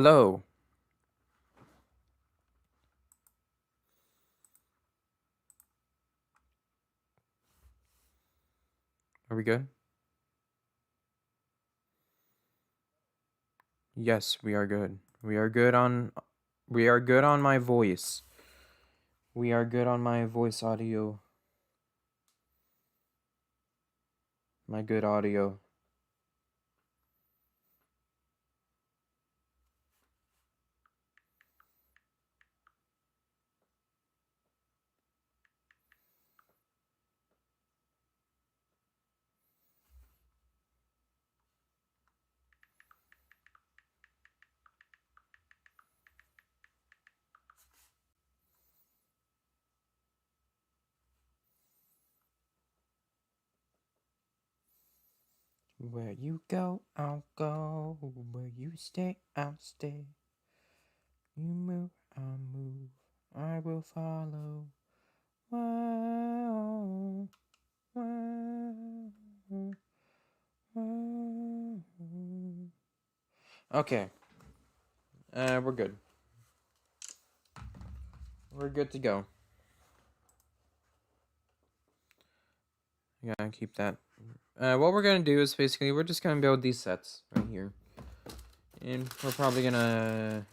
Hello. Are we good? Yes, we are good. We are good on my voice. We are good on my voice audio. My good audio. Where you go, I'll go. Where you stay, I'll stay. You move, I'll move. I will follow. Wow. Wow. Wow. Okay. We're good. We're good to go. Gotta keep that. What we're gonna do is basically we're just gonna build these sets right here, and we're probably gonna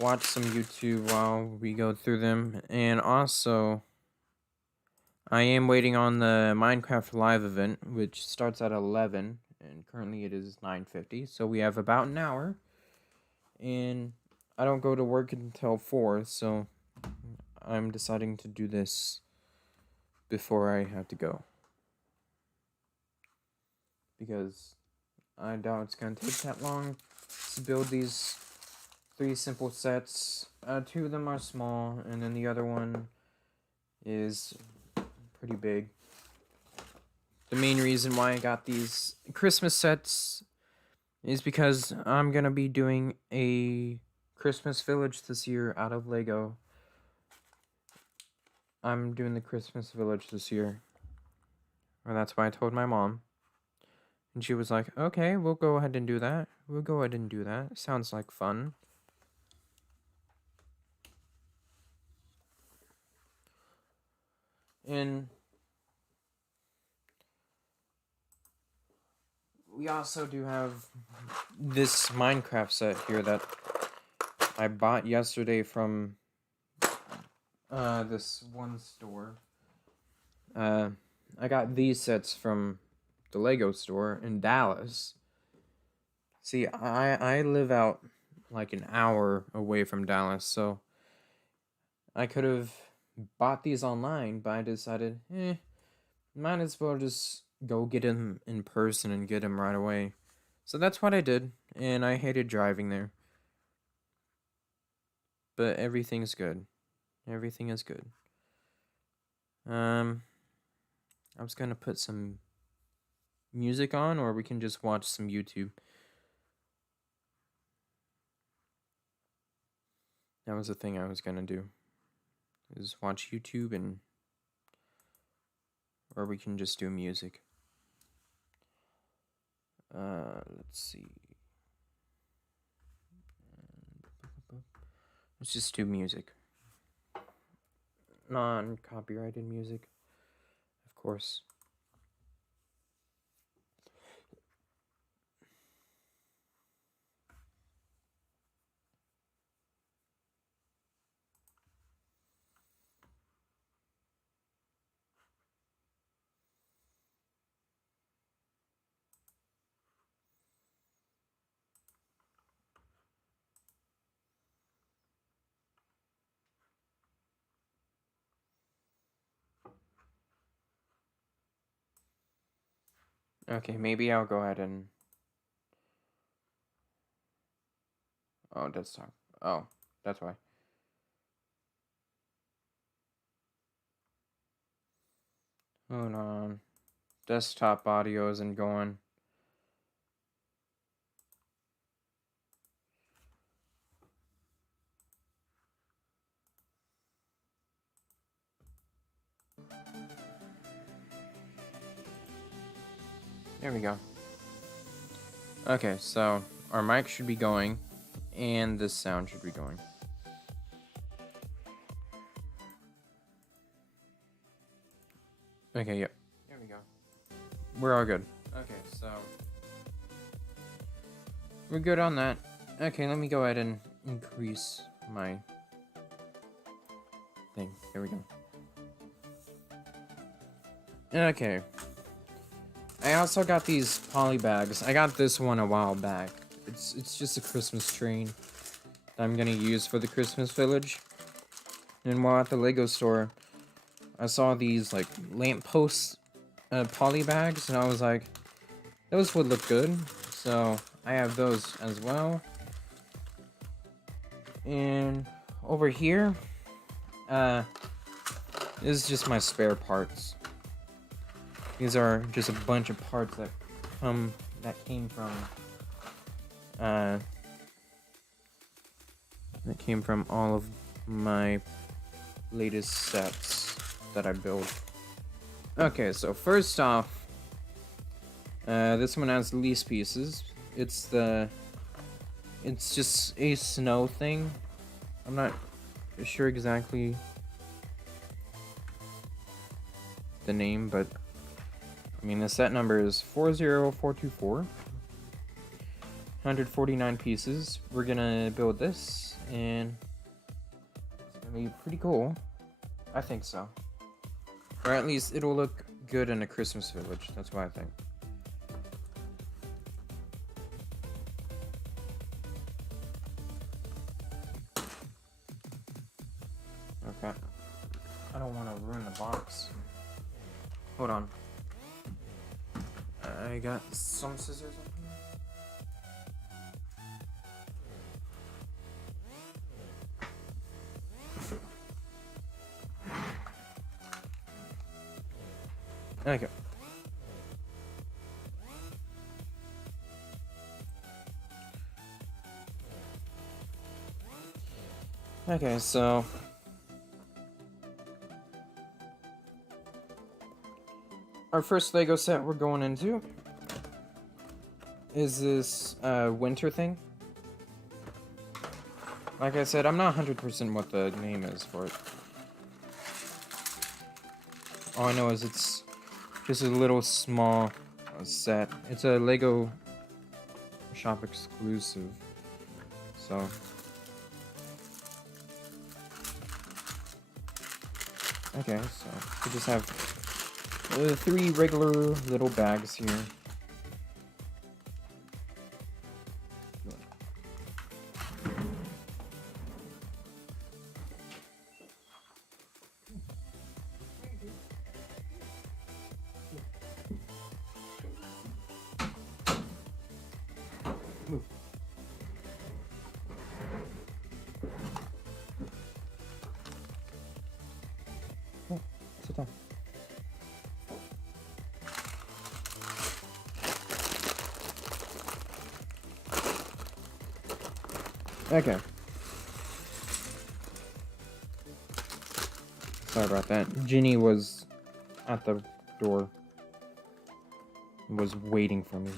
watch some YouTube while we go through them. And also, I am waiting on the Minecraft Live event, which starts at 11, and currently it is 9:50. So we have about an hour, and I don't go to work until 4, so I'm deciding to do this before I have to go because I doubt it's gonna take that long to build these 3 simple sets. 2 of them are small, and then the other one is pretty big. The main reason why I got these Christmas sets is because I'm gonna be doing a Christmas village this year out of Lego. I'm doing the Christmas village this year. Or that's why I told my mom. And she was like, okay, we'll go ahead and do that. We'll go ahead and do that. Sounds like fun. And we also do have this Minecraft set here that I bought yesterday from this one store. I got these sets from the Lego store in Dallas. See, I live out like an hour away from Dallas, so I could have bought these online, but I decided, might as well just go get them in person and get them right away. So that's what I did, and I hated driving there. But everything's good. Everything is good. I was gonna put some music on, or we can just watch some YouTube. That was the thing I was gonna do. Is watch YouTube and or we can just do music. Let's see. Let's just do music. Non-copyrighted music, of course. Okay, maybe I'll go ahead and... Oh, desktop. Oh, that's why. Hold on. Desktop audio isn't going. There we go. Okay, so our mic should be going, and this sound should be going. Okay, yep. There we go. We're all good. Okay, so we're good on that. Okay, let me go ahead and increase my thing. There we go. Okay. I also got these poly bags. I got this one a while back. It's just a Christmas train that I'm gonna use for the Christmas village. And while at the Lego store, I saw these like lamppost poly bags, and I was like, those would look good. So I have those as well. And over here, this is just my spare parts. These are just a bunch of parts that came from all of my latest sets that I built. Okay, so first off, this one has the least pieces. It's just a snow thing. I'm not sure exactly the name, but I mean, the set number is 40424. 149 pieces. We're gonna build this, and it's gonna be pretty cool. I think so. Or at least it'll look good in a Christmas village. That's what I think. Okay. I don't want to ruin the box. Hold on. I got some scissors up here. Okay. Okay, so our first Lego set we're going into is this winter thing. Like I said, I'm not 100% what the name is for it. All I know is it's just a little small set. It's a Lego shop exclusive. So okay, so we just have 3 regular little bags here. Sit down. Okay. Sorry about that. Ginny was at the door. Was waiting for me.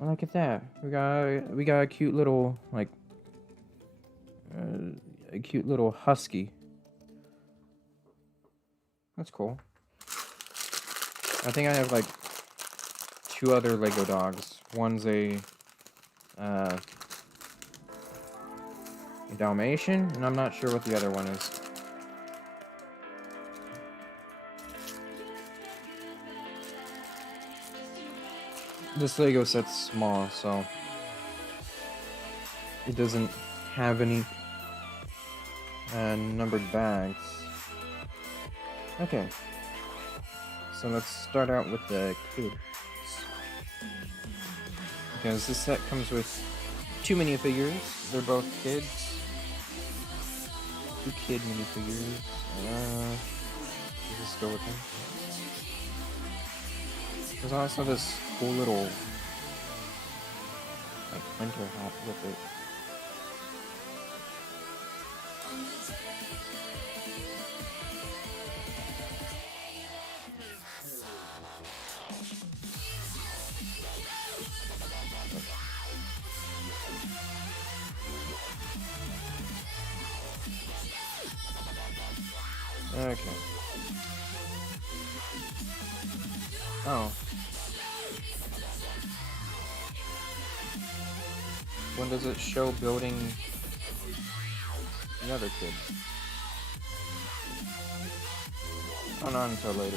Oh, look at that. We got a cute little like a cute little husky. That's cool. I think I have like 2 other Lego dogs. One's a Dalmatian, and I'm not sure what the other one is. This Lego set's small, so it doesn't have any numbered bags. Okay, so let's start out with the kids. Because this set comes with 2 minifigures. They're both kids. 2 kid minifigures. Let's just go with them. There's also this cool little like winter hat with it. Okay. Oh. When does it show building the other kid? Oh, not until later.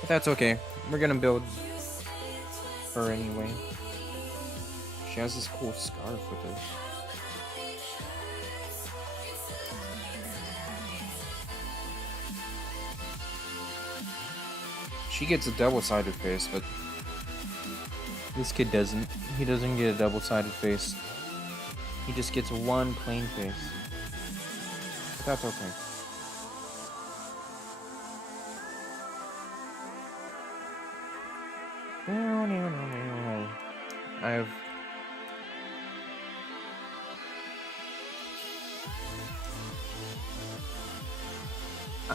But that's okay. We're gonna build her anyway. She has this cool scarf with her. She gets a double-sided face, but this kid doesn't. He doesn't get a double-sided face. He just gets one plain face. But that's okay.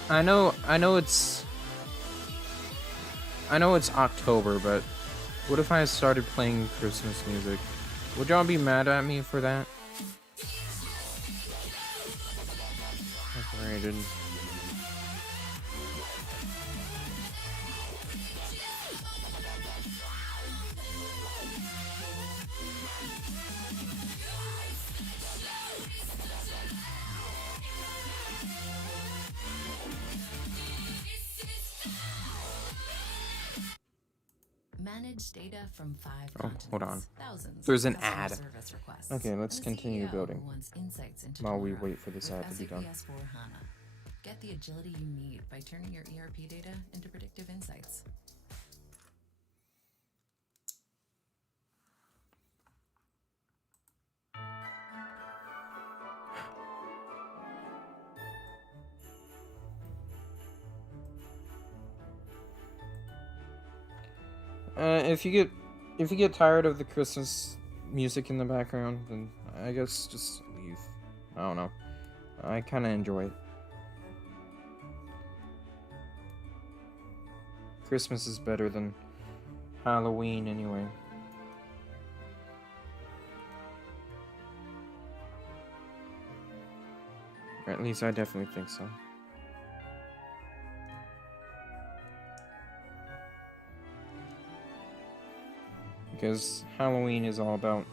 I know it's October, but what if I started playing Christmas music? Would y'all be mad at me for that? Separated. Manage data from 5 continents. Hold on. Thousands. There's an ad. Okay, let's continue building while we wait for this ad to be done. Get the agility you need by turning your ERP data into predictive insights. If you get tired of the Christmas music in the background, then I guess just leave. I don't know. I kind of enjoy it. Christmas is better than Halloween anyway. Or at least I definitely think so. Because Halloween is all about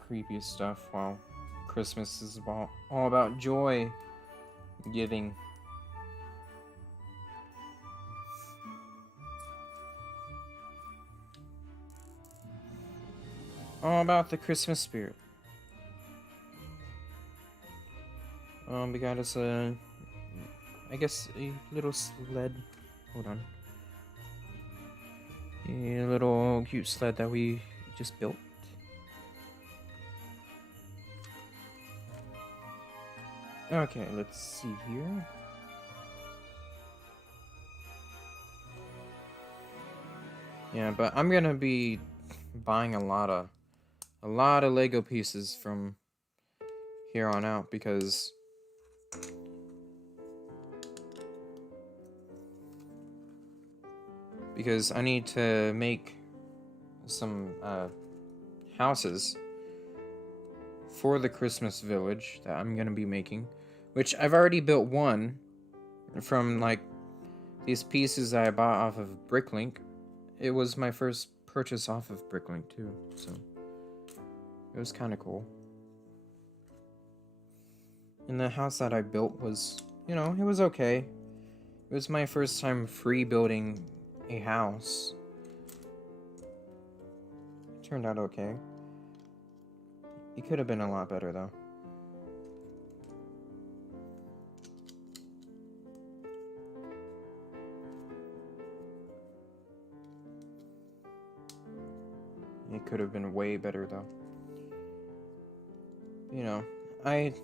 creepy stuff, while Christmas is all about joy, giving. All about the Christmas spirit. We got us I guess a little sled. Hold on. A little cute sled that we just built. Okay, let's see here. Yeah, but I'm gonna be buying a lot of Lego pieces from here on out because I need to make some houses for the Christmas village that I'm gonna be making, which I've already built one from like these pieces that I bought off of Bricklink. It was my first purchase off of Bricklink too, so it was kind of cool. And the house that I built was, you know, it was okay. It was my first time free building a house. It turned out okay. It could have been a lot better though. It could have been way better though. You know, I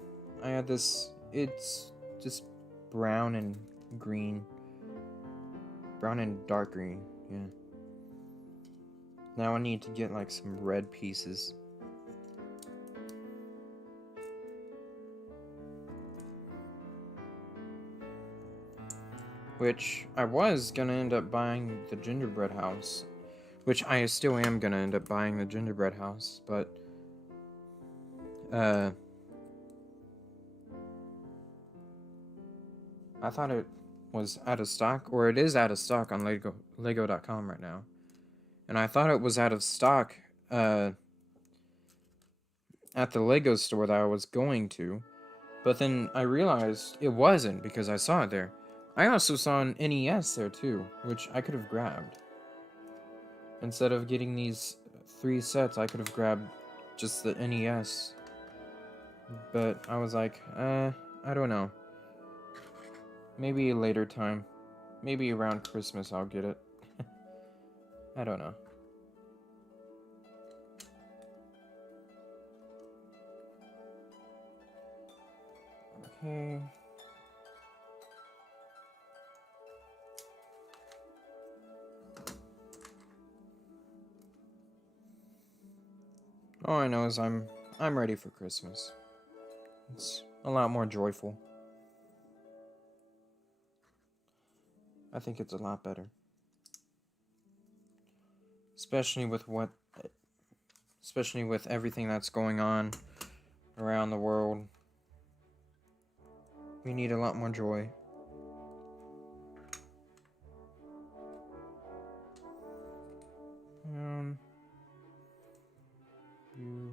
had this, it's just brown and green. Brown and dark green, yeah. Now I need to get like some red pieces. Which I was gonna end up buying the gingerbread house. Which I still am gonna end up buying the gingerbread house, but I thought it was out of stock, or it is out of stock on Lego.com right now. And I thought it was out of stock at the Lego store that I was going to. But then I realized it wasn't because I saw it there. I also saw an NES there too, which I could have grabbed. Instead of getting these 3 sets, I could have grabbed just the NES. But I was like, I don't know. Maybe a later time. Maybe around Christmas I'll get it. I don't know. Okay. All I know is I'm ready for Christmas. It's a lot more joyful. I think it's a lot better. Especially with everything that's going on around the world. We need a lot more joy. You.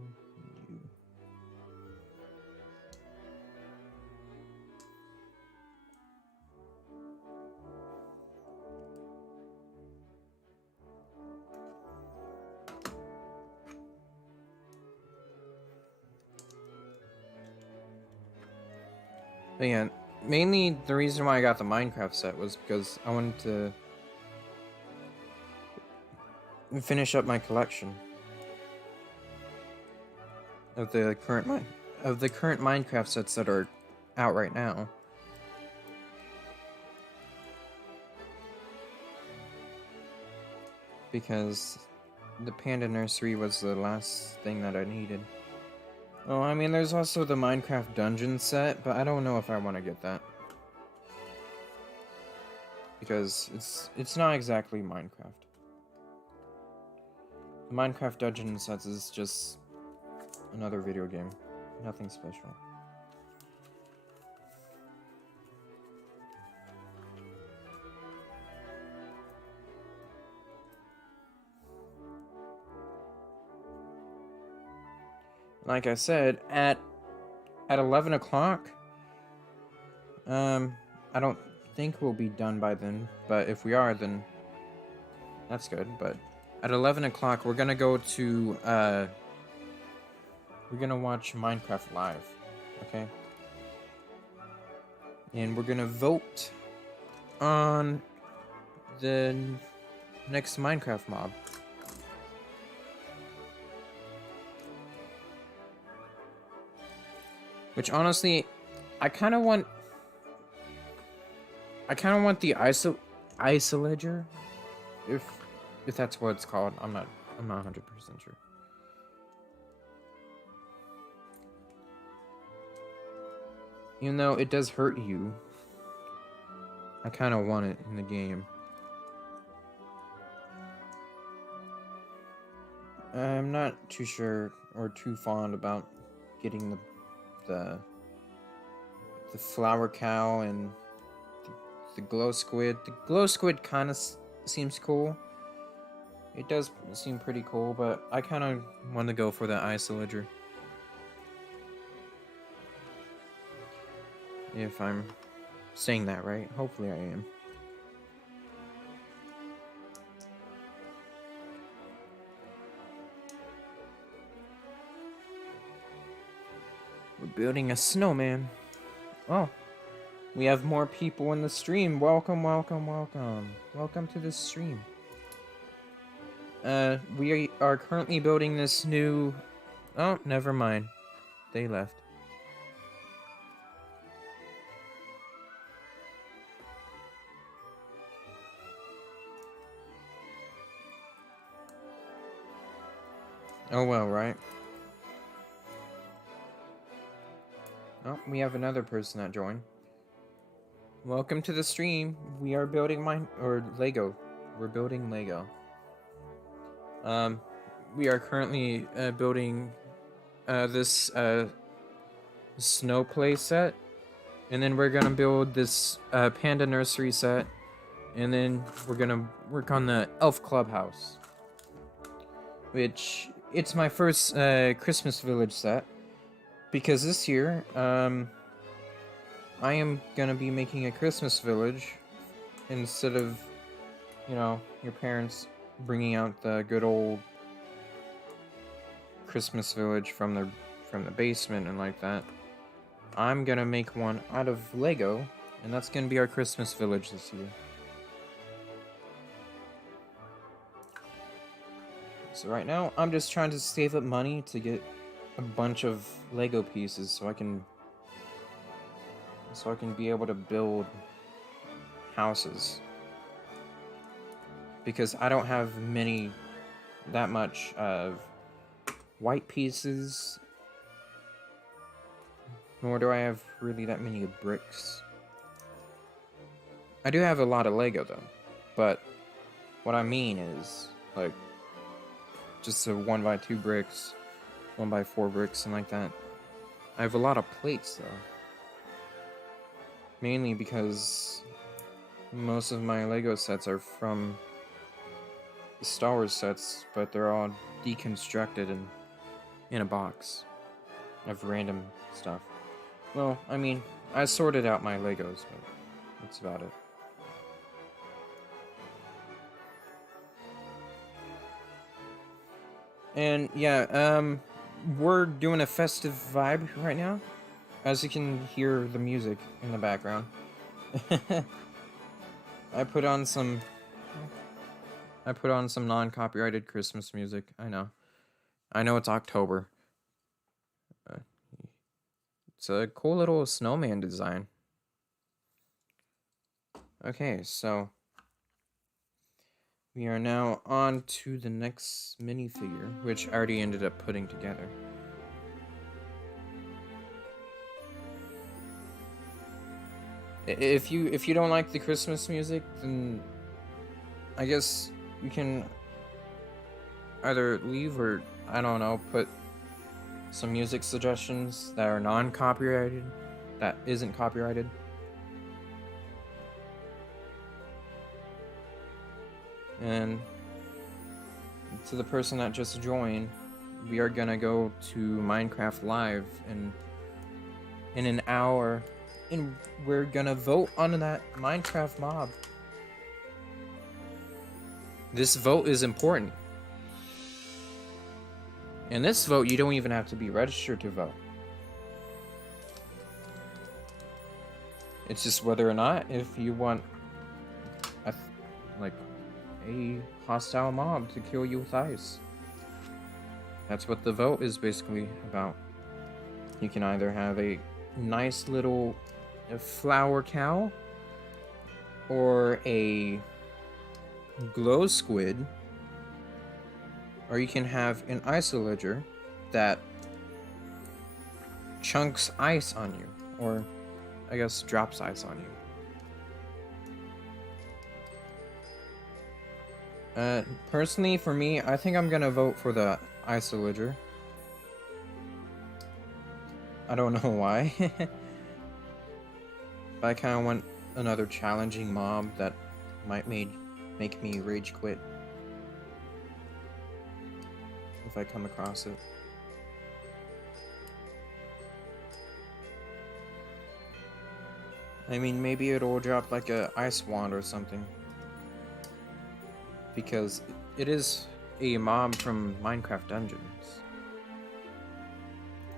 But yeah, mainly the reason why I got the Minecraft set was because I wanted to finish up my collection of the current Minecraft sets that are out right now. Because the Panda Nursery was the last thing that I needed. Oh, I mean, there's also the Minecraft Dungeon set, but I don't know if I want to get that. Because it's not exactly Minecraft. The Minecraft Dungeon sets is just another video game. Nothing special. Like I said, at 11 o'clock, I don't think we'll be done by then, but if we are, then that's good. But at 11 o'clock, we're gonna go to, we're gonna watch Minecraft Live, okay? And we're gonna vote on the next Minecraft mob. Which honestly, I kind of want the Isolager, if that's what it's called. I'm not 100% sure. Even though it does hurt you, I kind of want it in the game. I'm not too sure or too fond about getting the flower cow and the glow squid. The glow squid kind of seems cool. It does seem pretty cool, but I kind of want to go for the Isolager. If I'm saying that right. Hopefully I am. We're building a snowman. Oh, we have more people in the stream. Welcome, welcome, welcome. Welcome to the stream. We are currently building this new... Oh, never mind. They left. Oh well, right? Oh, we have another person that joined. Welcome to the stream. We are building Lego. We're building Lego. We are currently building this snow play set. And then we're gonna build this panda nursery set. And then we're gonna work on the elf clubhouse. Which, it's my first Christmas village set. Because this year, I am gonna be making a Christmas village. Instead of, you know, your parents bringing out the good old Christmas village from the basement and like that. I'm gonna make one out of Lego, and that's gonna be our Christmas village this year. So right now, I'm just trying to save up money to get a bunch of Lego pieces so I can be able to build houses. Because I don't have that much of white pieces, nor do I have really that many bricks. I do have a lot of Lego though, but what I mean is, like, just a 1x2 bricks, 1x4 bricks, and like that. I have a lot of plates though. Mainly because most of my Lego sets are from the Star Wars sets, but they're all deconstructed and in a box of random stuff. Well, I mean, I sorted out my Legos, but that's about it. And yeah, we're doing a festive vibe right now. As you can hear the music in the background. I put on some non-copyrighted Christmas music. I know it's October. It's a cool little snowman design. Okay, so we are now on to the next minifigure, which I already ended up putting together. If you don't like the Christmas music, then I guess you can either leave or, I don't know, put some music suggestions that are non-copyrighted, that isn't copyrighted. And to the person that just joined, we are gonna go to Minecraft Live in an hour, and we're gonna vote on that Minecraft mob. This vote is important. In this vote, you don't even have to be registered to vote. It's just whether or not if you want a hostile mob to kill you with ice. That's what the vote is basically about. You can either have a nice little flower cow or a glow squid, or you can have an ice-villager that chunks ice on you, or I guess drops ice on you. Personally, for me, I think I'm gonna vote for the ice-villager. I don't know why. But I kind of want another challenging mob that might make me rage quit if I come across it. I mean, maybe it'll drop like a ice wand or something, because it is a mob from Minecraft Dungeons,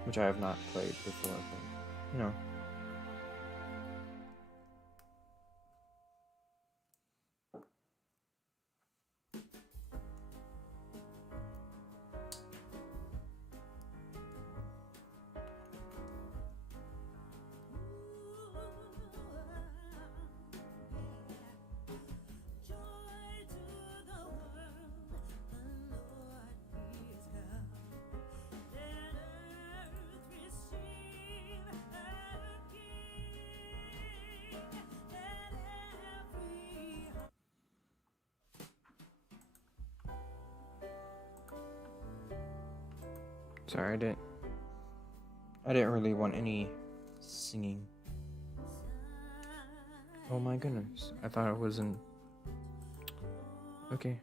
which I have not played before, but you know. Sorry, I didn't really want any singing. Oh my goodness. I thought it wasn't. Okay.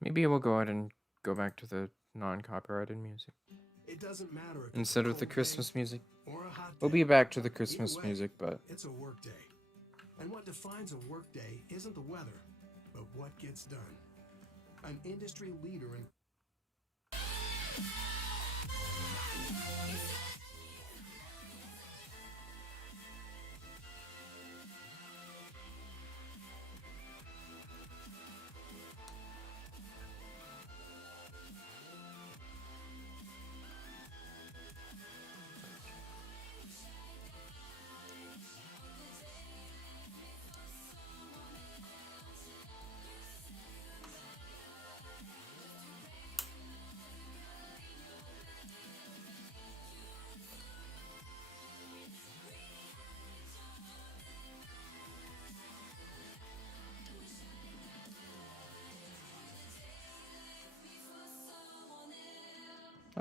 Maybe we'll go ahead and go back to the non-copyrighted music. It doesn't matter if Instead it's a of the cold Christmas day music. or a hot We'll day. be back to the Either Christmas way, music, but it's a work day. And what defines a work day isn't the weather, but what gets done. An industry leader in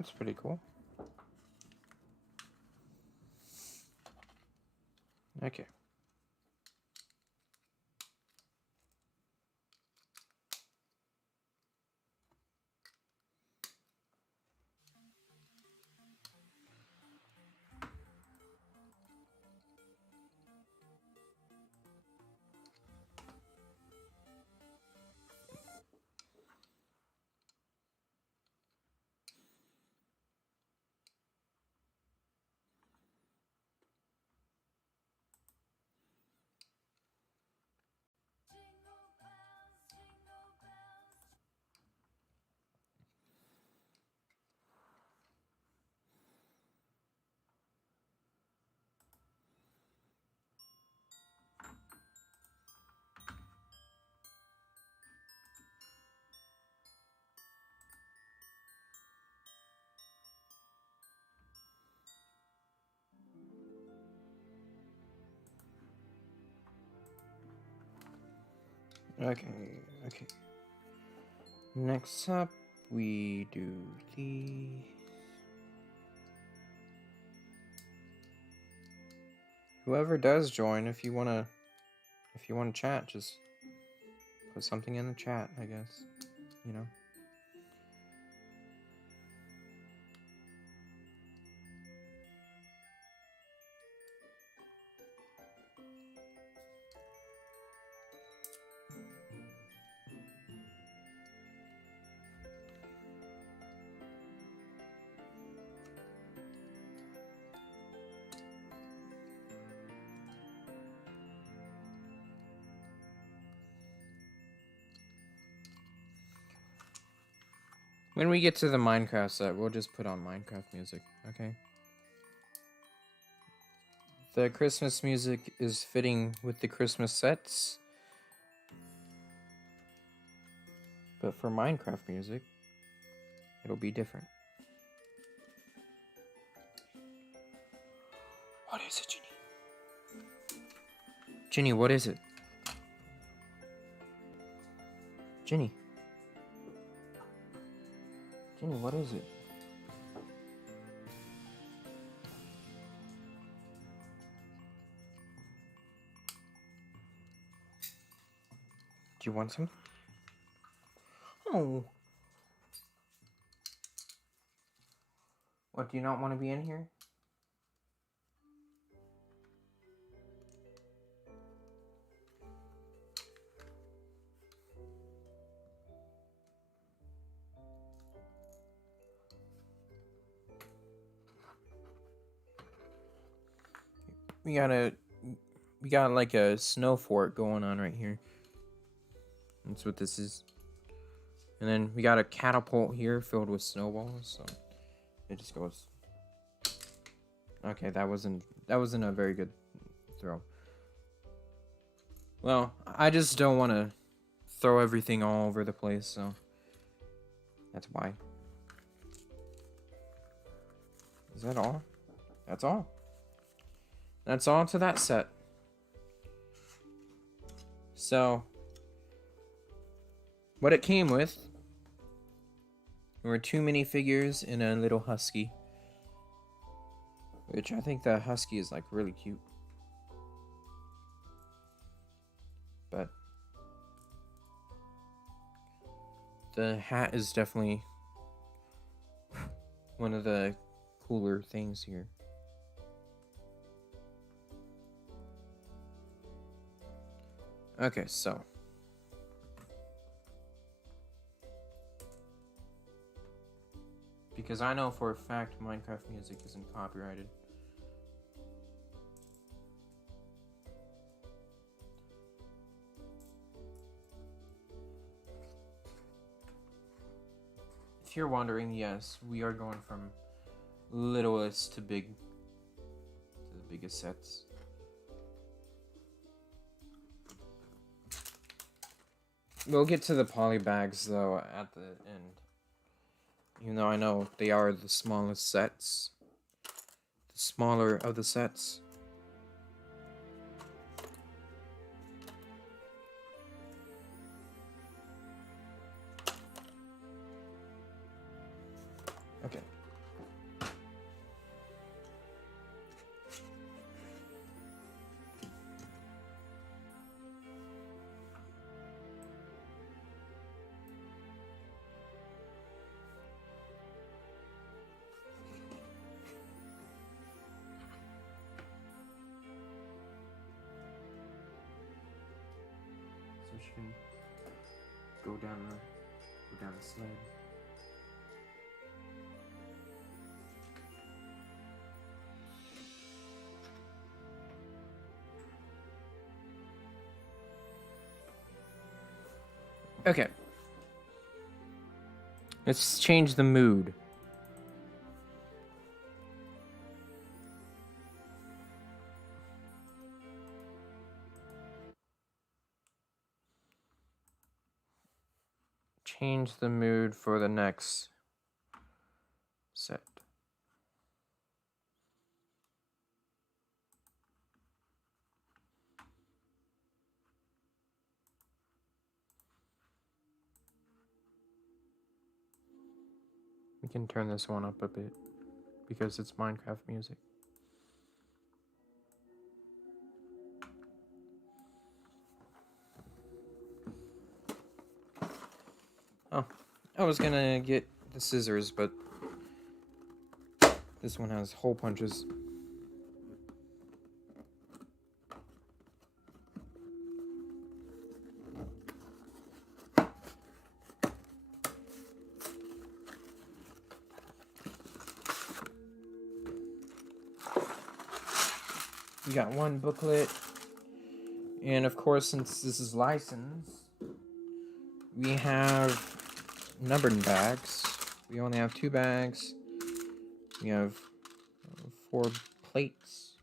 that's pretty cool. Okay. Okay. Next up, we do the... Whoever does join, if you wanna chat, just put something in the chat, I guess. You know? When we get to the Minecraft set, we'll just put on Minecraft music, okay? The Christmas music is fitting with the Christmas sets. But for Minecraft music, it'll be different. What is it, Ginny? Ginny, what is it? Ginny. Ginny, what is it? Do you want some? Oh. What, do you not want to be in here? We got like a snow fort going on right here. That's what this is. And then we got a catapult here filled with snowballs, so it just goes. Okay, that wasn't a very good throw. Well, I just don't want to throw everything all over the place, so that's why. Is that all? that's all. That's all to that set. So, what it came with were 2 minifigures and a little husky. Which I think the husky is like really cute. But the hat is definitely one of the cooler things here. Okay, so because I know for a fact Minecraft music isn't copyrighted. If you're wondering, yes, we are going from littlest to big, to the biggest sets. We'll get to the poly bags though at the end. Even though I know they are the smallest sets. The smaller of the sets. Okay. So she can go down the sled. Okay. Let's change the mood. Change the mood for the next set. We can turn this one up a bit because it's Minecraft music. Oh, I was gonna get the scissors, but this one has hole punches. We got one booklet, and of course, since this is licensed, we have numbered bags. We only have 2 bags. We have 4 plates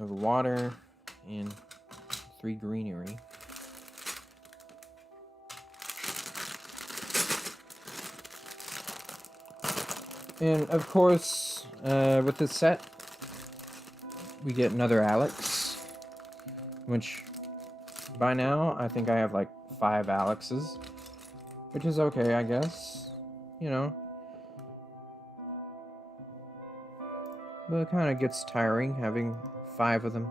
of water and 3 greenery. And of course, with this set, we get another Alex, which by now I think I have like 5 Alexes, which is okay, I guess, you know. But it kind of gets tiring having 5 of them.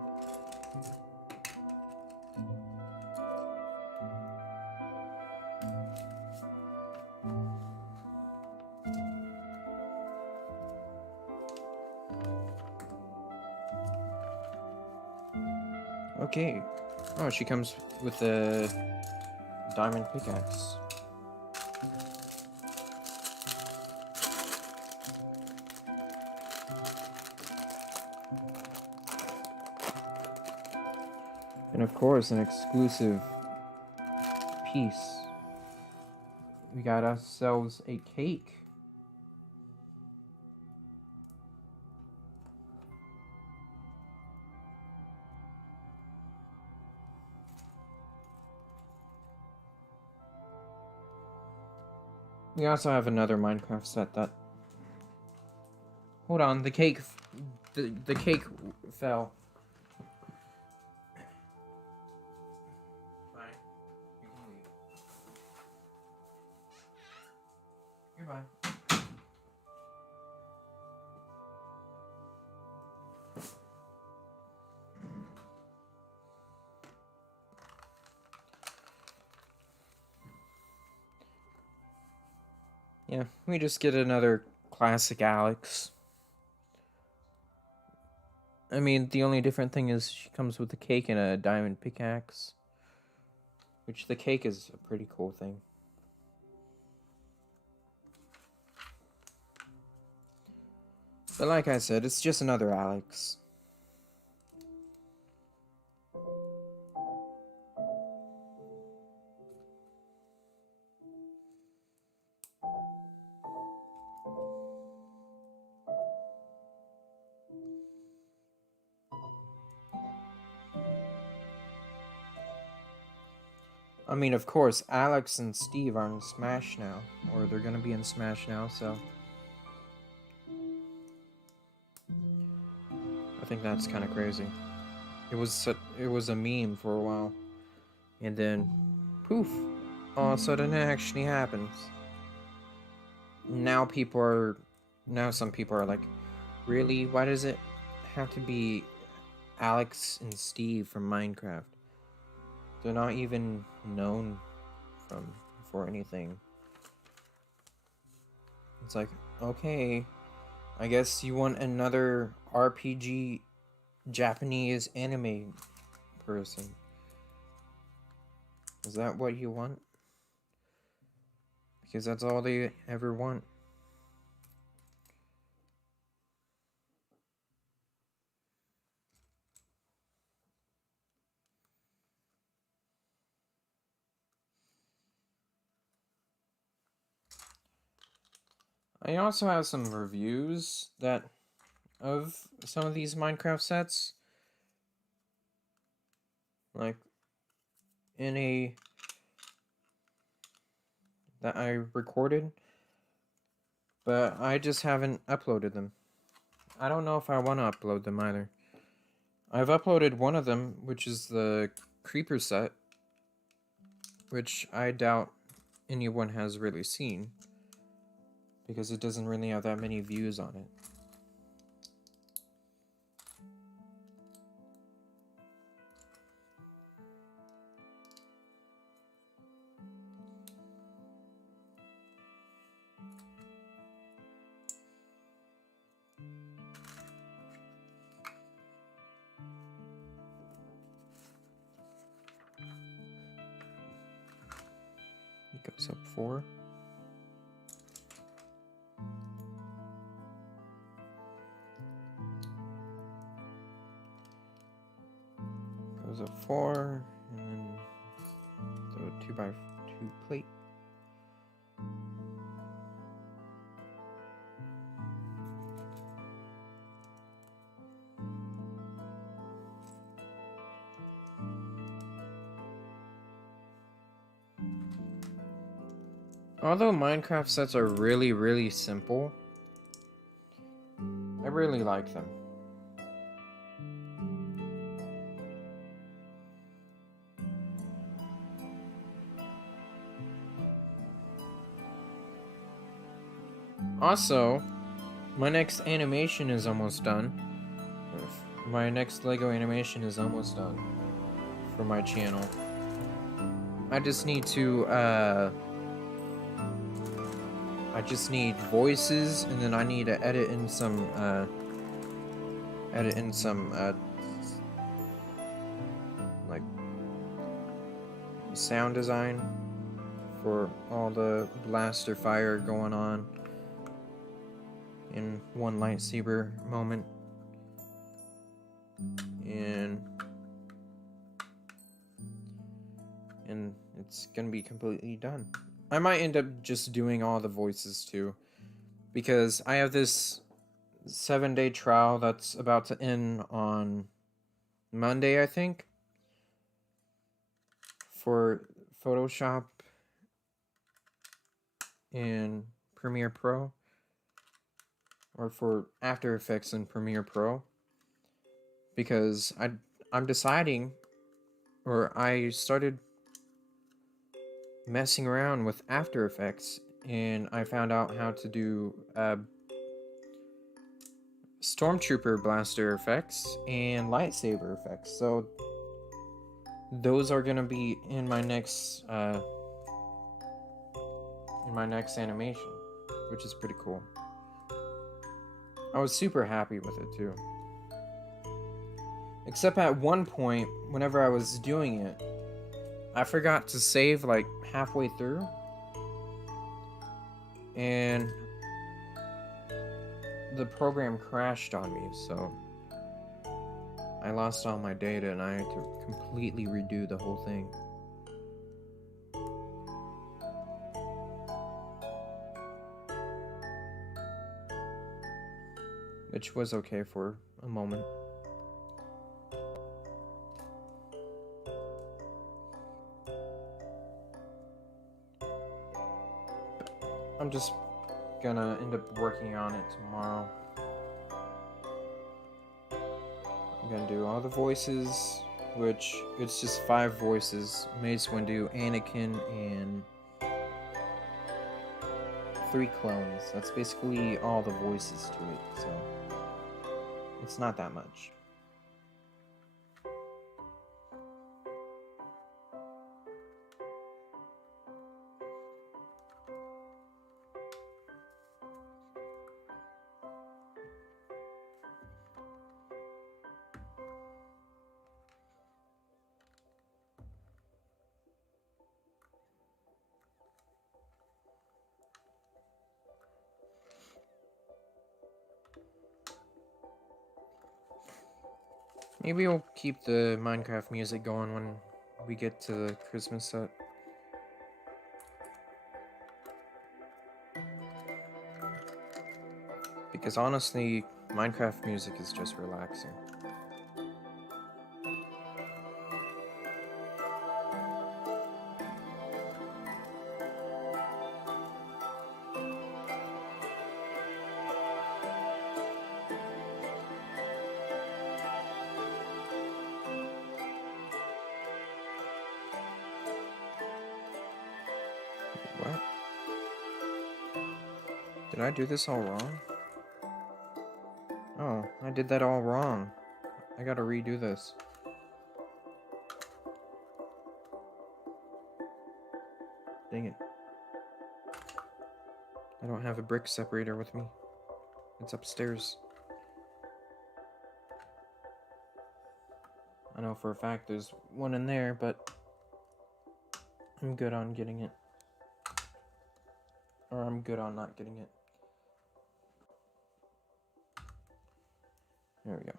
Okay. Oh, she comes with a diamond pickaxe. And of course, an exclusive piece. We got ourselves a cake. We also have another Minecraft set that Hold on, the cake, the cake fell. Fine, you can leave. Goodbye. Yeah, we just get another classic Alex. I mean, the only different thing is she comes with a cake and a diamond pickaxe. Which the cake is a pretty cool thing. But like I said, it's just another Alex. I mean, of course, Alex and Steve are in Smash now. Or they're gonna be in Smash now, so... I think that's kind of crazy. It was a meme for a while. And then... poof! All of a sudden it actually happens. Now some people are like, really? Why does it have to be Alex and Steve from Minecraft? They're not even known for anything. It's like, okay, I guess you want another RPG Japanese anime person. Is that what you want? Because that's all they ever want. I also have some reviews of some of these Minecraft sets. Like that I recorded, but I just haven't uploaded them. I don't know if I want to upload them either. I've uploaded one of them, which is the Creeper set, which I doubt anyone has really seen, because it doesn't really have that many views on it. It goes up 4. Goes up 4, and then the 2x2 plate. Although Minecraft sets are really, really simple, I really like them. Also, my next animation is almost done. My next Lego animation is almost done for my channel. I just need to, I just need voices, and then I need to edit in some like, sound design for all the blaster fire going on in one lightsaber moment. And it's gonna be completely done. I might end up just doing all the voices too, because I have this 7-day trial that's about to end on Monday, I think, for Photoshop and Premiere Pro, or for After Effects and Premiere Pro, because I'm deciding, or I started messing around with After Effects, and I found out how to do Stormtrooper blaster effects and lightsaber effects. So those are gonna be in my next animation, which is pretty cool. I was super happy with it too. Except at one point, whenever I was doing it, I forgot to save like halfway through, and the program crashed on me, so I lost all my data and I had to completely redo the whole thing. Which was okay for a moment. I'm just gonna end up working on it tomorrow. I'm gonna do all the voices, which it's just 5 voices: Mace Windu, Anakin, and 3 clones. That's basically all the voices to it, so it's not that much. Maybe we'll keep the Minecraft music going when we get to the Christmas set. Because honestly, Minecraft music is just relaxing. What? Did I do this all wrong? Oh, I did that all wrong. I gotta redo this. Dang it. I don't have a brick separator with me. It's upstairs. I know for a fact there's one in there, but I'm good on getting it. Or I'm good on not getting it. There we go.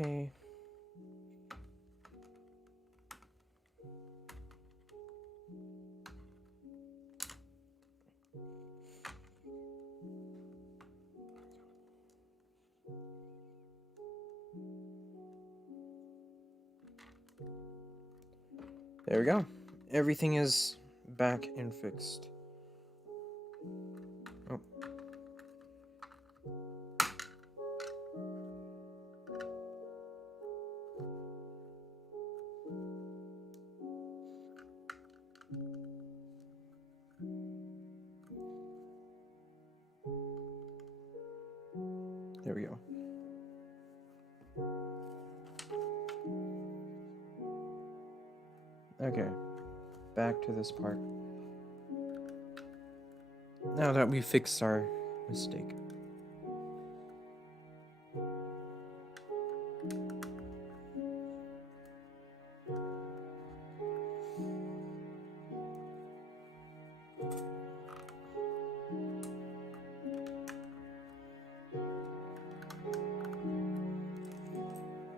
Okay. There we go. Everything is back and fixed. Oh. There we go. Okay, back to this part. Now that we fixed our mistake.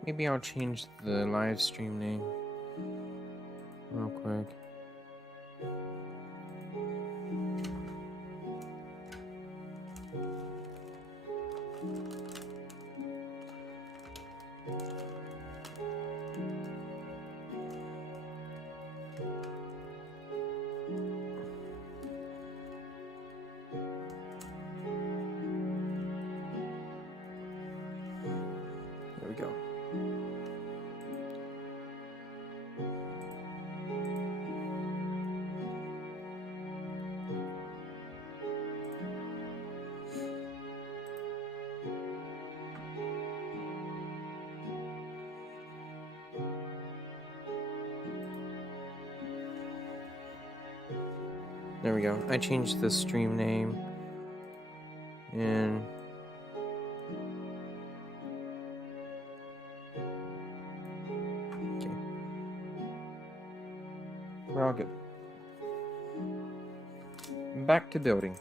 Maybe I'll change the live stream name real quick. There we go. There we go. I changed the stream name and okay. We're all good. Back to building.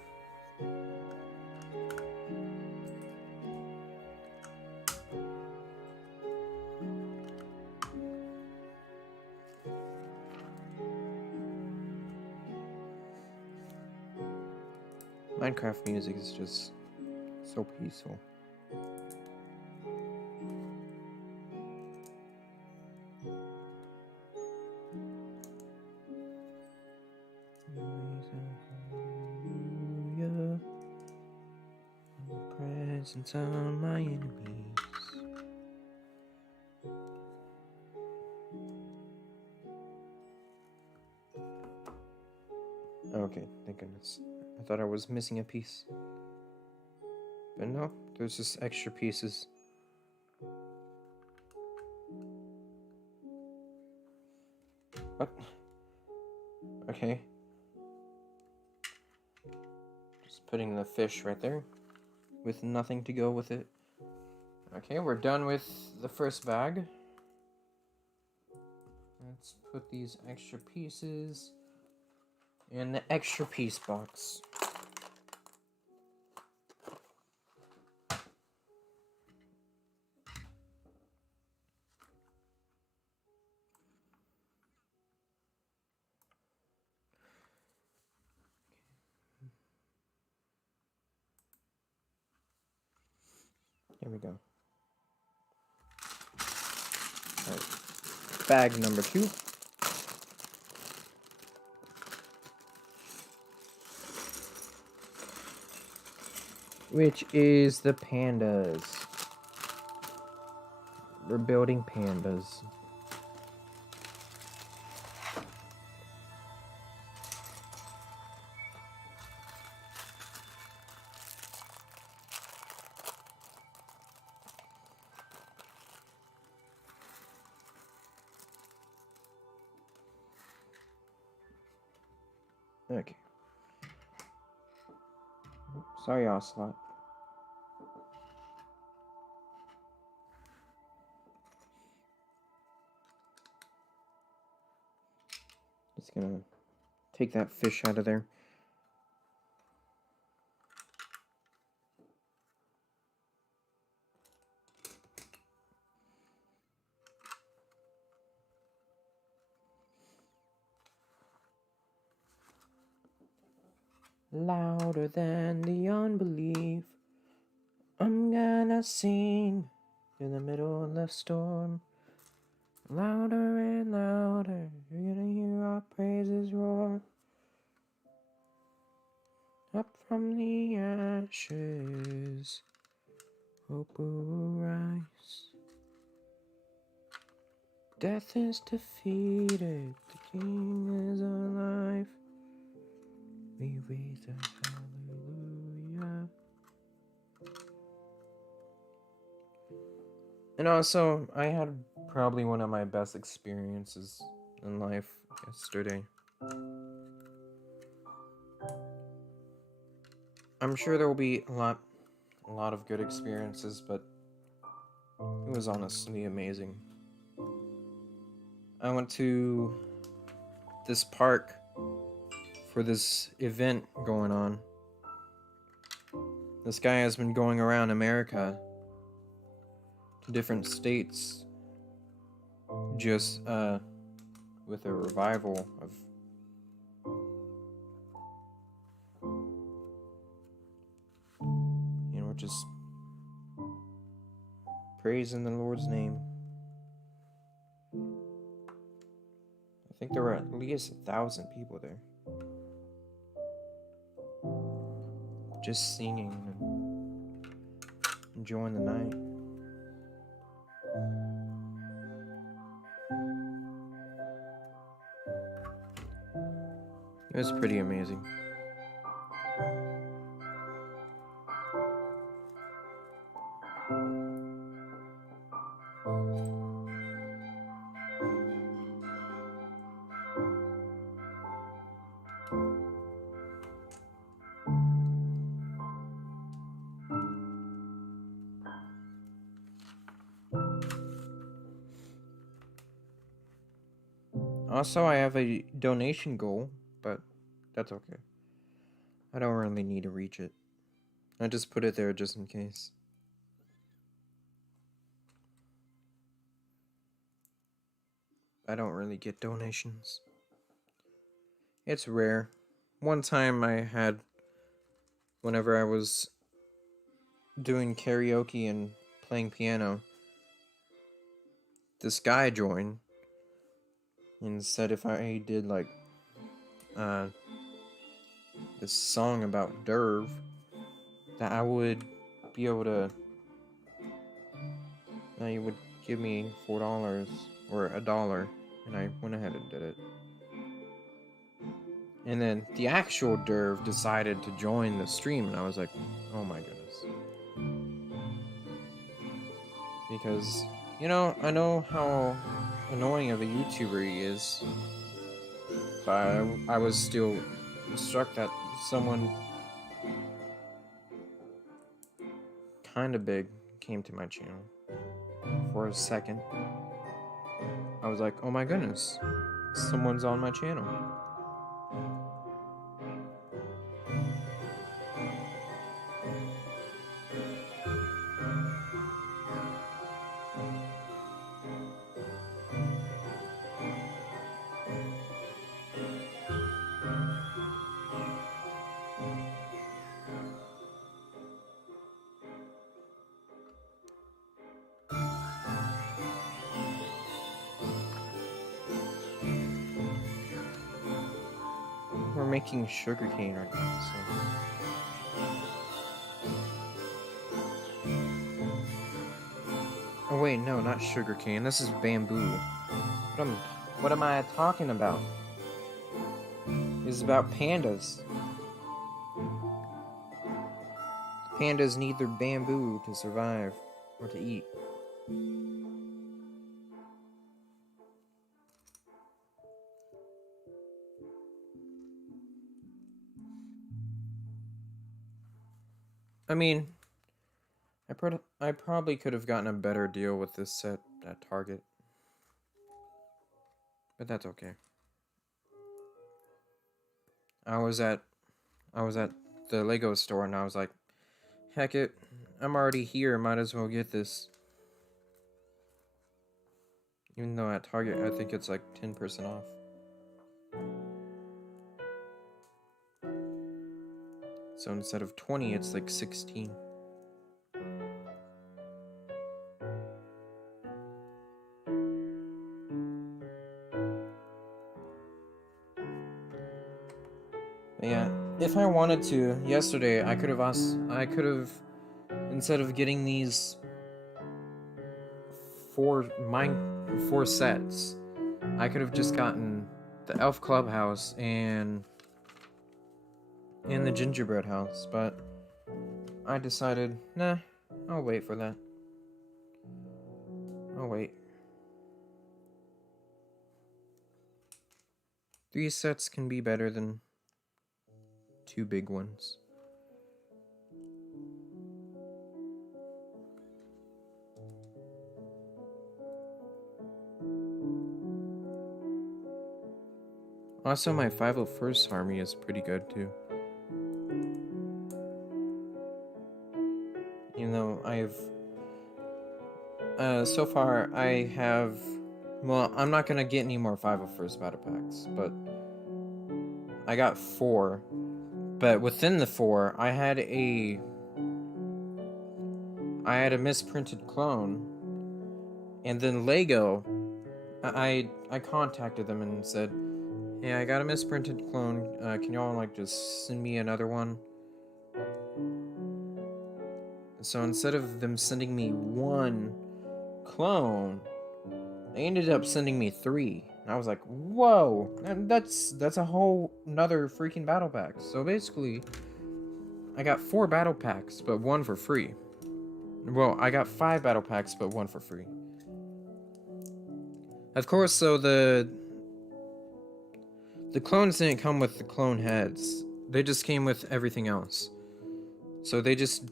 Minecraft music is just so peaceful. Hallelujah, presence on my enemies. Okay, thank goodness. I thought I was missing a piece. But no, there's just extra pieces. What? Okay. Just putting the fish right there with nothing to go with it. Okay, we're done with the first bag. Let's put these extra pieces in the extra piece box. Here we go. All right. Bag number 2. Which is the pandas. We're building pandas. Okay. Sorry, Ocelot. Just gonna take that fish out of there. Louder than the unbelief, I'm gonna sing in the middle of the storm. Louder and louder, you're gonna hear our praises roar. Up from the ashes, hope will rise. Death is defeated, the King is alive. We raise a hallelujah. And also, I had probably one of my best experiences in life yesterday. I'm sure there will be a lot of good experiences, but it was honestly amazing. I went to this park for this event going on. This guy has been going around America to different states just with a revival of just praising the Lord's name. I think there were at least 1,000 people there, just singing and enjoying the night. It was pretty amazing. Also, I have a donation goal, but that's okay. I don't really need to reach it. I just put it there just in case. I don't really get donations. It's rare. One time I had, whenever I was doing karaoke and playing piano, this guy joined and said if I did like this song about Derv, that I would be able to, that he would give me $4 or $1, and I went ahead and did it. And then the actual Derv decided to join the stream, and I was like, oh my goodness. Because, you know, I know how annoying of a YouTuber he is, but I was still struck that someone kind of big came to my channel. For a second, I was like, oh my goodness, someone's on my channel. We're making sugarcane right now, so. Oh wait, no, not sugarcane. This is bamboo. What am I talking about? This is about pandas. Pandas need their bamboo to survive or to eat. I mean, I probably could have gotten a better deal with this set at Target. But that's okay. I was at the Lego store and I was like, heck it, I'm already here, might as well get this. Even though at Target I think it's like 10% off. So instead of 20, it's like 16. But yeah, if I wanted to, yesterday I could have, instead of getting these four sets, I could have just gotten the Elf Clubhouse and the Gingerbread House, but I decided, nah, I'll wait for that. I'll wait. 3 sets can be better than 2 big ones. Also, my 501st army is pretty good too. Even though I've so far I have Well, I'm not gonna get any more 501st battle packs, but I got 4. But within the 4, I had a misprinted clone, and then Lego, I contacted them and said, "Hey, I got a misprinted clone. Can y'all like just send me another one?" So instead of them sending me 1 clone, they ended up sending me 3. And I was like, "Whoa, that's a whole nother freaking battle pack." So basically, I got 4 battle packs, but 1 for free. Well, I got 5 battle packs, but 1 for free. Of course, so the clones didn't come with the clone heads. They just came with everything else. So they just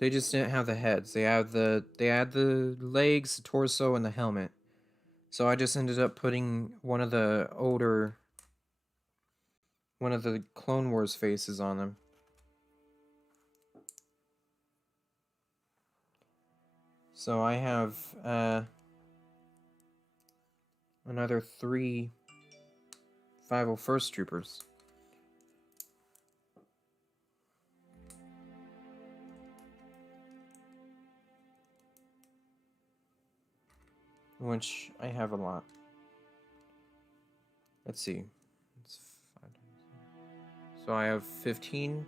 didn't have the heads. They had the legs, the torso, and the helmet. So I just ended up putting one of the Clone Wars faces on them. So I have another 3 501st troopers. Which I have a lot. Let's see. It's 5 times. So I have 15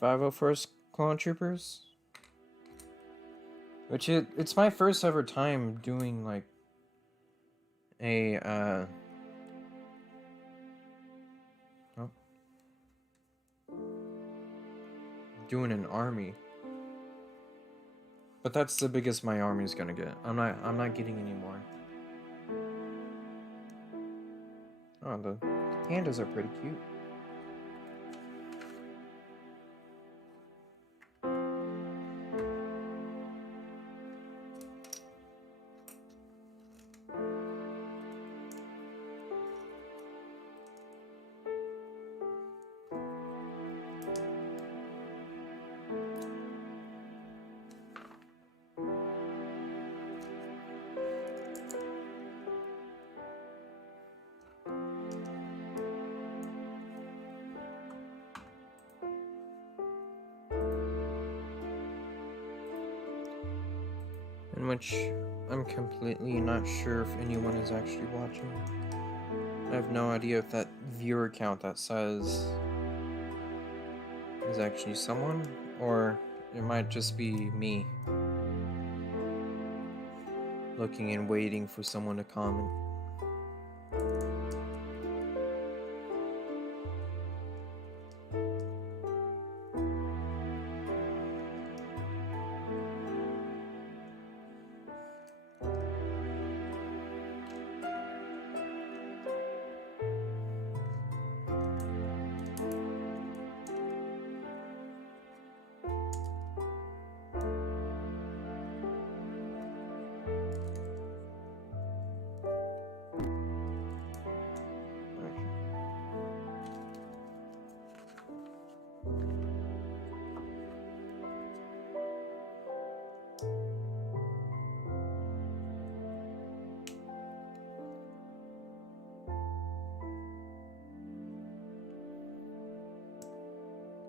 501st clone troopers. Which it's my first ever time doing like a doing an army. But that's the biggest my army's gonna get. I'm not getting any more. Oh, the pandas are pretty cute. In which I'm completely not sure if anyone is actually watching. I have no idea if that viewer count that says is actually someone, or it might just be me looking and waiting for someone to comment.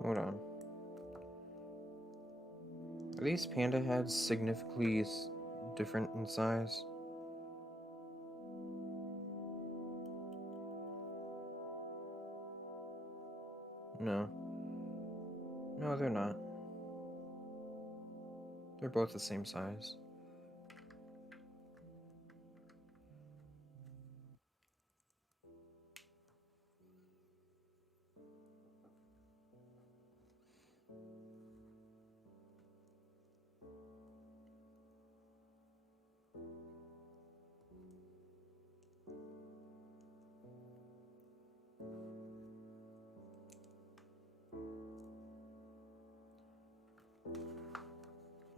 Hold on. Are these panda heads significantly different in size? No. No, they're not. They're both the same size.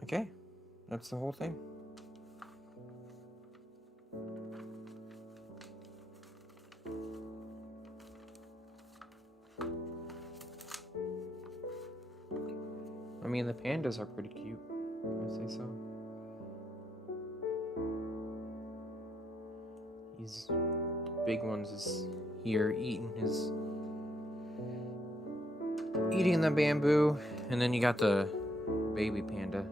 Okay, that's the whole thing. I mean, the pandas are pretty cute, if I say so. He's big ones is here eating the bamboo, and then you got the baby panda.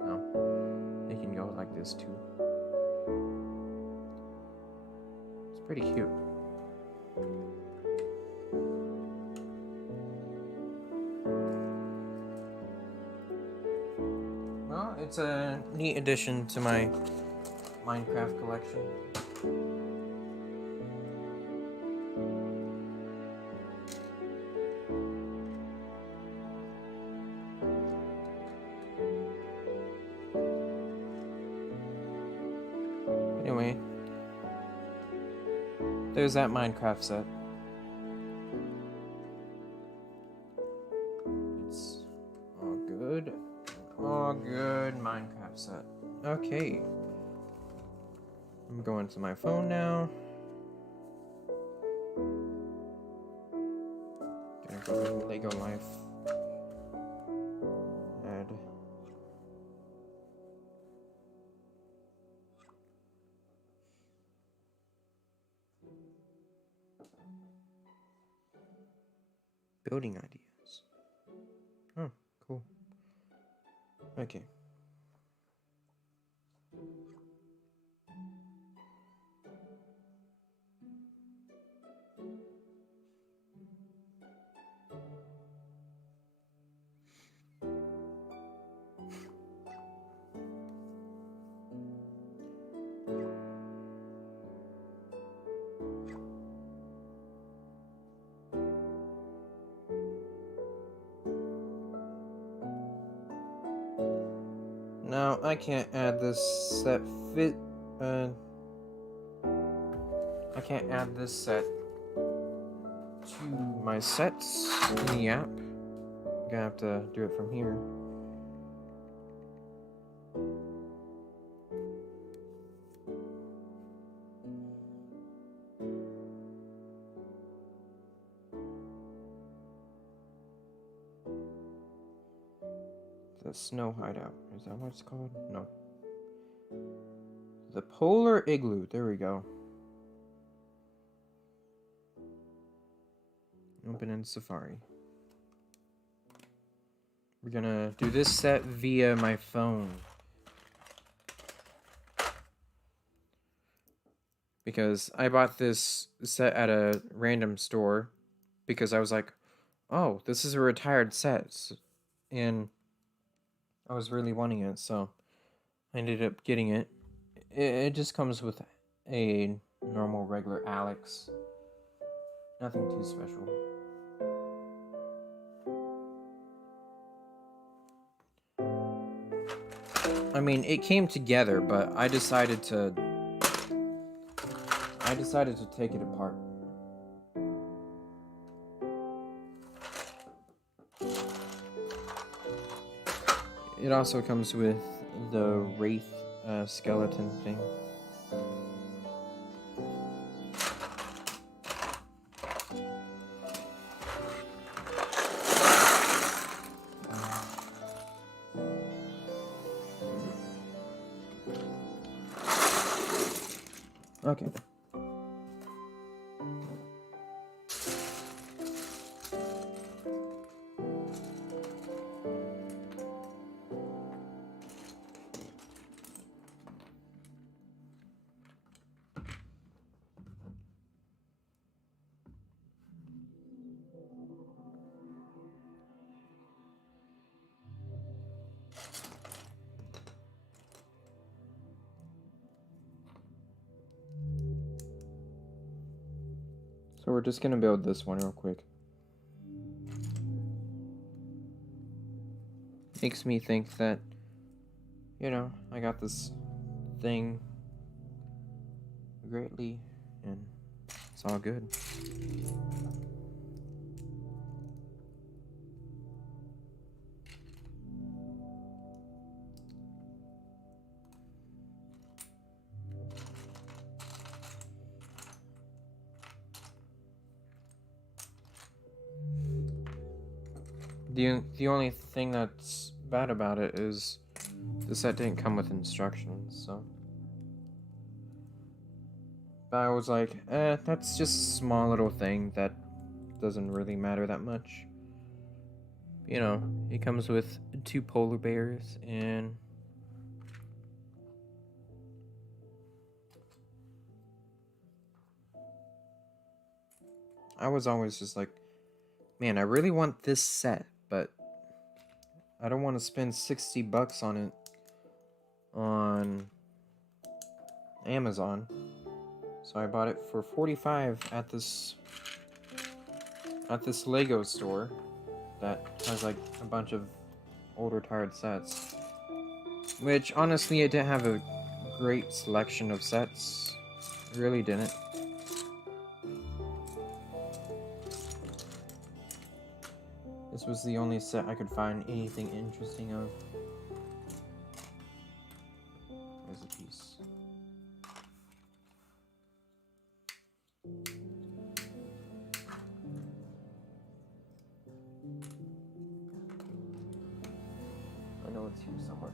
Oh, they can go like this too. It's pretty cute. Well, it's a neat addition to my Minecraft collection. Anyway, there's that Minecraft set. It's all good. All good Minecraft set. Okay. I'm going to my phone now. Gonna go to Lego Life. Add. Building ideas. Oh, cool. Okay. Now I can't add this set I can't add this set to my sets in the app. I'm gonna have to do it from here. The snow hideout. Is that what it's called? No. The polar igloo. There we go. Open in Safari. We're gonna do this set via my phone. Because I bought this set at a random store. Because I was like, oh, this is a retired set. And I was really wanting it, so I ended up getting it. It just comes with a normal, regular Alex. Nothing too special. I mean, it came together, but I decided to take it apart. It also comes with the Wraith skeleton thing. Okay. So we're just gonna build this one real quick. Makes me think that, you know, I got this thing greatly, and it's all good. The only thing that's bad about it is the set didn't come with instructions, so. But I was like, that's just a small little thing that doesn't really matter that much. You know, it comes with 2 polar bears and I was always just like, man, I really want this set, but I don't want to spend $60 on it on Amazon. So I bought it for $45 at this Lego store that has like a bunch of older tired sets. Which honestly it didn't have a great selection of sets. It really didn't. This was the only set I could find anything interesting of. There's a piece. I know it's here somewhere.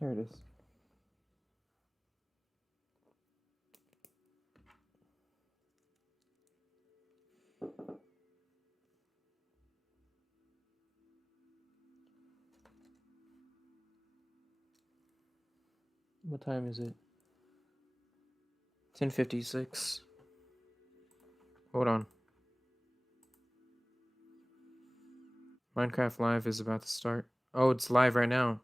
There it is. What time is it? 10:56. Hold on. Minecraft Live is about to start. Oh, it's live right now.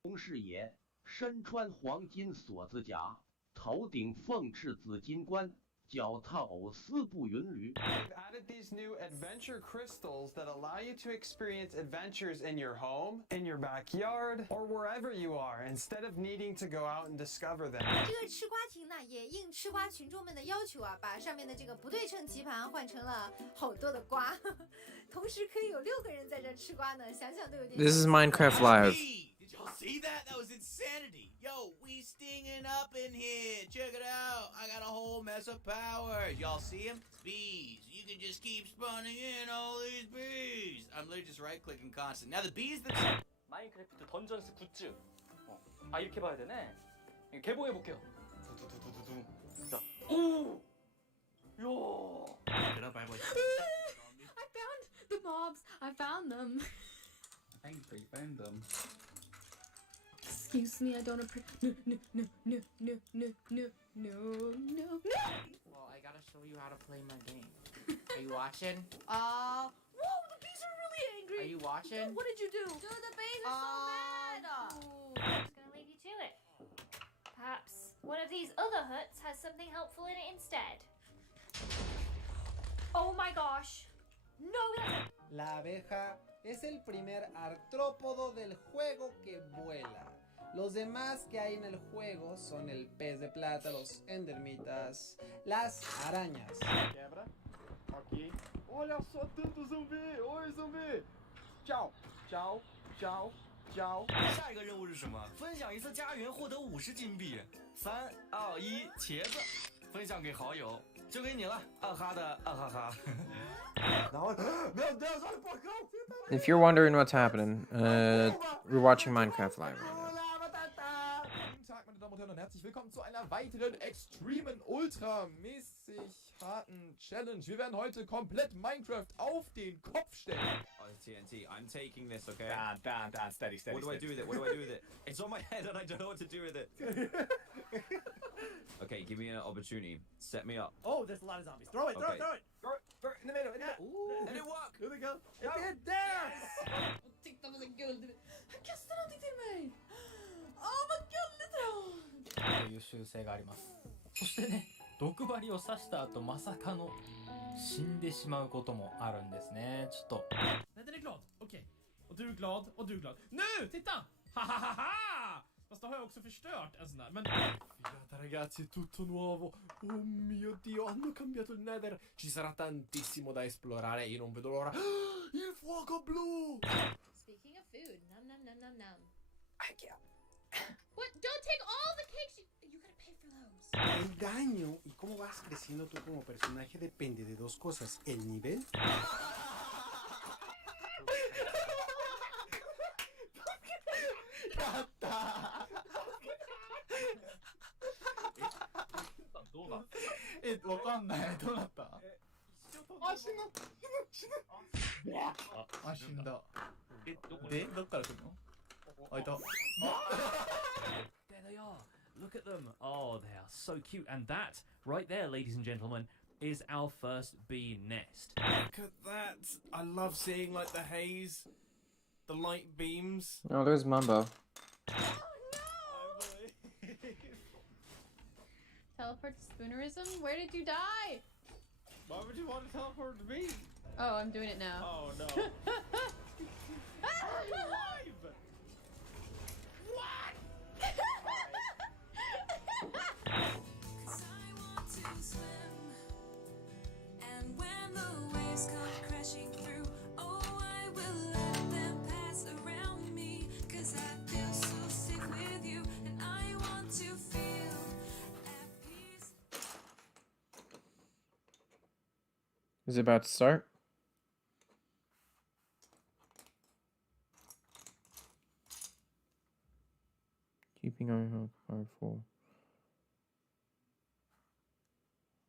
公是爷身穿黄金锁子甲，头顶凤翅紫金冠，脚踏藕丝步云驴。 They've added these new adventure crystals that allow you to experience adventures in your home, in your backyard, or wherever you are, instead of needing to go out and discover them. 这个吃瓜亭呢，也应吃瓜群众们的要求啊，把上面的这个不对称棋盘换成了好多的瓜，同时可以有6个人在这吃瓜呢，想想都有点。This is Minecraft Live. Did y'all see that? That was insanity. Yo, we stinging up in here. Check it out. I got a whole mess of powers. Y'all see them? Bees. You can just keep spawning in all these bees. I'm literally just right-clicking constant. Now the bees that... 마인크래프트 던전스 굿즈. 아 이렇게 봐야 되네. 개봉해 볼게요. 두두두두두. 자, 오, 야. Get up, bad boy. I found the mobs. I found them. I found them. Excuse me, I don't appreciate. No. Well, I gotta show you how to play my game. Are you watching? Whoa, the bees are really angry. Are you watching? What did you do? Dude, the bees are so mad. I'm just gonna leave you to it. Perhaps one of these other huts has something helpful in it instead. Oh my gosh. No, that's... La abeja es el primer artrópodo del juego que vuela. Los demás que hay en el juego son el pez de plata, los endermitas, las arañas. Quebra. Ok. Olha só tanto zumbi. Oi, zumbi. Tchau. Tchau. Tchau. Tchau. 下一个任务是什么？分享一次家园，获得50金币。3、2、1，茄子，分享给好友，就给你了，二哈的二哈哈。Meu Deus, olha o porcão. If you're wondering what's happening, we're watching Minecraft Live right now. Guten Tag, meine Damen und Herren, und herzlich willkommen zu einer weiteren extremen, ultramäßig harten Challenge. Wir werden heute komplett Minecraft auf den Kopf stellen. Oh, TNT, I'm taking this, okay? Dan, steady. What do I do with it? What do I do with it? It's on my head and I don't know what to do with it. Okay, give me an opportunity. Set me up. Oh, there's a lot of zombies. Throw it. Okay. the middle. Ooh. Did it work? Here we go. It did. There. Titta vad gulligt. Han kastar någonting till mig. Åh, vad gulligt då. という習性があります。そしてね、毒針を刺した後まさかの死んでしまうこともあるんですね。ちょっと。 Nej, den är glad. Okej. Och du är glad, och du är glad. Nu! Titta! Ha ha ha ha! Fast då har jag också förstört en sån där. Men... Figata ragazzi, è tutto nuovo. Oh mio Dio, hanno cambiato il Nether. Ci sarà tantissimo da esplorare. Io non vedo l'ora. Il fuoco blu! Speaking of food, nom nom nom nom nom. What? Don't take all the cakes. You gotta pay for those. El daño y cómo vas creciendo tú como personaje depende de dos cosas: el nivel. There they are. Look at them. Oh, they are so cute. And that, right there, ladies and gentlemen, is our first bee nest. Look at that. I love seeing like the haze, the light beams. Oh, there's Mumbo. Teleport to Spoonerism? Where did you die? Why would you want to teleport to me? Oh, I'm doing it now. Oh, no. Is it about to start? Keeping our health bar full.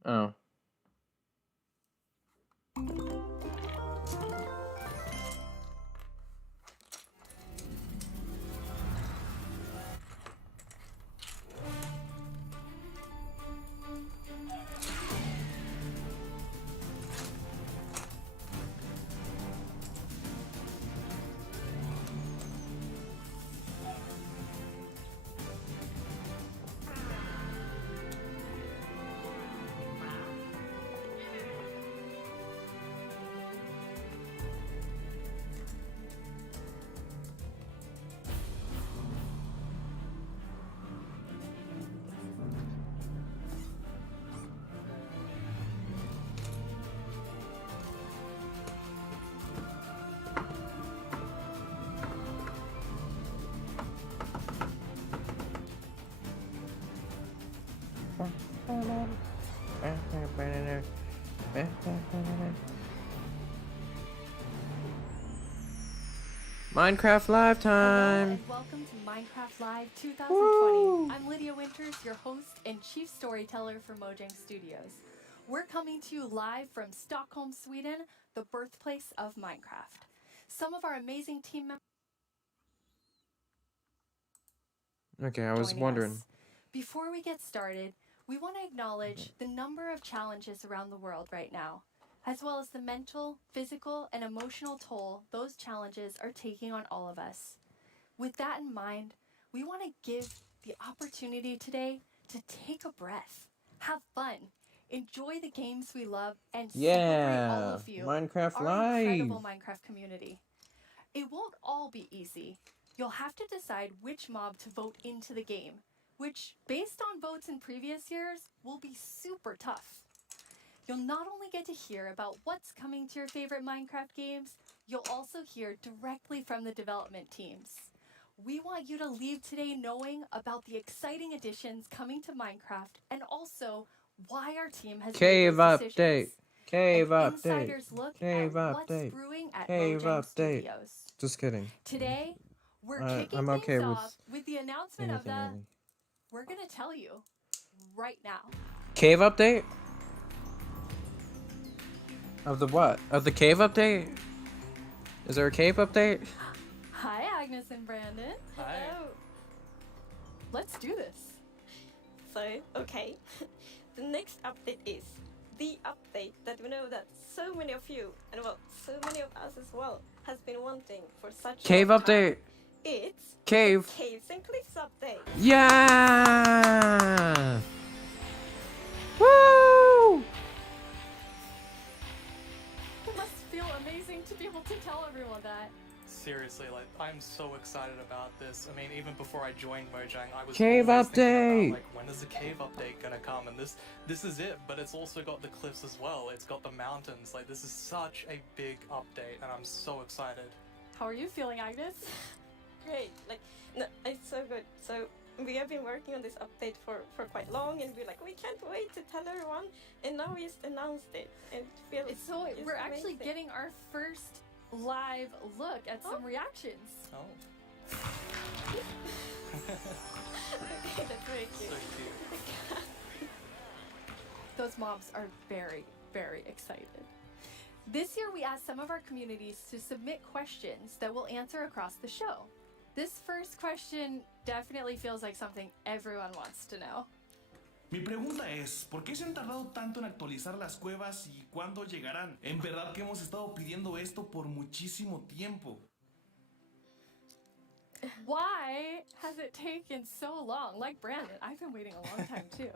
Oh. Minecraft Live time! And welcome to Minecraft Live 2020. Woo! I'm Lydia Winters, your host and chief storyteller for Mojang Studios. We're coming to you live from Stockholm, Sweden, the birthplace of Minecraft. Some of our amazing team members. Okay, I was wondering. Before we get started, we want to acknowledge the number of challenges around the world right now, as well as the mental, physical, and emotional toll those challenges are taking on all of us. With that in mind, we want to give the opportunity today to take a breath, have fun, enjoy the games we love, and celebrate all of you, Minecraft our Live! incredible Minecraft community. It won't all be easy. You'll have to decide which mob to vote into the game, which, based on votes in previous years, will be super tough. You'll not only get to hear about what's coming to your favorite Minecraft games, you'll also hear directly from the development teams. We want you to leave today knowing about the exciting additions coming to Minecraft and also why our team has Cave made those update! decisions. Cave An update! insider's look Cave at what's update! brewing at Cave Mojang update! Studios. Just kidding. Today, we're kicking I'm okay things with off with the announcement of anything the... really. We're gonna tell you right now. Cave update? Of the what? Of the cave update? Is there a cave update? Hi, Agnes and Brandon. Hi. Hello. Let's do this. So, okay. The next update is the update that we know that so many of you, and well, so many of us as well, has been wanting for such Cave a long time. update. It's Cave. the Caves and Cliffs update. Yeah. Woo! It must feel amazing to be able to tell everyone that. Seriously, like, I'm so excited about this. I mean, even before I joined Mojang, I was Cave always thinking update! about, like, when is the cave update gonna come? And this is it, but it's also got the cliffs as well. It's got the mountains. Like, this is such a big update, and I'm so excited. How are you feeling, Agnes? Great, like, no, it's so good. So we have been working on this update for quite long, and we're like, we can't wait to tell everyone, and now we just announced it, and it feels So just we're actually amazing. getting our first live look at some reactions. Oh. Okay, that's very cute. So cute. Those mobs are very, very excited. This year we asked some of our communities to submit questions that we'll answer across the show. This first question definitely feels like something everyone wants to know. Mi pregunta es, ¿por qué se han tardado tanto en actualizar las cuevas y cuándo llegarán? En verdad que hemos estado pidiendo esto por muchísimo tiempo. Why has it taken so long? Like Brandon, I've been waiting a long time too.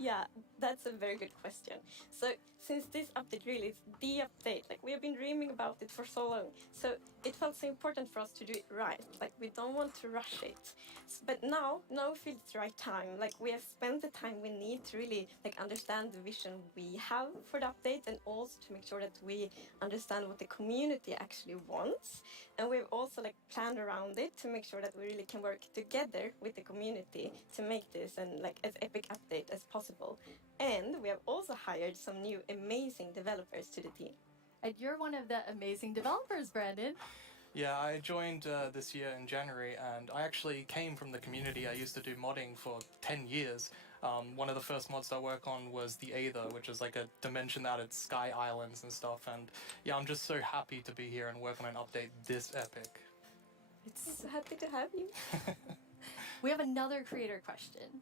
Yeah, that's a very good question. So since this update really is the update, like we have been dreaming about it for so long, so it felt so important for us to do it right. Like we don't want to rush it. But now we feel it's the right time. Like we have spent the time we need to really like understand the vision we have for the update, and also to make sure that we understand what the community actually wants. And we've also like planned around it to make sure that we really can work together with the community to make this and like as epic update as possible. And we have also hired some new amazing developers to the team. And you're one of the amazing developers, Brandon. Yeah, I joined this year in January, and I actually came from the community. I used to do modding for 10 years. One of the first mods I work on was the Aether, which is like a dimension that had sky islands and stuff. And yeah, I'm just so happy to be here and work on an update this epic. It's so happy to have you. We have another creator question.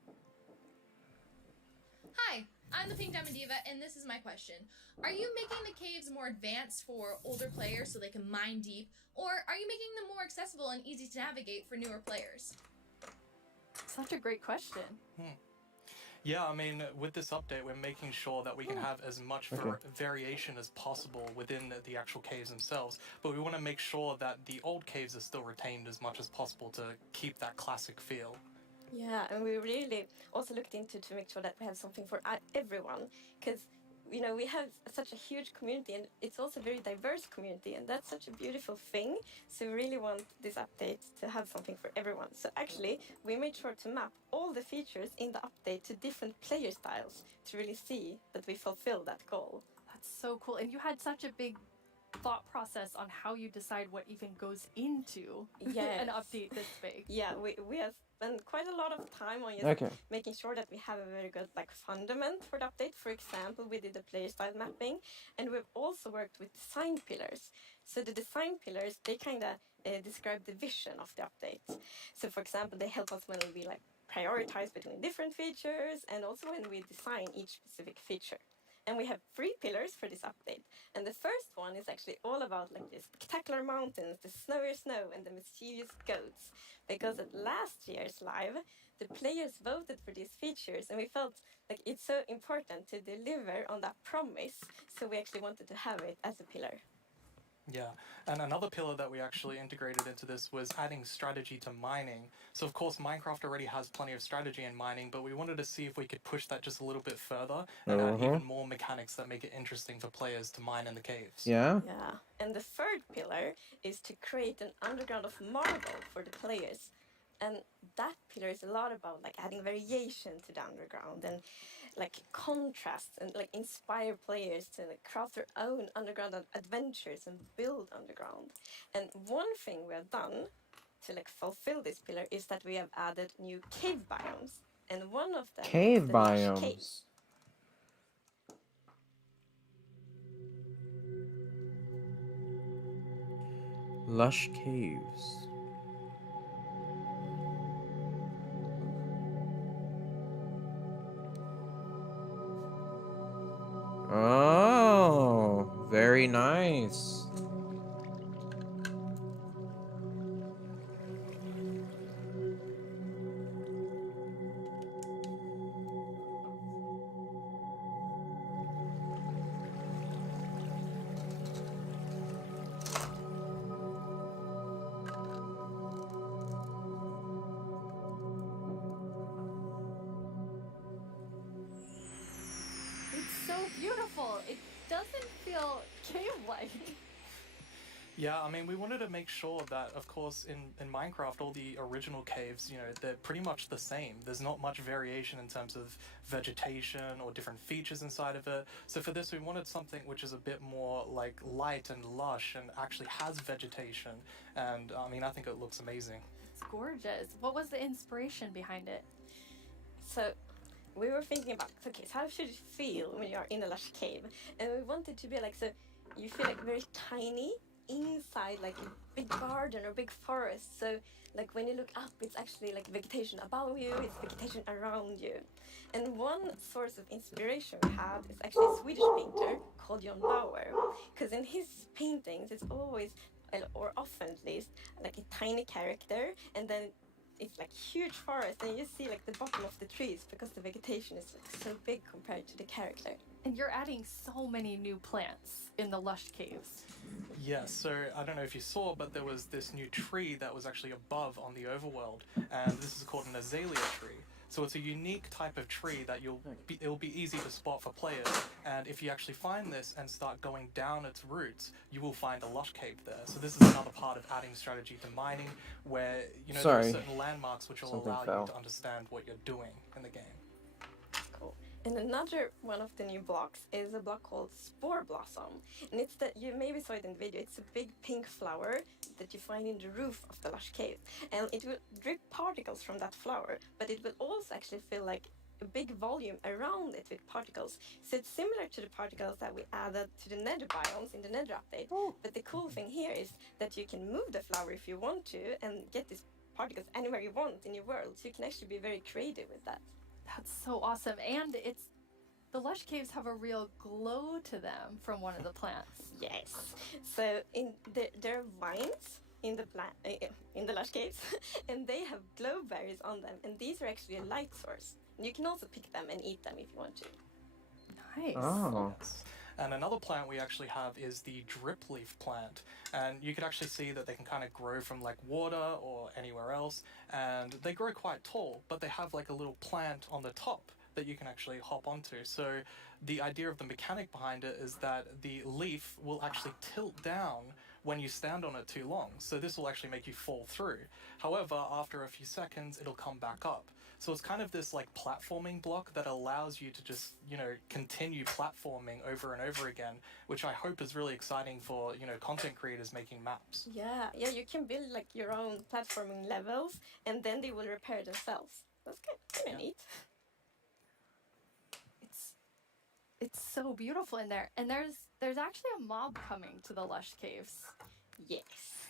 Hi, I'm the Pink Diamond Diva, and this is my question. Are you making the caves more advanced for older players so they can mine deep, or are you making them more accessible and easy to navigate for newer players? Such a great question. Yeah, I mean, with this update, we're making sure that we can have as much variation as possible within the actual caves themselves, but we want to make sure that the old caves are still retained as much as possible to keep that classic feel. Yeah, and we really also looked into to make sure that we have something for everyone, because you know we have such a huge community, and it's also a very diverse community, and that's such a beautiful thing. So we really want this update to have something for everyone. So actually, we made sure to map all the features in the update to different player styles to really see that we fulfill that goal. That's so cool. And you had such a big thought process on how you decide what even goes into an update this big. Yeah, we have spent quite a lot of time on just making sure that we have a very good like fundament for the update. For example, we did the player style mapping, and we've also worked with design pillars. So the design pillars, they kind of describe the vision of the update. So for example, they help us when we like prioritize between different features, and also when we design each specific feature. And we have 3 pillars for this update. And the first one is actually all about like the spectacular mountains, the snowy snow, and the mischievous goats. Because at last year's live, the players voted for these features, and we felt like it's so important to deliver on that promise. So we actually wanted to have it as a pillar. Yeah, and another pillar that we actually integrated into this was adding strategy to mining. So of course Minecraft already has plenty of strategy in mining, but we wanted to see if we could push that just a little bit further and add even more mechanics that make it interesting for players to mine in the caves. Yeah? Yeah, and the third pillar is to create an underground of marble for the players. And that pillar is a lot about like adding variation to the underground and like contrast and like inspire players to like craft their own underground adventures and build underground. And one thing we have done to like fulfill this pillar is that we have added new cave biomes, and one of them Cave is the lush biomes. cave. Lush caves. Oh, very nice. It's so beautiful. It doesn't feel cave-like. Yeah, I mean, we wanted to make sure that, of course, in Minecraft, all the original caves, you know, they're pretty much the same. There's not much variation in terms of vegetation or different features inside of it. So for this, we wanted something which is a bit more like light and lush and actually has vegetation. And I mean, I think it looks amazing. It's gorgeous. What was the inspiration behind it? So we were thinking about, okay, so how should it feel when you're in a lush cave? And we wanted to be like, so you feel like very tiny inside like a big garden or big forest. So like when you look up, it's actually like vegetation above you, it's vegetation around you. And one source of inspiration we have is actually a Swedish painter called John Bauer, because in his paintings it's always, or often at least, like a tiny character, and then it's like huge forest, and you see like the bottom of the trees because the vegetation is like so big compared to the character. And you're adding so many new plants in the lush caves. Yes, so I don't know if you saw, but there was this new tree that was actually above on the overworld, and this is called an azalea tree. So it's a unique type of tree that it'll be easy to spot for players, and if you actually find this and start going down its roots, you will find a lush cave there. So this is another part of adding strategy to mining, where there are certain landmarks which will allow you to understand what you're doing in the game. Cool. And another one of the new blocks is a block called Spore Blossom. And it's that, you maybe saw it in the video, it's a big pink flower that you find in the roof of the lush cave. And it will drip particles from that flower, but it will also actually feel like a big volume around it with particles. So it's similar to the particles that we added to the nether biomes in the nether update. But the cool thing here is that you can move the flower if you want to and get these particles anywhere you want in your world. So you can actually be very creative with that. That's so awesome. And the lush caves have a real glow to them from one of the plants. Yes. So there are vines in the lush caves, and they have glow berries on them, and these are actually a light source. And you can also pick them and eat them if you want to. Nice. Oh. And another plant we actually have is the drip leaf plant. And you can actually see that they can kind of grow from like water or anywhere else. And they grow quite tall, but they have like a little plant on the top that you can actually hop onto. So the idea of the mechanic behind it is that the leaf will actually tilt down when you stand on it too long. So this will actually make you fall through. However, after a few seconds, it'll come back up. So it's kind of this like platforming block that allows you to just, continue platforming over and over again, which I hope is really exciting for, content creators making maps. Yeah, you can build like your own platforming levels, and then they will repair themselves. That's kind of neat. It's so beautiful in there. And there's actually a mob coming to the lush caves. Yes,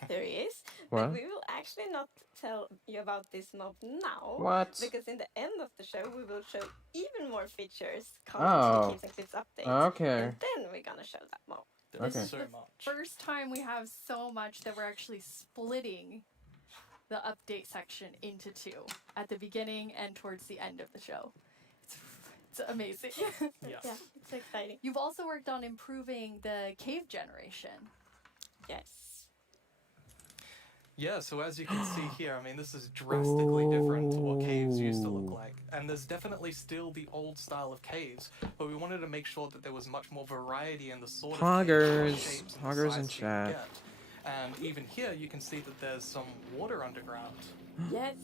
there is. What? But we will actually not tell you about this mob now. What? Because in the end of the show, we will show even more features coming to the Caves and Cliffs update. Okay. And then we're gonna show that mob. This is the first time we have so much that we're actually splitting the update section into two, at the beginning and towards the end of the show. It's amazing. Yeah, it's exciting. You've also worked on improving the cave generation. Yes. Yeah, so as you can see here, I mean, this is drastically different to what caves used to look like. And there's definitely still the old style of caves, but we wanted to make sure that there was much more variety in the sort of Poggers. shapes and Poggers in sizes you chat. get. And even here, you can see that there's some water underground. Yes.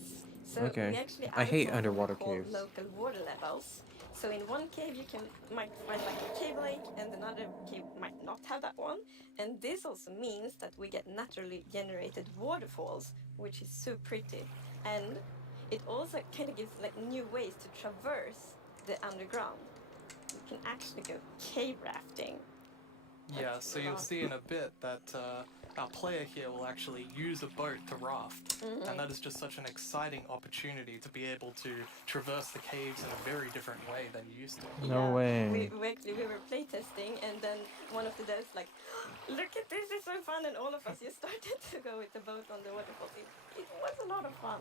So Okay. we actually I hate added something underwater called caves. local water levels. So in one cave you might find like a cave lake, and another cave might not have that one. And this also means that we get naturally generated waterfalls, which is so pretty. And it also kind of gives like new ways to traverse the underground. You can actually go cave rafting. Yeah, so you'll see in a bit that our player here will actually use a boat to raft. And that is just such an exciting opportunity to be able to traverse the caves in a very different way than you used to. No way. We were playtesting, and then one of the devs like, look at this, it's so fun, and all of us just started to go with the boat on the waterfall. It was a lot of fun.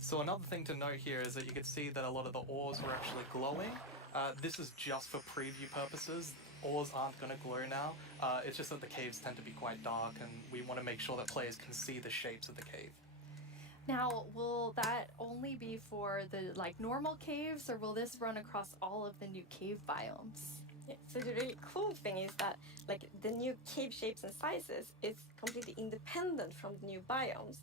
So another thing to note here is that you can see that a lot of the ores were actually glowing. This is just for preview purposes. Ores aren't going to glow now. It's just that the caves tend to be quite dark, and we want to make sure that players can see the shapes of the cave. Now, will that only be for the normal caves, or will this run across all of the new cave biomes? Yeah, so the really cool thing is that the new cave shapes and sizes is completely independent from the new biomes.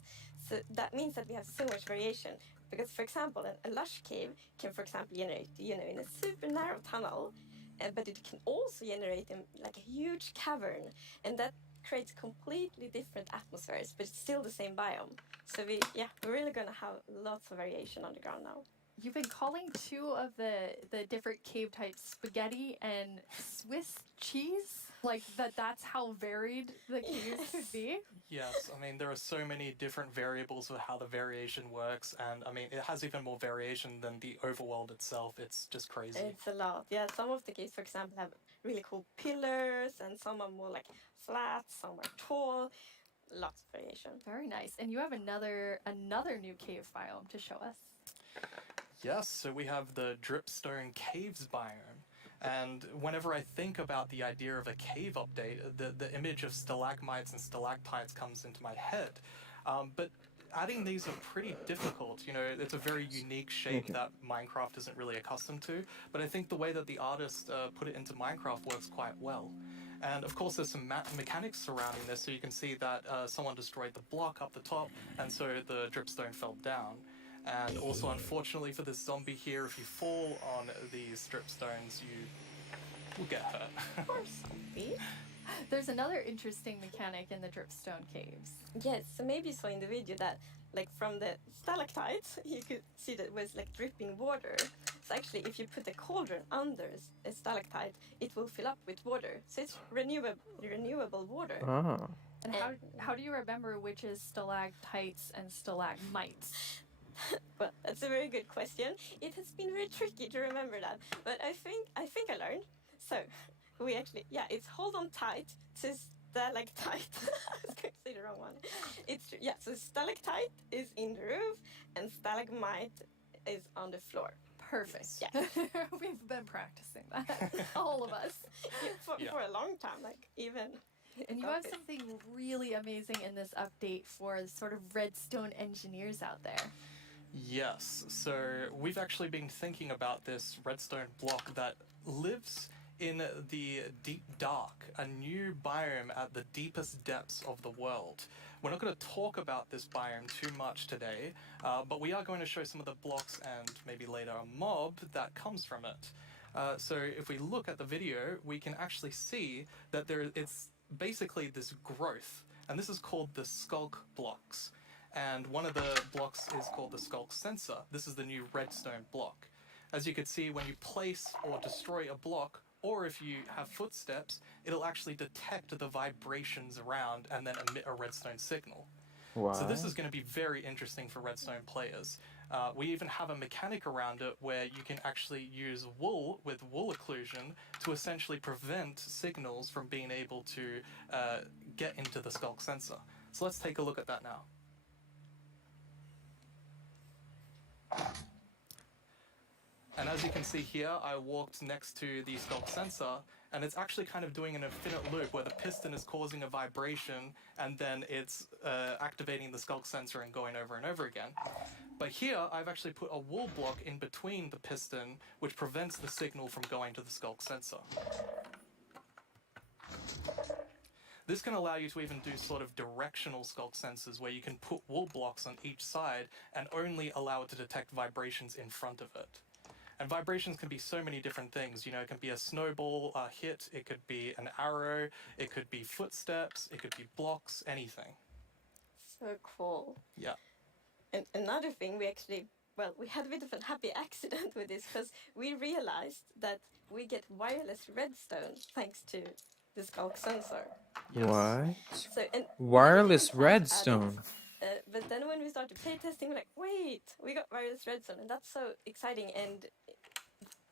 So that means that we have so much variation. Because, for example, a lush cave can, for example, generate, in a super narrow tunnel, but it can also generate in a huge cavern, and that creates completely different atmospheres, but it's still the same biome. So we're really gonna have lots of variation on the ground now. You've been calling two of the different cave types spaghetti and Swiss cheese? That's how varied the caves could be? Yes, I mean, there are so many different variables of how the variation works, and I mean, it has even more variation than the overworld itself. It's just crazy. It's a lot. Yeah, some of the caves, for example, have really cool pillars, and some are more flat, some are tall. Lots of variation. Very nice. And you have another new cave biome to show us. Yes, so we have the Dripstone Caves biome. And whenever I think about the idea of a cave update, the image of stalagmites and stalactites comes into my head. But adding these are pretty difficult. You know, it's a very unique shape that Minecraft isn't really accustomed to. But I think the way that the artist put it into Minecraft works quite well. And of course, there's some mechanics surrounding this. So you can see that someone destroyed the block up the top, and so the dripstone fell down. And also, unfortunately for this zombie here, if you fall on these dripstones, you will get hurt. Poor zombie. There's another interesting mechanic in the dripstone caves. Yes, so maybe you saw in the video that, from the stalactites, you could see that it was dripping water. So actually, if you put a cauldron under a stalactite, it will fill up with water. So it's renewable water. Ah. And how do you remember which is stalactites and stalagmites? Well, that's a very good question. It has been very tricky to remember that, but I think I learned. So we actually, it's hold on tight to stalactite. I was going to say the wrong one. So stalactite is in the roof and stalagmite is on the floor. Perfect. Yeah. We've been practicing that, all of us. For a long time, even. And you have something really amazing in this update for sort of redstone engineers out there. Yes, so we've actually been thinking about this redstone block that lives in the deep dark, a new biome at the deepest depths of the world. We're not going to talk about this biome too much today, but we are going to show some of the blocks and maybe later a mob that comes from it. So if we look at the video, we can actually see that it's basically this growth, and this is called the skulk blocks. And one of the blocks is called the skulk sensor. This is the new redstone block. As you can see, when you place or destroy a block, or if you have footsteps, it'll actually detect the vibrations around and then emit a redstone signal. Wow. So this is going to be very interesting for redstone players. We even have a mechanic around it where you can actually use wool with wool occlusion to essentially prevent signals from being able to get into the skulk sensor. So let's take a look at that now. And as you can see here, I walked next to the skulk sensor, and it's actually kind of doing an infinite loop where the piston is causing a vibration, and then it's activating the skulk sensor and going over and over again. But here, I've actually put a wool block in between the piston, which prevents the signal from going to the skulk sensor. This can allow you to even do sort of directional skulk sensors where you can put wool blocks on each side and only allow it to detect vibrations in front of it. And vibrations can be so many different things. You know, it can be a snowball hit, it could be an arrow, it could be footsteps, it could be blocks, anything. So cool. Yeah. And another thing, we had a bit of a happy accident with this, because we realized that we get wireless redstone thanks to the Skulk sensor. What? So, and Wireless we didn't add redstone. it, but then when we started playtesting, we're like, wait, we got wireless redstone, and that's so exciting. And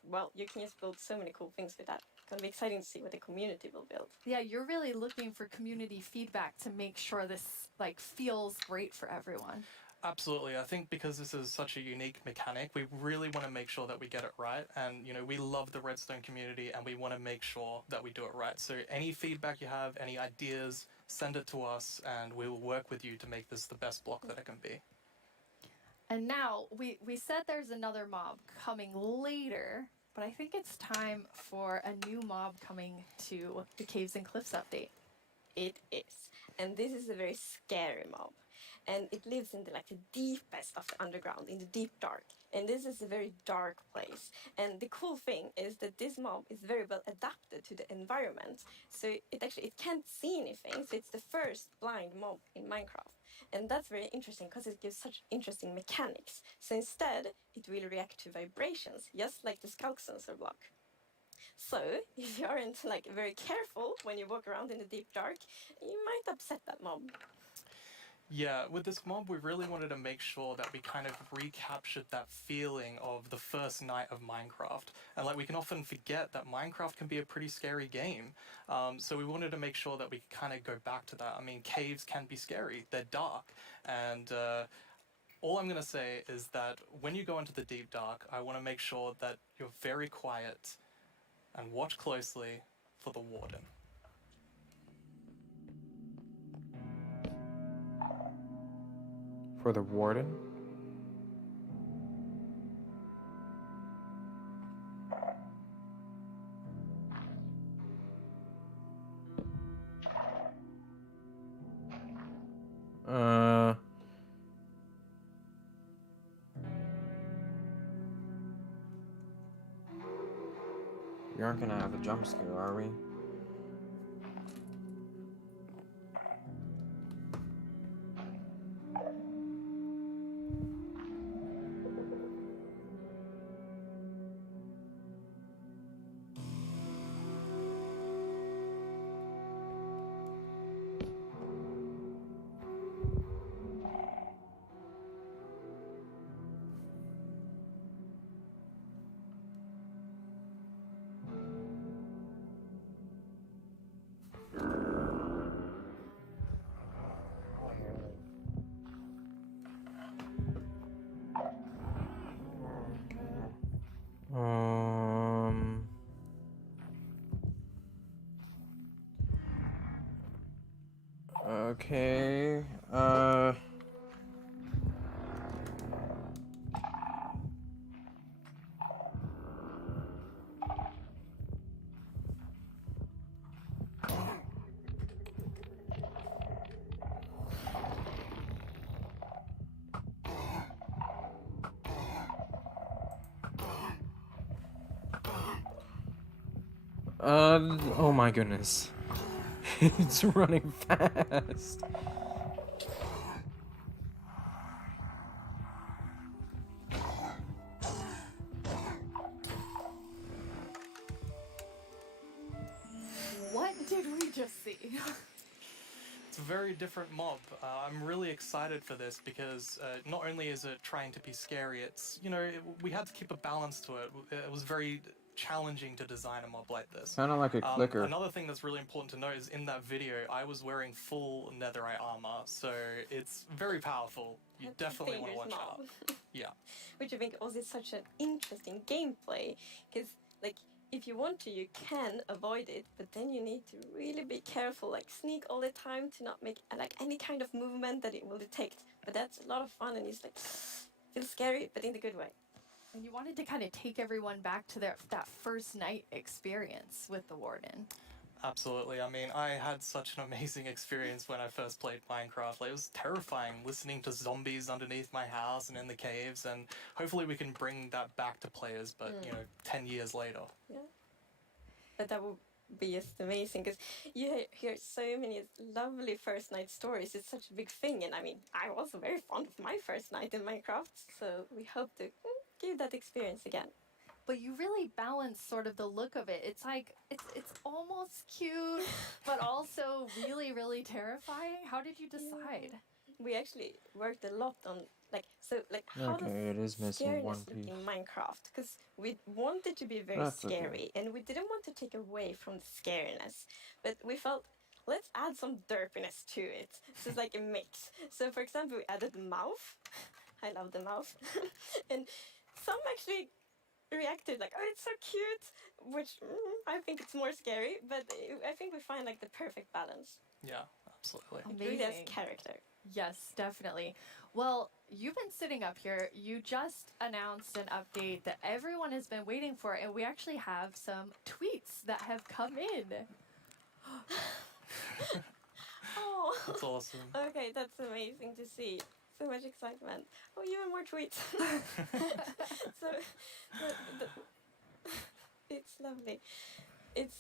well, you can just build so many cool things with that. It's gonna be exciting to see what the community will build. Yeah, you're really looking for community feedback to make sure this like feels great for everyone. Absolutely. I think because this is such a unique mechanic, we really want to make sure that we get it right. And, you know, we love the Redstone community and we want to make sure that we do it right. So any feedback you have, any ideas, send it to us and we will work with you to make this the best block that it can be. And now, we said there's another mob coming later, but I think it's time for a new mob coming to the Caves and Cliffs update. It is. And this is a very scary mob. And it lives in the deepest of the underground, in the deep dark. And this is a very dark place. And the cool thing is that this mob is very well adapted to the environment. So it can't see anything. So it's the first blind mob in Minecraft. And that's very interesting because it gives such interesting mechanics. So instead, it will react to vibrations, just like the Skulk sensor block. So if you aren't very careful when you walk around in the deep dark, you might upset that mob. Yeah, with this mob, we really wanted to make sure that we kind of recaptured that feeling of the first night of Minecraft. And we can often forget that Minecraft can be a pretty scary game. So we wanted to make sure that we kind of go back to that. I mean, caves can be scary. They're dark. And all I'm going to say is that when you go into the deep dark, I want to make sure that you're very quiet and watch closely for the warden. For the warden? We aren't gonna have a jump scare, are we? Okay, oh my goodness. It's running fast. What did we just see? It's a very different mob. I'm really excited for this because not only is it trying to be scary, it's, we had to keep a balance to it. It was very challenging to design a mob like this. Kind of like a clicker. Another thing that's really important to note is in that video, I was wearing full netherite armor, so it's very powerful. You definitely want to watch out. Yeah. Which I think also is such an interesting gameplay, because if you want to, you can avoid it, but then you need to really be careful, sneak all the time to not make any kind of movement that it will detect. But that's a lot of fun, and it's feels scary, but in the good way. And you wanted to kind of take everyone back to that first night experience with the warden. Absolutely. I mean, I had such an amazing experience when I first played Minecraft. It was terrifying listening to zombies underneath my house and in the caves, and hopefully we can bring that back to players, but 10 years later. Yeah. But that would be just amazing, because you hear so many lovely first night stories. It's such a big thing, and I mean, I was very fond of my first night in Minecraft, so we hope to give that experience again. but you really balance sort of the look of it. It's like it's almost cute, but also really, really terrifying. How did you decide? We actually worked a lot on how Okay, it is does missing one scariness look piece. in Minecraft, because we wanted to be very That's okay. scary and we didn't want to take away from the scariness, but we felt let's add some derpiness to it. So it's like a mix. So for example, we added mouth. I love the mouth. And some actually reacted like, oh, it's so cute, which I think it's more scary, but I think we find like the perfect balance. Yeah, absolutely. It really has character. Yes, definitely. Well, you've been sitting up here. You just announced an update that everyone has been waiting for, and we actually have some tweets that have come in. Oh, That's awesome. Okay, that's amazing to see. So much excitement. Oh, even more tweets. so, it's lovely. It's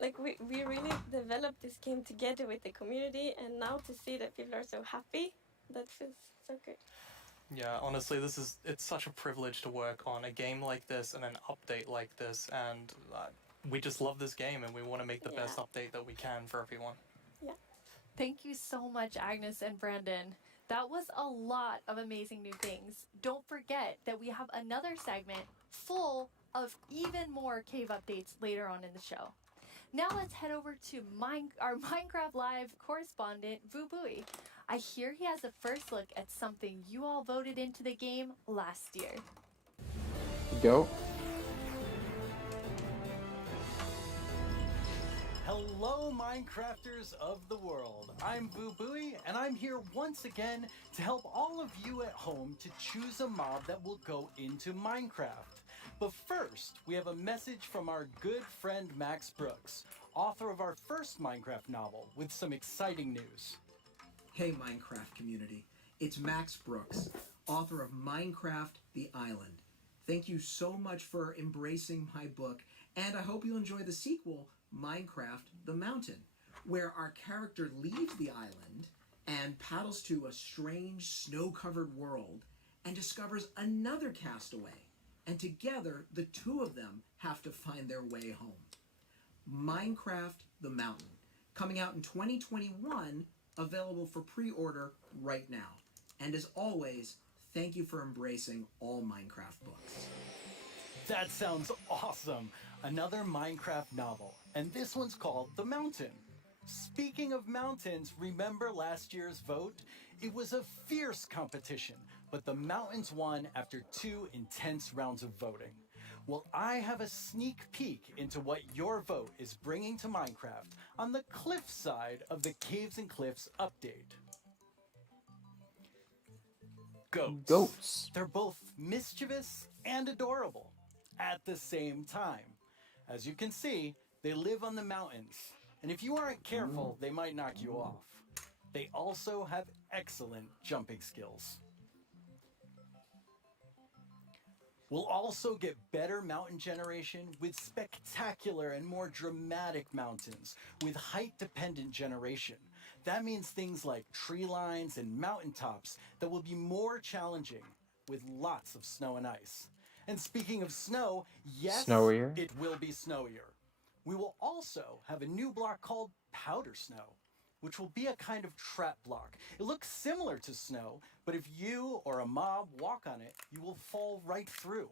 like we really developed this game together with the community, and now to see that people are so happy, that feels so good. Yeah, honestly, it's such a privilege to work on a game like this and an update like this, and we just love this game and we want to make the best update that we can for everyone. Yeah. Thank you so much, Agnes and Brandon. That was a lot of amazing new things. Don't forget that we have another segment full of even more cave updates later on in the show. Now let's head over to our Minecraft Live correspondent, Vubui. I hear he has a first look at something you all voted into the game last year. Go. Hello, Minecrafters of the world. I'm Vubui, and I'm here once again to help all of you at home to choose a mob that will go into Minecraft. But first, we have a message from our good friend Max Brooks, author of our first Minecraft novel, with some exciting news. Hey Minecraft community, it's Max Brooks, author of Minecraft The Island. Thank you so much for embracing my book, and I hope you enjoy the sequel, Minecraft The Mountain, where our character leaves the island and paddles to a strange snow-covered world and discovers another castaway, and together the two of them have to find their way home. Minecraft The Mountain, coming out in 2021, available for pre-order right now. And as always, thank you for embracing all Minecraft books. That sounds awesome! Another Minecraft novel, and this one's called The Mountain. Speaking of mountains, remember last year's vote? It was a fierce competition, but the mountains won after 2 intense rounds of voting. Well, I have a sneak peek into what your vote is bringing to Minecraft on the cliff side of the Caves and Cliffs update. Goats. They're both mischievous and adorable at the same time. As you can see, they live on the mountains, and if you aren't careful, they might knock you off. They also have excellent jumping skills. We'll also get better mountain generation with spectacular and more dramatic mountains with height-dependent generation. That means things like tree lines and mountaintops that will be more challenging with lots of snow and ice. And speaking of snow, yes, Snowier. it will be snowier. We will also have a new block called Powder Snow, which will be a kind of trap block. It looks similar to snow, but if you or a mob walk on it, you will fall right through.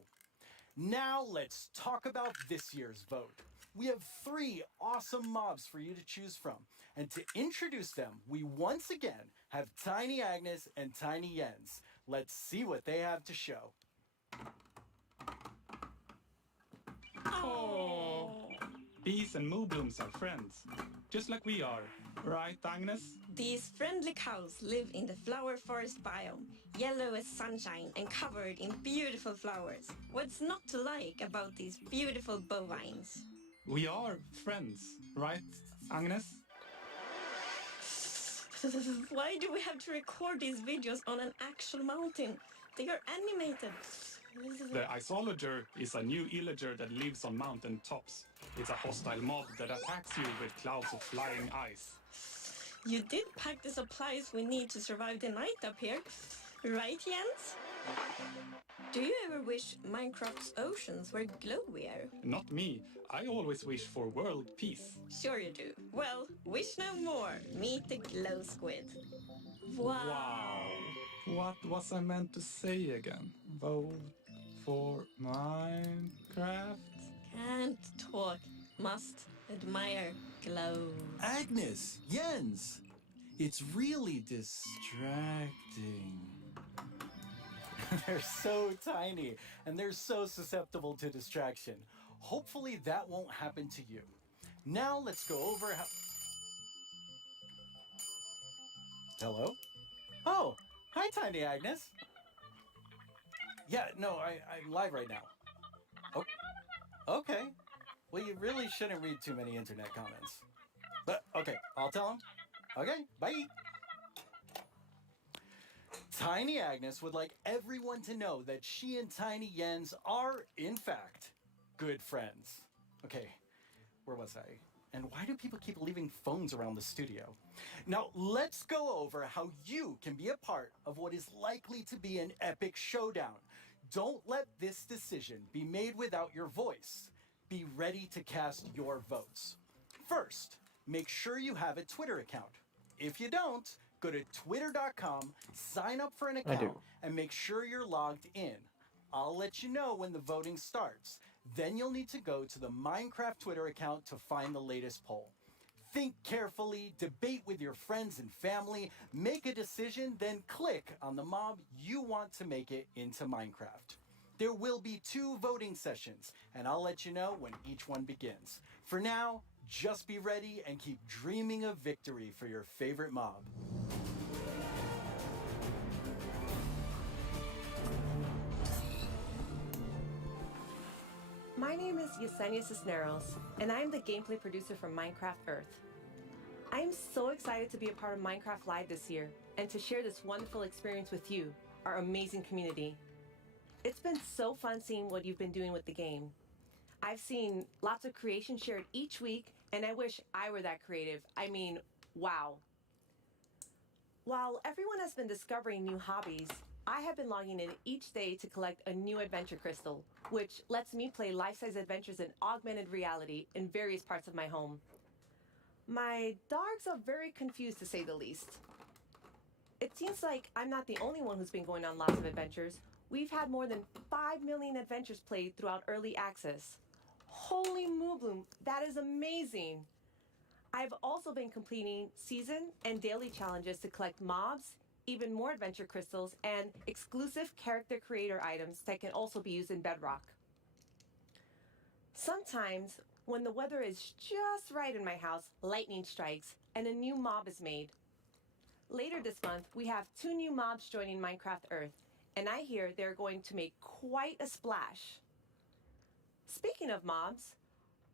Now let's talk about this year's vote. We have 3 awesome mobs for you to choose from. And to introduce them, we once again have Tiny Agnes and Tiny Jens. Let's see what they have to show. Oh. Bees and Mooblooms are friends, just like we are. Right, Agnes? These friendly cows live in the flower forest biome, yellow as sunshine and covered in beautiful flowers. What's not to like about these beautiful bovines? We are friends, right, Agnes? Why do we have to record these videos on an actual mountain? They are animated. The Isolager is a new illager that lives on mountain tops. It's a hostile mob that attacks you with clouds of flying ice. You did pack the supplies we need to survive the night up here, right, Jens? Do you ever wish Minecraft's oceans were glowier? Not me. I always wish for world peace. Sure you do. Well, wish no more. Meet the glow squid. Wow. What was I meant to say again? Vote for Minecraft? Can't talk. Must admire glow. Agnes! Jens! It's really distracting. They're so tiny, and they're so susceptible to distraction. Hopefully that won't happen to you. Now let's go over how... Hello? Oh, hi Tiny Agnes. Yeah, no, I'm live right now. Oh, okay. Well, you really shouldn't read too many internet comments. But, okay, I'll tell him. Okay, bye. Tiny Agnes would like everyone to know that she and Tiny Jens are, in fact, good friends. Okay, where was I? And why do people keep leaving phones around the studio? Now, let's go over how you can be a part of what is likely to be an epic showdown. Don't let this decision be made without your voice. Be ready to cast your votes. First, make sure you have a Twitter account. If you don't, go to twitter.com, sign up for an account, and make sure you're logged in. I'll let you know when the voting starts. Then you'll need to go to the Minecraft Twitter account to find the latest poll. Think carefully, debate with your friends and family, make a decision, then click on the mob you want to make it into Minecraft. There will be 2 voting sessions, and I'll let you know when each one begins. For now, just be ready and keep dreaming of victory for your favorite mob. My name is Yesenia Cisneros, and I am the gameplay producer for Minecraft Earth. I am so excited to be a part of Minecraft Live this year, and to share this wonderful experience with you, our amazing community. It's been so fun seeing what you've been doing with the game. I've seen lots of creation shared each week, and I wish I were that creative. I mean, wow. While everyone has been discovering new hobbies, I have been logging in each day to collect a new adventure crystal, which lets me play life-size adventures in augmented reality in various parts of my home. My dogs are very confused, to say the least. It seems like I'm not the only one who's been going on lots of adventures. We've had more than 5 million adventures played throughout early access. Holy Moobloom, that is amazing! I've also been completing season and daily challenges to collect mobs, even more adventure crystals, and exclusive character creator items that can also be used in Bedrock. Sometimes, when the weather is just right in my house, lightning strikes and a new mob is made. Later this month, we have 2 new mobs joining Minecraft Earth, and I hear they're going to make quite a splash. Speaking of mobs,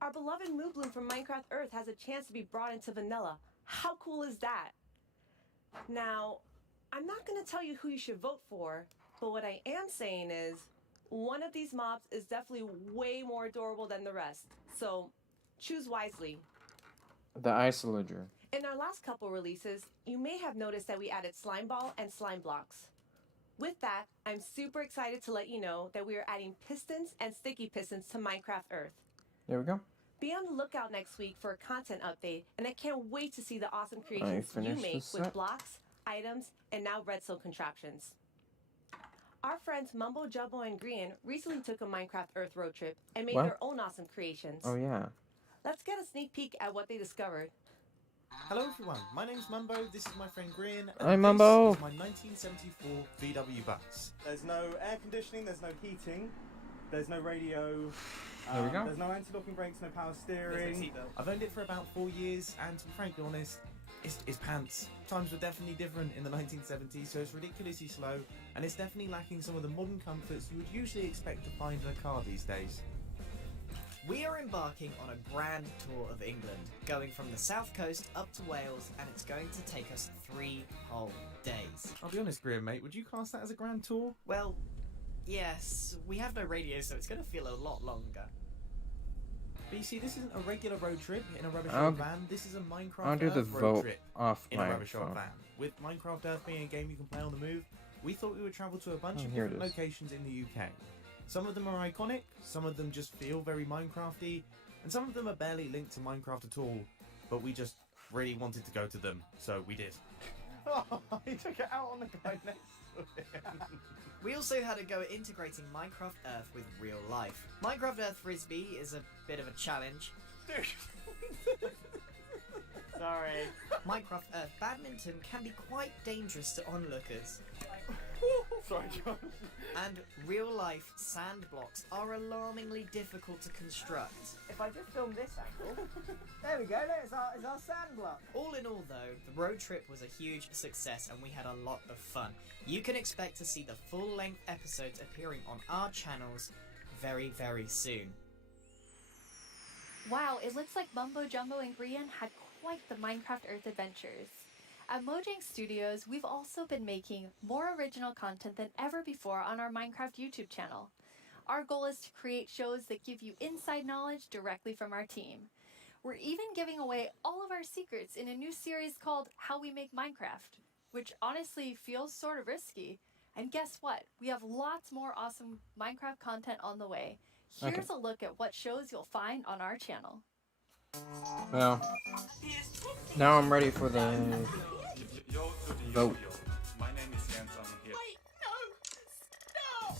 our beloved Moobloom from Minecraft Earth has a chance to be brought into vanilla. How cool is that? Now, I'm not going to tell you who you should vote for, but what I am saying is, one of these mobs is definitely way more adorable than the rest, so choose wisely. The Isolager. In our last couple releases, you may have noticed that we added Slime Ball and Slime Blocks. With that, I'm super excited to let you know that we are adding pistons and sticky pistons to Minecraft Earth. There we go. Be on the lookout next week for a content update, and I can't wait to see the awesome creations you make with blocks, items, and now redstone contraptions. Our friends Mumbo Jumbo and Grian recently took a Minecraft Earth road trip and made their own awesome creations. Oh yeah. Let's get a sneak peek at what they discovered. Hello everyone, my name's Mumbo, this is my friend Grian, and Hi, this Mumbo. is my 1974 VW bus. There's no air conditioning, there's no heating, there's no radio, There we go. there's no anti-locking brakes, no power steering. I've owned it for about 4 years, and to be frankly honest, it's pants. Times were definitely different in the 1970s, so it's ridiculously slow, and it's definitely lacking some of the modern comforts you would usually expect to find in a car these days. We are embarking on a grand tour of England, going from the south coast up to Wales, and it's going to take us 3 whole days. I'll be honest, Grian, mate, would you class that as a grand tour? Well, yes, we have no radio, so it's going to feel a lot longer. But you see, this isn't a regular road trip in a rubbish I'll- old van. This is a Minecraft I'll do the Earth road vote trip off in a my rubbish old phone. van. With Minecraft Earth being a game you can play on the move, we thought we would travel to a bunch of here it different is. locations in the UK. Some of them are iconic, some of them just feel very Minecrafty, and some of them are barely linked to Minecraft at all, but we just really wanted to go to them, so we did. Oh, he took it out on the guy next to him. We also had a go at integrating Minecraft Earth with real life. Minecraft Earth Frisbee is a bit of a challenge. Sorry. Minecraft Earth Badminton can be quite dangerous to onlookers. Sorry, Josh. And real life sand blocks are alarmingly difficult to construct. If I just film this angle, there we go. There's our sand block. All in all though, the road trip was a huge success and we had a lot of fun. You can expect to see the full-length episodes appearing on our channels very, very soon. Wow, it looks like Mumbo Jumbo and Brian had quite the Minecraft Earth adventures. At Mojang Studios, we've also been making more original content than ever before on our Minecraft YouTube channel. Our goal is to create shows that give you inside knowledge directly from our team. We're even giving away all of our secrets in a new series called How We Make Minecraft, which honestly feels sort of risky. And guess what? We have lots more awesome Minecraft content on the way. Here's a look at what shows you'll find on our channel. Well, now I'm ready for the vote. My name is Jens. I'm here. Wait, no! Stop!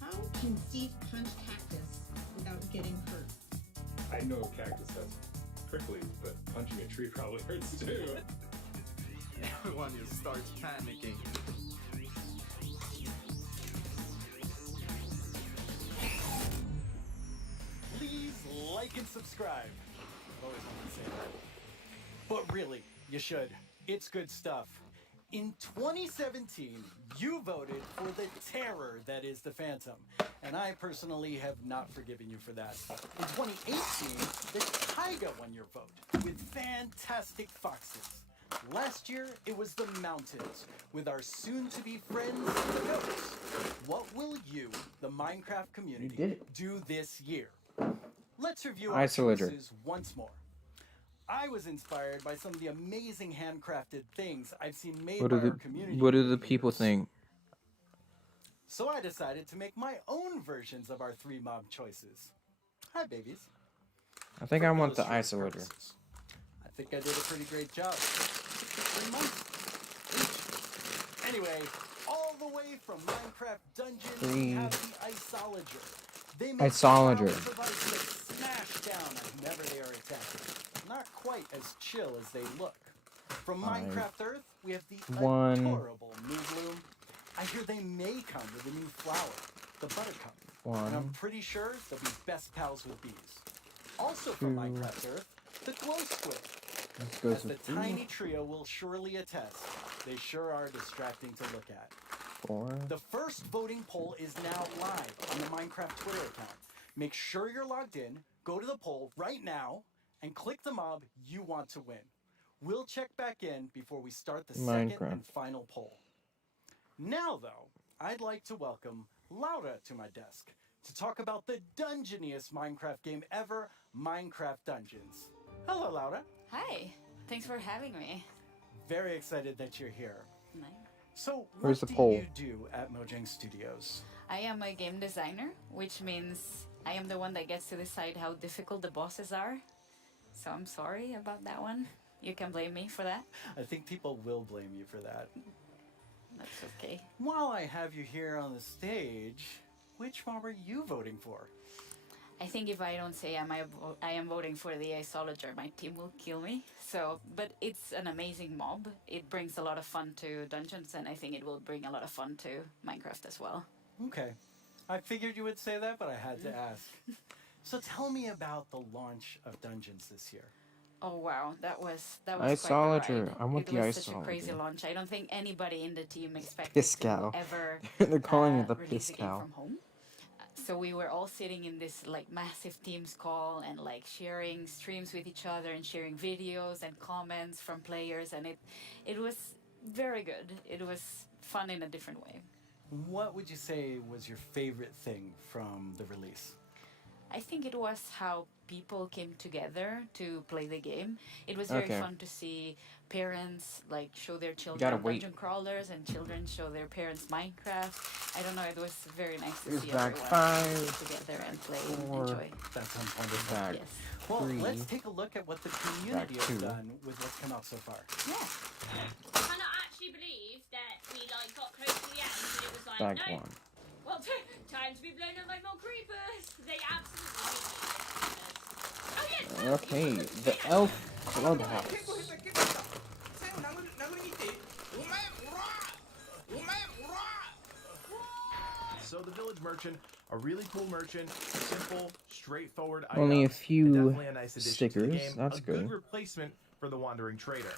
How can Steve punch cactus without getting hurt? I know cactus has prickly, but punching a tree probably hurts too. Everyone just starts panicking. Please like and subscribe. I've always wanted to say that. But really, you should. It's good stuff. In 2017, you voted for the terror that is the Phantom, and I personally have not forgiven you for that. In 2018, the Taiga won your vote with fantastic foxes. Last year, it was the mountains with our soon-to-be friends, the goats. What will you, the Minecraft community, do this year? Let's review our Isolator. choices once more. I was inspired by some of the amazing handcrafted things I've seen made What by do our the community. What do the people think? So I decided to make my own versions of our 3 mob choices. Hi, babies. I think I want the illustrative isolator. purposes, I think I did a pretty great job. 3 months each. Anyway, all the way from Minecraft Dungeons, we have the Isolager. They make Isolager. piles of ice that smash down whenever they are attacking. Not quite as chill as they look. From Minecraft Earth, we have the adorable Moobloom. I hear they may come with a new flower, the Buttercup. And I'm pretty sure they'll be best pals with bees. Also from Minecraft Earth, the Glow Squid. As the tiny trio will surely attest, they sure are distracting to look at. 4. The first voting poll is now live on the Minecraft Twitter account. Make sure you're logged in, go to the poll right now, and click the mob you want to win. We'll check back in before we start the second and final poll. Now, though, I'd like to welcome Laura to my desk to talk about the dungeoniest Minecraft game ever, Minecraft Dungeons. Hello, Laura. Hi, thanks for having me. Very excited that you're here. Nice. So, Where's what the do poll? you do at Mojang Studios? I am a game designer, which means I am the one that gets to decide how difficult the bosses are. So I'm sorry about that one. You can blame me for that. I think people will blame you for that. That's okay. While I have you here on the stage, which mob are you voting for? I think if I don't say I am voting for the Isolager, my team will kill me. So, but it's an amazing mob. It brings a lot of fun to Dungeons, and I think it will bring a lot of fun to Minecraft as well. Okay. I figured you would say that, but I had to ask. So tell me about the launch of Dungeons this year. Oh wow, that was Isolager. quite the ride. I want it the was such a crazy Isolager. launch. I don't think anybody in the team expected Piss to cow. ever They're calling it the release piss a game cow. from home. So we were all sitting in this like massive Teams call and like sharing streams with each other and sharing videos and comments from players, and it was very good. It was fun in a different way. What would you say was your favorite thing from the release? I think it was how people came together to play the game. It was very Okay. fun to see parents like show their gotta children wait. dungeon crawlers and children show their parents Minecraft. I don't know, it was very nice to Here's see bag everyone 5, together and play and 4, enjoy. That sounds wonderful. bag Yes. Well, 3. let's take a look at what the community has 2. done with what's come out so far. Yeah. I cannot actually believe that we like got close to the end and it was like, Bag no, 1. well, time to be blown up by more creepers. They absolutely. Oh yes. Okay, the elf clubhouse. So the village merchant, a really cool merchant, simple, straightforward Only a items, and few definitely a nice addition to the stickers, game. that's a good. replacement for the wandering trader.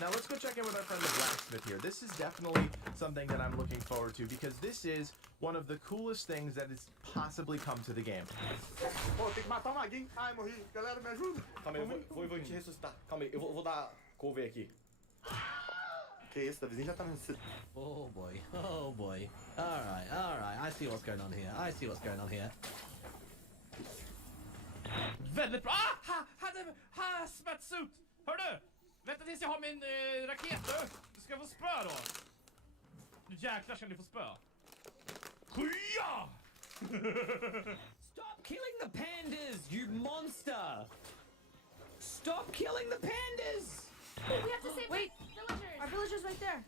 Now let's go check in with our friend the blacksmith here. This is definitely something that I'm looking forward to because this is one of the coolest things that has possibly come to the game. Pô, tem que matar uma guin. Ai, morri. Galera, me ajuda. Calma aí, eu vou te ressuscitar. Calma aí, eu vou dar cover aqui. Que isso, o vizinho já tá nascendo. Oh boy, oh boy. Alright, I see what's going on here. I see what's going on here. Väldigt bra! Ah! Hazmat-suit! Hör du? Vänta tills jag har min raket du! Du ska få spö då! Nu jäklar ska ni få spö. Skya! Stop killing the pandas, you monster! Stop killing the pandas! We have to save villagers. Our villagers right there.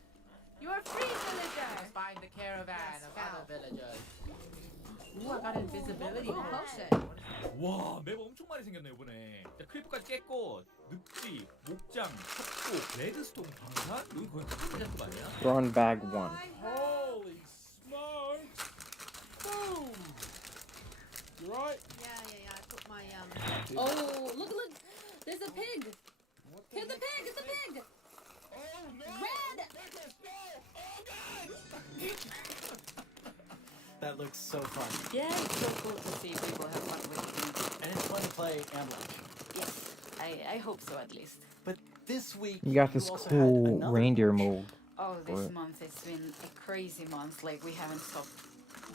You are free, villager. Find the caravan of other villagers. Ooh, I got invisibility potion. 와, 맵 엄청 많이 생겼네 이번에. 자, 크리퍼까지 깼고 늪지, 목장, 협곡, 레드스톤, 방산 여기 거의 크리퍼 잡고 아니야? Thrown bag 1. Holy smokes! Boom! You right? Yeah. I put my Oh, look! There's a pig. Kill the pig! It's a pig. Red. That looks so fun. Yeah, it's so cool to see people have fun with it. And it's fun to play and launch. Yes, I hope so at least. But this week, You got this cool reindeer mold. Oh, for this it. month it's been a crazy month. Like we haven't stopped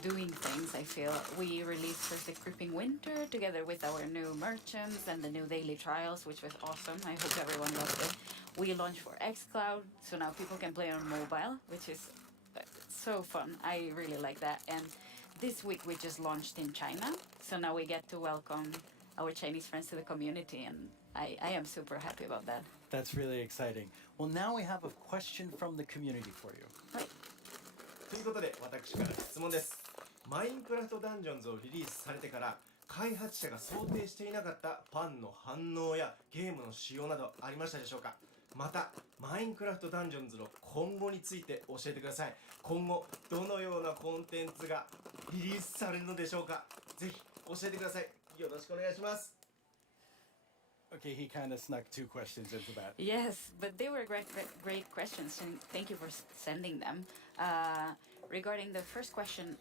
doing things. I feel we released first the Creeping Winter together with our new merchants and the new daily trials, which was awesome. I hope everyone loved it. We launched for xCloud, so now people can play on mobile, which is so fun. I really like that. And this week we just launched in China, so now we get to welcome our Chinese friends to the community, and I am super happy about that. That's really exciting. Well, now we have a question from the community for you. ということで、私から質問です。マインクラフトダンジョンズをリリースされてから開発者が想定していなかったファンの反応やゲームの仕様などありましたでしょうか。またマインクラフトダンジョンズの今後について教えてください。今後どのようなコンテンツがリリースされるのでしょうか。ぜひ教えてください。よろしくお願いします。 Okay, he kind of snuck 2 questions into that. Yes, but they were great questions, and thank you for sending them. Regarding the first question,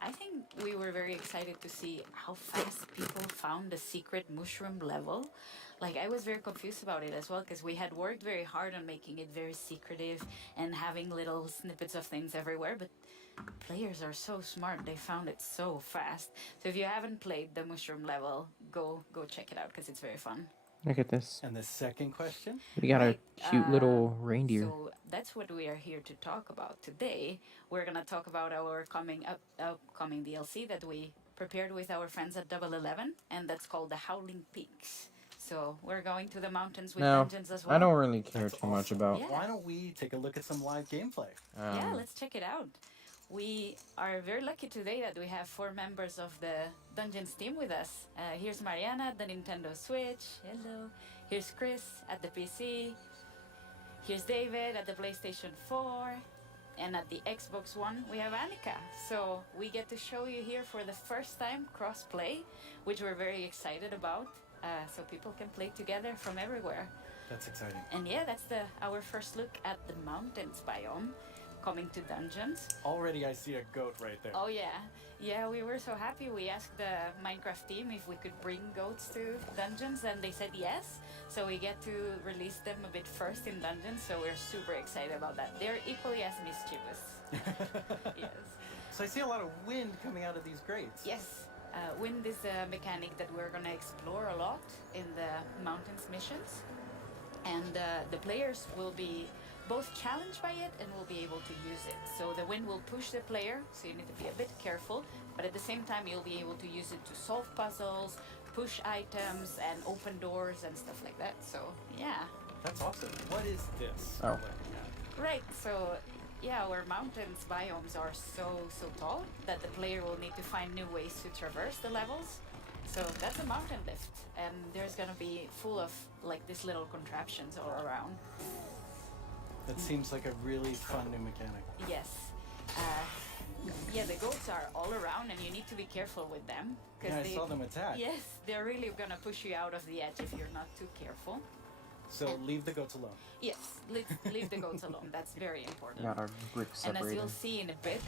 I think we were very excited to see how fast people found the secret mushroom level. Like, I was very confused about it as well, because we had worked very hard on making it very secretive and having little snippets of things everywhere, but players are so smart, they found it so fast. So if you haven't played the mushroom level, go check it out, because it's very fun. Look at this. And the second question? We got a cute little reindeer. So that's what we are here to talk about today. We're gonna talk about our upcoming DLC that we prepared with our friends at Double 11, and that's called the Howling Peaks. So we're going to the mountains with Now, dungeons as well. I don't really care too much about. Yeah. Why don't we take a look at some live gameplay? Yeah, let's check it out. We are very lucky today that we have 4 members of the Dungeons team with us. Here's Mariana at the Nintendo Switch. Hello. Here's Chris at the PC. Here's David at the PlayStation 4. And at the Xbox One, we have Annika. So we get to show you here for the first time cross-play, which we're very excited about. So people can play together from everywhere. That's exciting. And yeah, that's our first look at the mountains biome. Coming to dungeons. Already I see a goat right there. Oh yeah, we were so happy. We asked the Minecraft team if we could bring goats to dungeons, and they said yes. So we get to release them a bit first in dungeons, so we're super excited about that. They're equally as mischievous. Yes. So I see a lot of wind coming out of these grates. Yes. Wind is a mechanic that we're gonna explore a lot in the mountains missions, and the players will be both challenged by it and will be able to use it. So the wind will push the player, so you need to be a bit careful, but at the same time you'll be able to use it to solve puzzles, push items, and open doors and stuff like that. So yeah. That's awesome. What is this? Oh. Right, so yeah, our mountains biomes are so tall that the player will need to find new ways to traverse the levels. So that's a mountain lift, and there's gonna be full of like these little contraptions all around. That seems like a really fun new mechanic. Yes. Yeah, the goats are all around, and you need to be careful with them. Yeah, I saw them attack. Yes, they're really gonna push you out of the edge if you're not too careful. So leave the goats alone. Yes, leave the goats alone. That's very important. Got our brick And as separated. you'll see in a bit,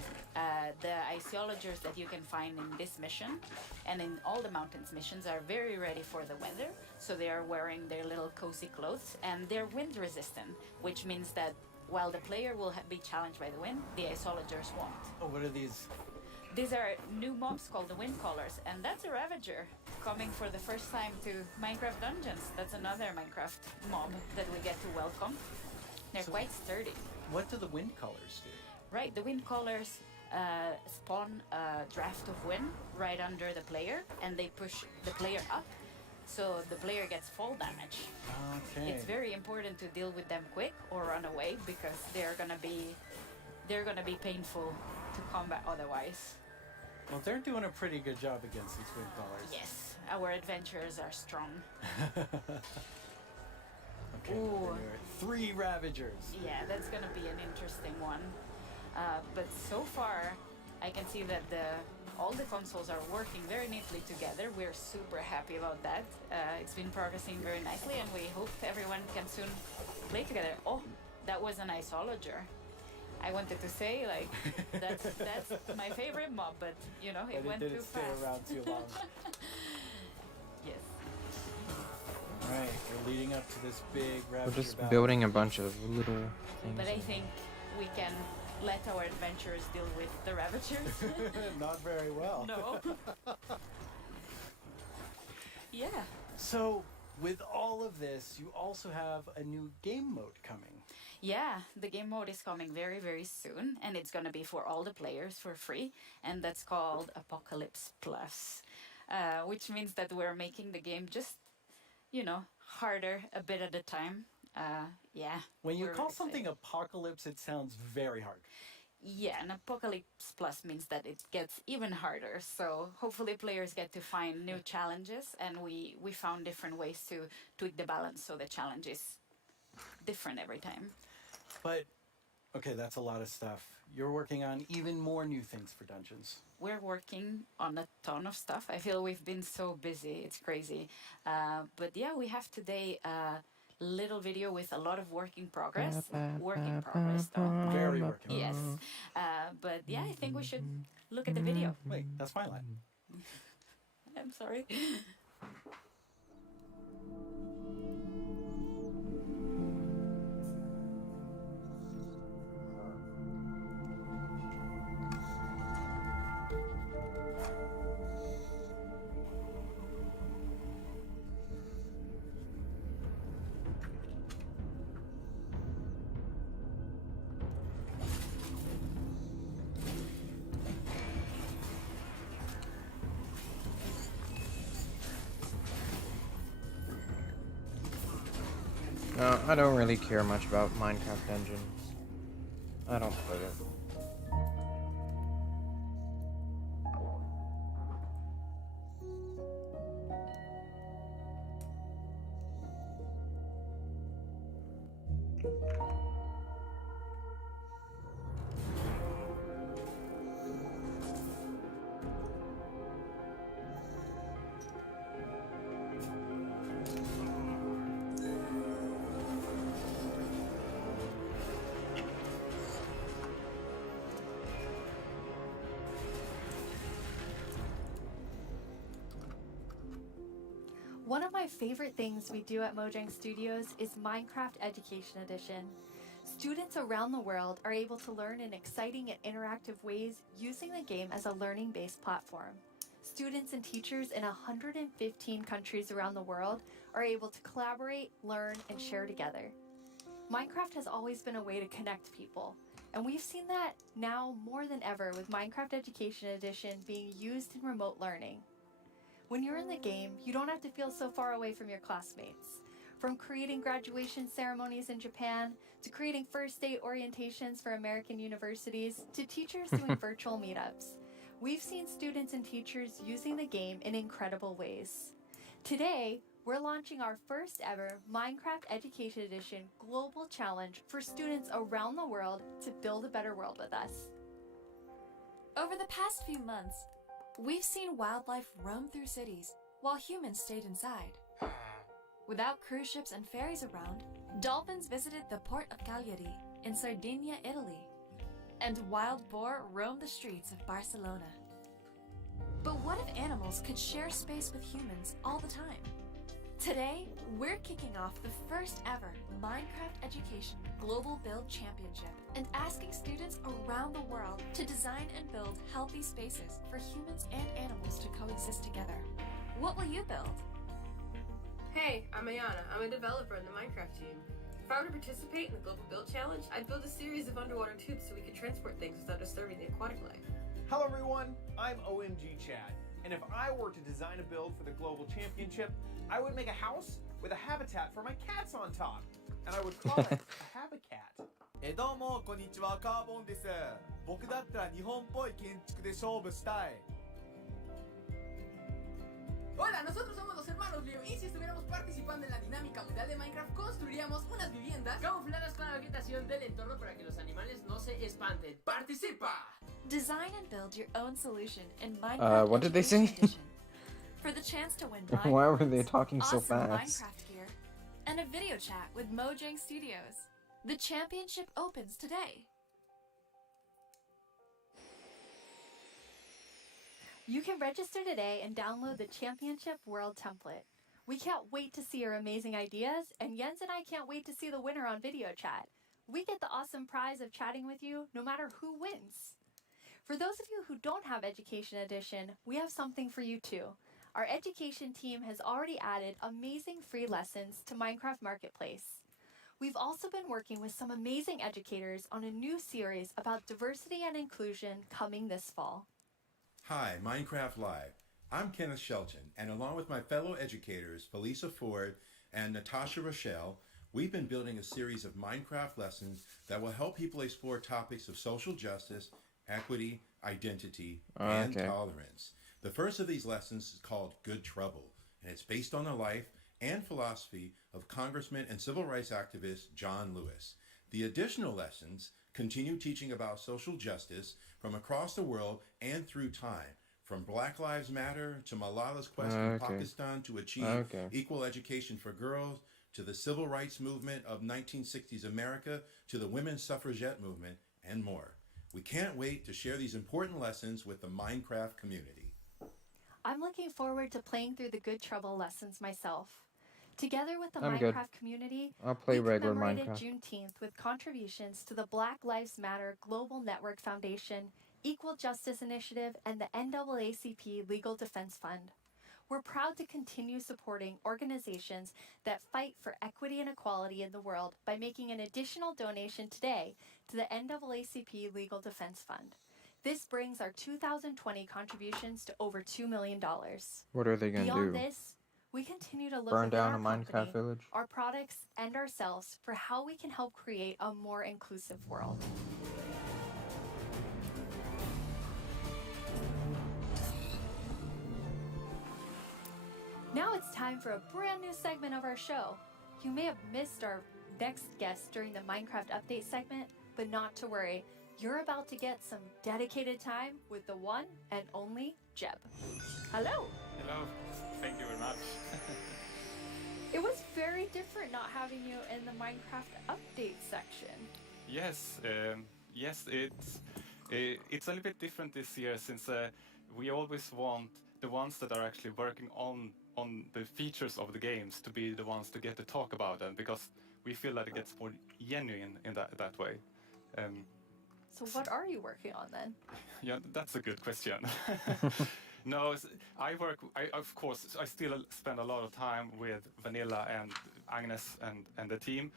the iceologers that you can find in this mission and in all the mountains missions are very ready for the weather. So they are wearing their little cozy clothes, and they're wind resistant, which means that while the player will be challenged by the wind, the iceologers won't. Oh, what are these? These are new mobs called the Wind Callers, and that's a Ravager coming for the first time to Minecraft Dungeons. That's another Minecraft mob that we get to welcome. They're quite sturdy. What do the wind callers do? Right, the Wind Callers spawn a draft of wind right under the player, and they push the player up, so the player gets fall damage. Okay. It's very important to deal with them quick or run away, because they're gonna be painful to combat otherwise. Well, they're doing a pretty good job against these wind callers. Yes, our adventurers are strong. Okay, Ooh. there are 3 Ravagers. Yeah, that's gonna be an interesting one. But so far, I can see that all the consoles are working very neatly together. We're super happy about that. It's been progressing very nicely, and we hope everyone can soon play together. Oh, that was an iceologer. I wanted to say, like, that's my favorite mob, but you know, it went too didn't stay fast. around too long. Yes. Alright, we're leading up to this big We're Ravager just battle. building a bunch of little things. But I think we can let our adventurers deal with the Ravagers. Not very well. No. Yeah. So, with all of this, you also have a new game mode coming. Yeah, the game mode is coming very, very soon, and it's gonna be for all the players for free, and that's called Apocalypse Plus, which means that we're making the game just, you know, harder a bit at a time. Yeah. When you we're call excited. something apocalypse, it sounds very hard. Yeah, and Apocalypse Plus means that it gets even harder. So hopefully players get to find new challenges, and we found different ways to tweak the balance so the challenge is different every time. But, okay, that's a lot of stuff. You're working on even more new things for Dungeons. We're working on a ton of stuff. I feel we've been so busy. It's crazy. But yeah, we have today a little video with a lot of work in progress. Work in progress, though. Very work in Yes. But yeah, I think we should look at the video. Wait, that's my line. I'm sorry. No, I don't really care much about Minecraft Dungeons. I don't play it. One of my favorite things we do at Mojang Studios is Minecraft Education Edition. Students around the world are able to learn in exciting and interactive ways using the game as a learning-based platform. students and teachers in 115 countries around the world are able to collaborate, learn, and share together. Minecraft has always been a way to connect people, and we've seen that now more than ever with Minecraft Education Edition being used in remote learning. When you're in the game, you don't have to feel so far away from your classmates. From creating graduation ceremonies in Japan, to creating first day orientations for American universities, to teachers doing virtual meetups, we've seen students and teachers using the game in incredible ways. Today, we're launching our first ever Minecraft Education Edition Global Challenge for students around the world to build a better world with us. Over the past few months, we've seen wildlife roam through cities while humans stayed inside. Without cruise ships and ferries around, dolphins visited the port of Cagliari in Sardinia, Italy, and wild boar roamed the streets of Barcelona. But what if animals could share space with humans all the time? Today, we're kicking off the first ever Minecraft Education Global Build Championship and asking students around the world to design and build healthy spaces for humans and animals to coexist together. What will you build? Hey, I'm Ayana. I'm a developer in the Minecraft team. If I were to participate in the Global Build Challenge, I'd build a series of underwater tubes so we could transport things without disturbing the aquatic life. Hello everyone, I'm OMG Chad, and if I were to design a build for the Global Championship, I would make a house with a habitat for my cats on top, and I would call it a habitat. どうもこんにちは、カーボンです。僕だったら日本っぽい建築で勝負したい。 Hola, nosotros somos los hermanos Leo y si estuviéramos participando en la dinámica mundial de Minecraft construiríamos unas viviendas camufladas con la vegetación del entorno para que los animales no se espanten. ¡Participa! Design and build your own solution in Minecraft What did they say? for the chance to win Why were they talking so awesome fast? Minecraft gear and a video chat with Mojang Studios. The championship opens today. You can register today and download the Championship World template. We can't wait to see your amazing ideas, and Jens and I can't wait to see the winner on video chat. We get the awesome prize of chatting with you no matter who wins. For those of you who don't have Education Edition, we have something for you too. Our education team has already added amazing free lessons to Minecraft Marketplace. We've also been working with some amazing educators on a new series about diversity and inclusion coming this fall. Hi, Minecraft Live. I'm Kenneth Shelton, and along with my fellow educators, Felisa Ford and Natasha Rochelle, we've been building a series of Minecraft lessons that will help people explore topics of social justice, equity, identity, and tolerance. The first of these lessons is called Good Trouble, and it's based on the life and philosophy of Congressman and civil rights activist John Lewis. The additional lessons continue teaching about social justice from across the world and through time, from Black Lives Matter to Malala's quest in Pakistan to achieve equal education for girls, to the civil rights movement of 1960s America, to the women's suffragette movement, and more. We can't wait to share these important lessons with the Minecraft community. I'm looking forward to playing through the Good Trouble lessons myself. Together with the I'm Minecraft good. community, I'll play we regular commemorated Minecraft. Juneteenth with contributions to the Black Lives Matter Global Network Foundation, Equal Justice Initiative, and the NAACP Legal Defense Fund. We're proud to continue supporting organizations that fight for equity and equality in the world by making an additional donation today to the NAACP Legal Defense Fund. This brings our 2020 contributions to over $2 million. What are they gonna Beyond do? this, we continue to look Burn within down our a Minecraft company, village? our products, and ourselves for how we can help create a more inclusive world. Now it's time for a brand new segment of our show. You may have missed our next guest during the Minecraft update segment, but not to worry. You're about to get some dedicated time with the one and only Jeb. Hello. Hello. Thank you very much. It was very different not having you in the Minecraft update section. Yes, it's a little bit different this year since we always want the ones that are actually working on the features of the games to be the ones to get to talk about them, because we feel that it gets more genuine in that way. So what are you working on then? Yeah, that's a good question. No, of course, I still spend a lot of time with Vanilla and Agnes and the team,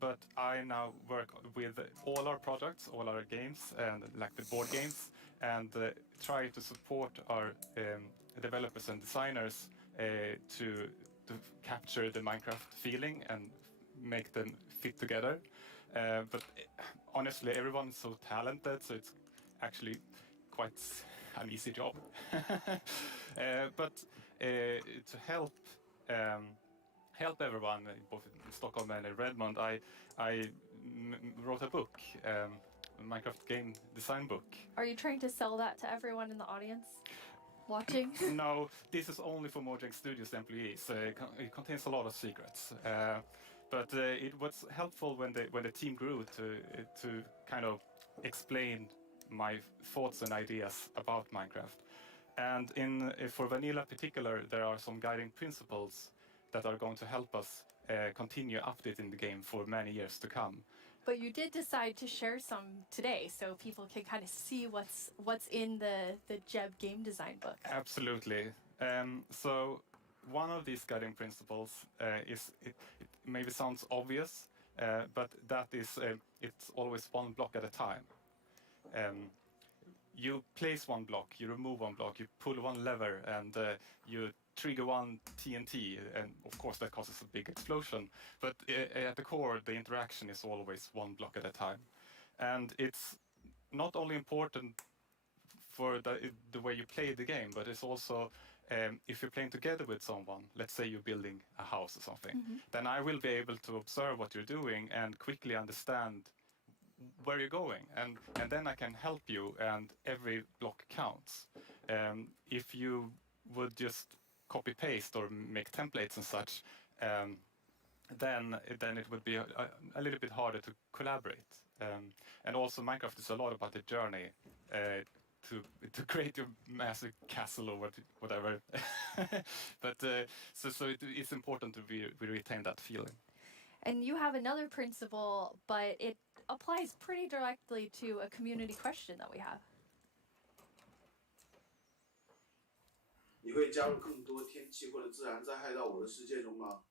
but I now work with all our products, all our games, and like the board games, and try to support our developers and designers to capture the Minecraft feeling and make them fit together. But honestly, everyone's so talented, so it's actually quite an easy job. But to help everyone, both in Stockholm and in Redmond, I wrote a book, a Minecraft game design book. Are you trying to sell that to everyone in the audience watching? No, this is only for Mojang Studios employees. It contains a lot of secrets. But it was helpful when the team grew to kind of explain my thoughts and ideas about Minecraft. And for Vanilla in particular, there are some guiding principles that are going to help us continue updating the game for many years to come. But you did decide to share some today, so people can kind of see what's in the Jeb game design book. Absolutely. So one of these guiding principles is, it maybe sounds obvious, but that is it's always one block at a time. You place one block, you remove one block, you pull one lever, and you trigger one TNT, and of course that causes a big explosion. But at the core, the interaction is always one block at a time. And it's not only important for the way you play the game, but it's also if you're playing together with someone, let's say you're building a house or something, then I will be able to observe what you're doing and quickly understand where you're going, and then I can help you, and every block counts. If you would just copy paste or make templates and such, then it would be a little bit harder to collaborate. And also Minecraft is a lot about the journey to create your massive castle or whatever. But so it's important to we retain that feeling. And you have another principle, but it applies pretty directly to a community question that we have. 你会加入更多天气或者自然灾害到我的世界中吗？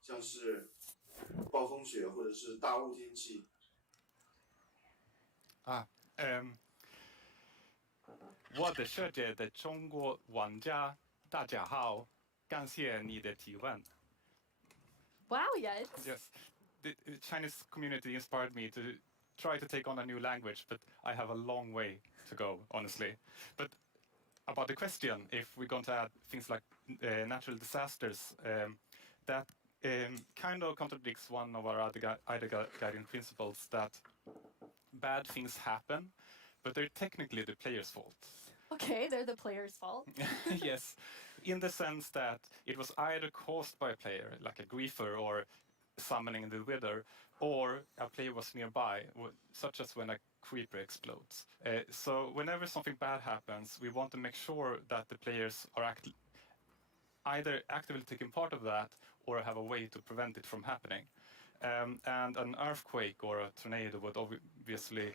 像是暴风雪或者是大雾天气。我的世界的中国玩家大家好，感谢你的提问。 Wow, yes. Yes, the Chinese community inspired me to try to take on a new language, but I have a long way to go, honestly. But about the question, if we're going to add things like natural disasters, that kind of contradicts one of our other guiding principles, that bad things happen, but they're technically the player's fault. Okay, they're the player's fault. Yes, in the sense that it was either caused by a player, like a griefer or summoning the wither, or a player was nearby, such as when a creeper explodes. So whenever something bad happens, we want to make sure that the players are either actively taking part of that or have a way to prevent it from happening. And an earthquake or a tornado would obviously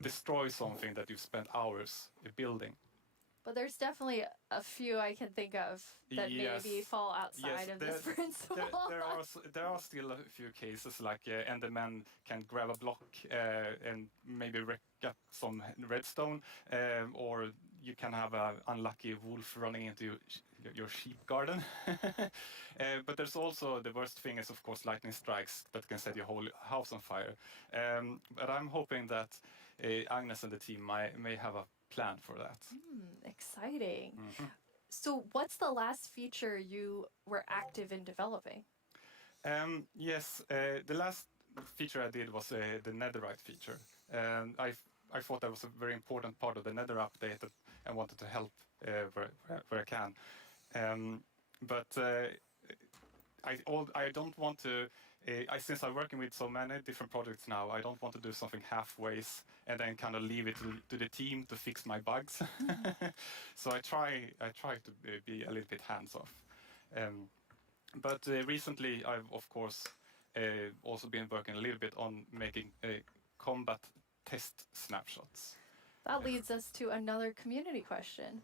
destroy something that you've spent hours building. But there's definitely a few I can think of that maybe fall outside of this principle. There are still a few cases, like Enderman can grab a block and maybe wreck up some redstone, or you can have an unlucky wolf running into your sheep garden. But there's also, the worst thing is of course lightning strikes that can set your whole house on fire. But I'm hoping that Agnes and the team may have a plan for that. Exciting. So what's the last feature you were active in developing? Yes, the last feature I did was the netherite feature. And I thought that was a very important part of the nether update that I wanted to help where I can. But I don't want to, since I'm working with so many different projects now, I don't want to do something halfways and then kind of leave it to the team to fix my bugs. So I try to be a little bit hands-off. But recently I've of course also been working a little bit on making combat test snapshots. That leads us to another community question.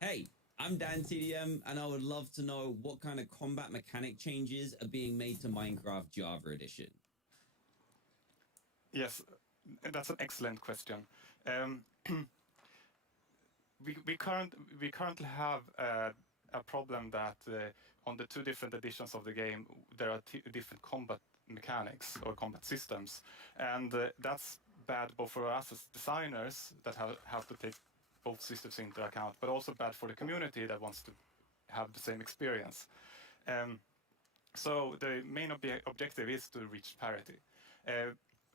Hey, I'm Dan TDM, and I would love to know what kind of combat mechanic changes are being made to Minecraft Java Edition. Yes, that's an excellent question. We currently have a problem that on the 2 different editions of the game there are different combat mechanics or combat systems, and that's bad both for us as designers that have to take both systems into account, but also bad for the community that wants to have the same experience. So the main objective is to reach parity.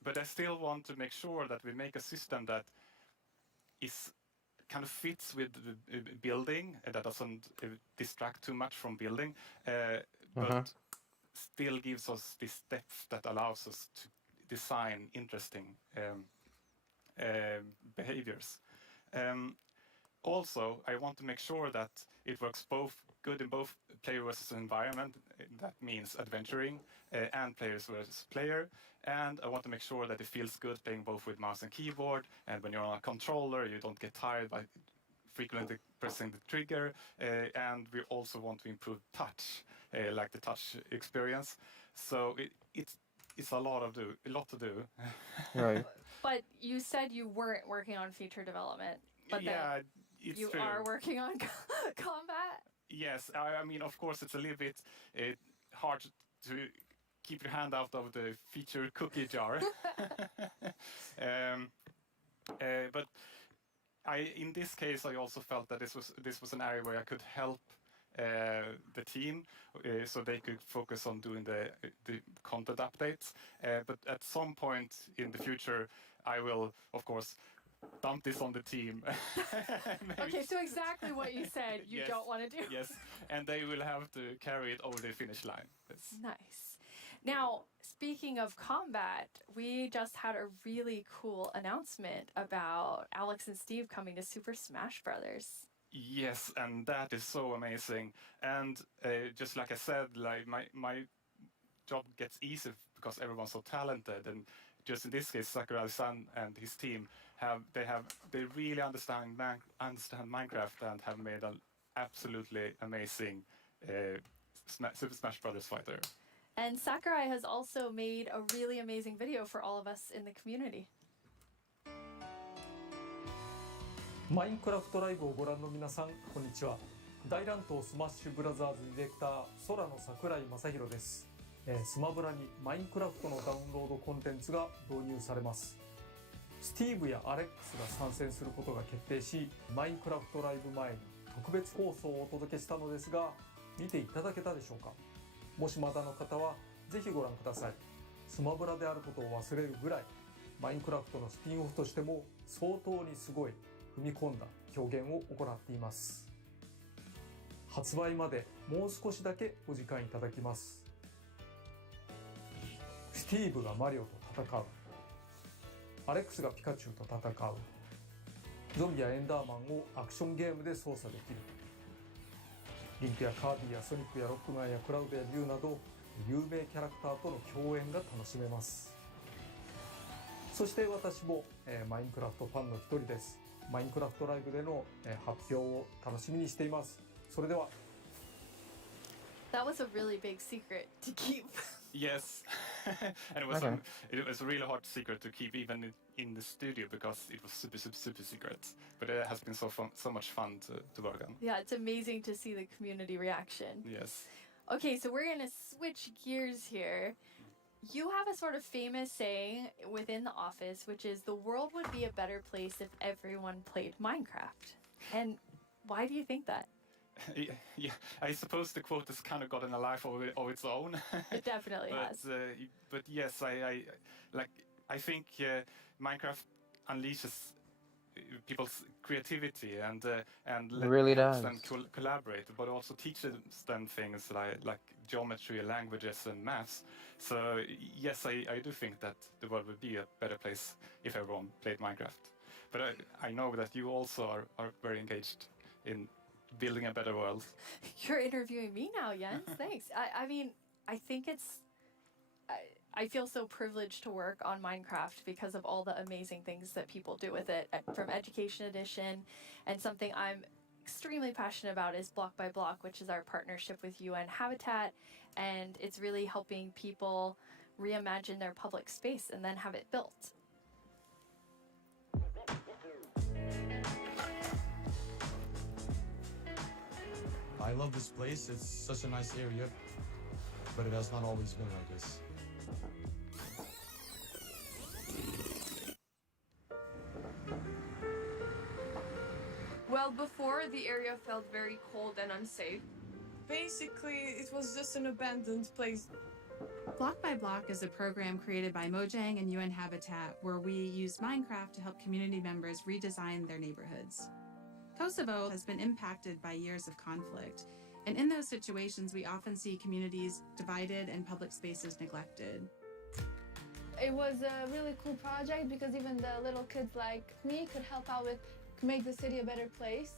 But I still want to make sure that we make a system that is kind of fits with the building, that doesn't distract too much from building, but still gives us this depth that allows us to design interesting behaviors. Also, I want to make sure that it works both good in both player versus environment. That means adventuring and players versus player. And I want to make sure that it feels good playing both with mouse and keyboard. And when you're on a controller, you don't get tired by frequently pressing the trigger. And we also want to improve touch, like the touch experience. So it's a lot to do. Right. But you said you weren't working on feature development. But yeah, it's you true. are working on combat? Yes, I mean, of course, it's a little bit hard to keep your hand out of the feature cookie jar. But in this case, I also felt that this was an area where I could help the team, so they could focus on doing the content updates. But at some point in the future, I will, of course, dump this on the team. Okay, so exactly what you said you Yes, don't want to do. Yes, and they will have to carry it over the finish line. Yes. Nice. Now, speaking of combat, we just had a really cool announcement about Alex and Steve coming to Super Smash Brothers. Yes, and that is so amazing. And just like I said, like my job gets easy because everyone's so talented. And just in this case, Sakurai-san and his team they really understand Minecraft and have made an absolutely amazing Super Smash Brothers fighter. And Sakurai has also made a really amazing video for all of us in the community. マインクラフトライブをご覧の皆さん、こんにちは。大乱闘スマッシュブラザーズディレクター、空の桜井正宏です。スマブラにマインクラフトのダウンロードコンテンツが導入されます。スティーブやアレックスが参戦することが決定し、マインクラフトライブ前に特別放送をお届けしたのですが、見ていただけたでしょうか。もしまだの方はぜひご覧ください。スマブラであることを忘れるぐらい、マインクラフトのスピンオフとしても相当にすごい踏み込んだ表現を行っています。発売までもう少しだけお時間いただきます。スティーブがマリオと戦う。アレックスがピカチュウと戦う。ゾンビやエンダーマンをアクションゲームで操作できる。リンクやカービィやソニックやロックマンやクラウドやリュウなど有名キャラクターとの共演が楽しめます。そして私も、マインクラフトファンの一人です。マインクラフトライブでの、発表を楽しみにしています。それでは。That was a really big secret to keep. Yes, and it was a really hard secret to keep even in the studio because it was super secret. But it has been so much fun to work on. Yeah, it's amazing to see the community reaction. Yes. Okay, so we're going to switch gears here. You have a sort of famous saying within the office, which is the world would be a better place if everyone played Minecraft. And why do you think that? Yeah, I suppose the quote has kind of gotten a life of its own. It definitely has. But yes, I think Minecraft unleashes people's creativity and it really does. them collaborate, but also teaches them things like geometry, languages, and maths. So yes, I do think that the world would be a better place if everyone played Minecraft. But I know that you also are very engaged in building a better world. You're interviewing me now, Jens. Thanks. I mean, I think it's... I feel so privileged to work on Minecraft because of all the amazing things that people do with it, from Education Edition, and something I'm extremely passionate about is Block by Block, which is our partnership with UN Habitat, and it's really helping people reimagine their public space and then have it built. I love this place. It's such a nice area, but it has not always been like this. Well, before, the area felt very cold and unsafe. Basically, it was just an abandoned place. Block by Block is a program created by Mojang and UN Habitat where we use Minecraft to help community members redesign their neighborhoods. Kosovo has been impacted by years of conflict, and in those situations we often see communities divided and public spaces neglected. It was a really cool project because even the little kids like me could help out with make the city a better place.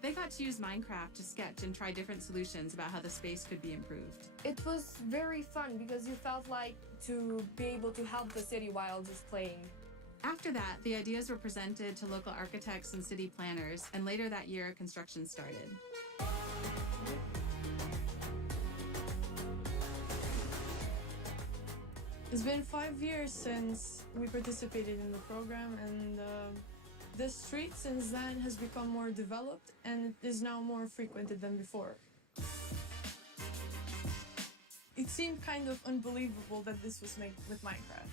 They got to use Minecraft to sketch and try different solutions about how the space could be improved. It was very fun because you felt like to be able to help the city while just playing. After that, the ideas were presented to local architects and city planners, and later that year, construction started. It's been 5 years since we participated in the program, and the street since then has become more developed and it is now more frequented than before. It seemed kind of unbelievable that this was made with Minecraft.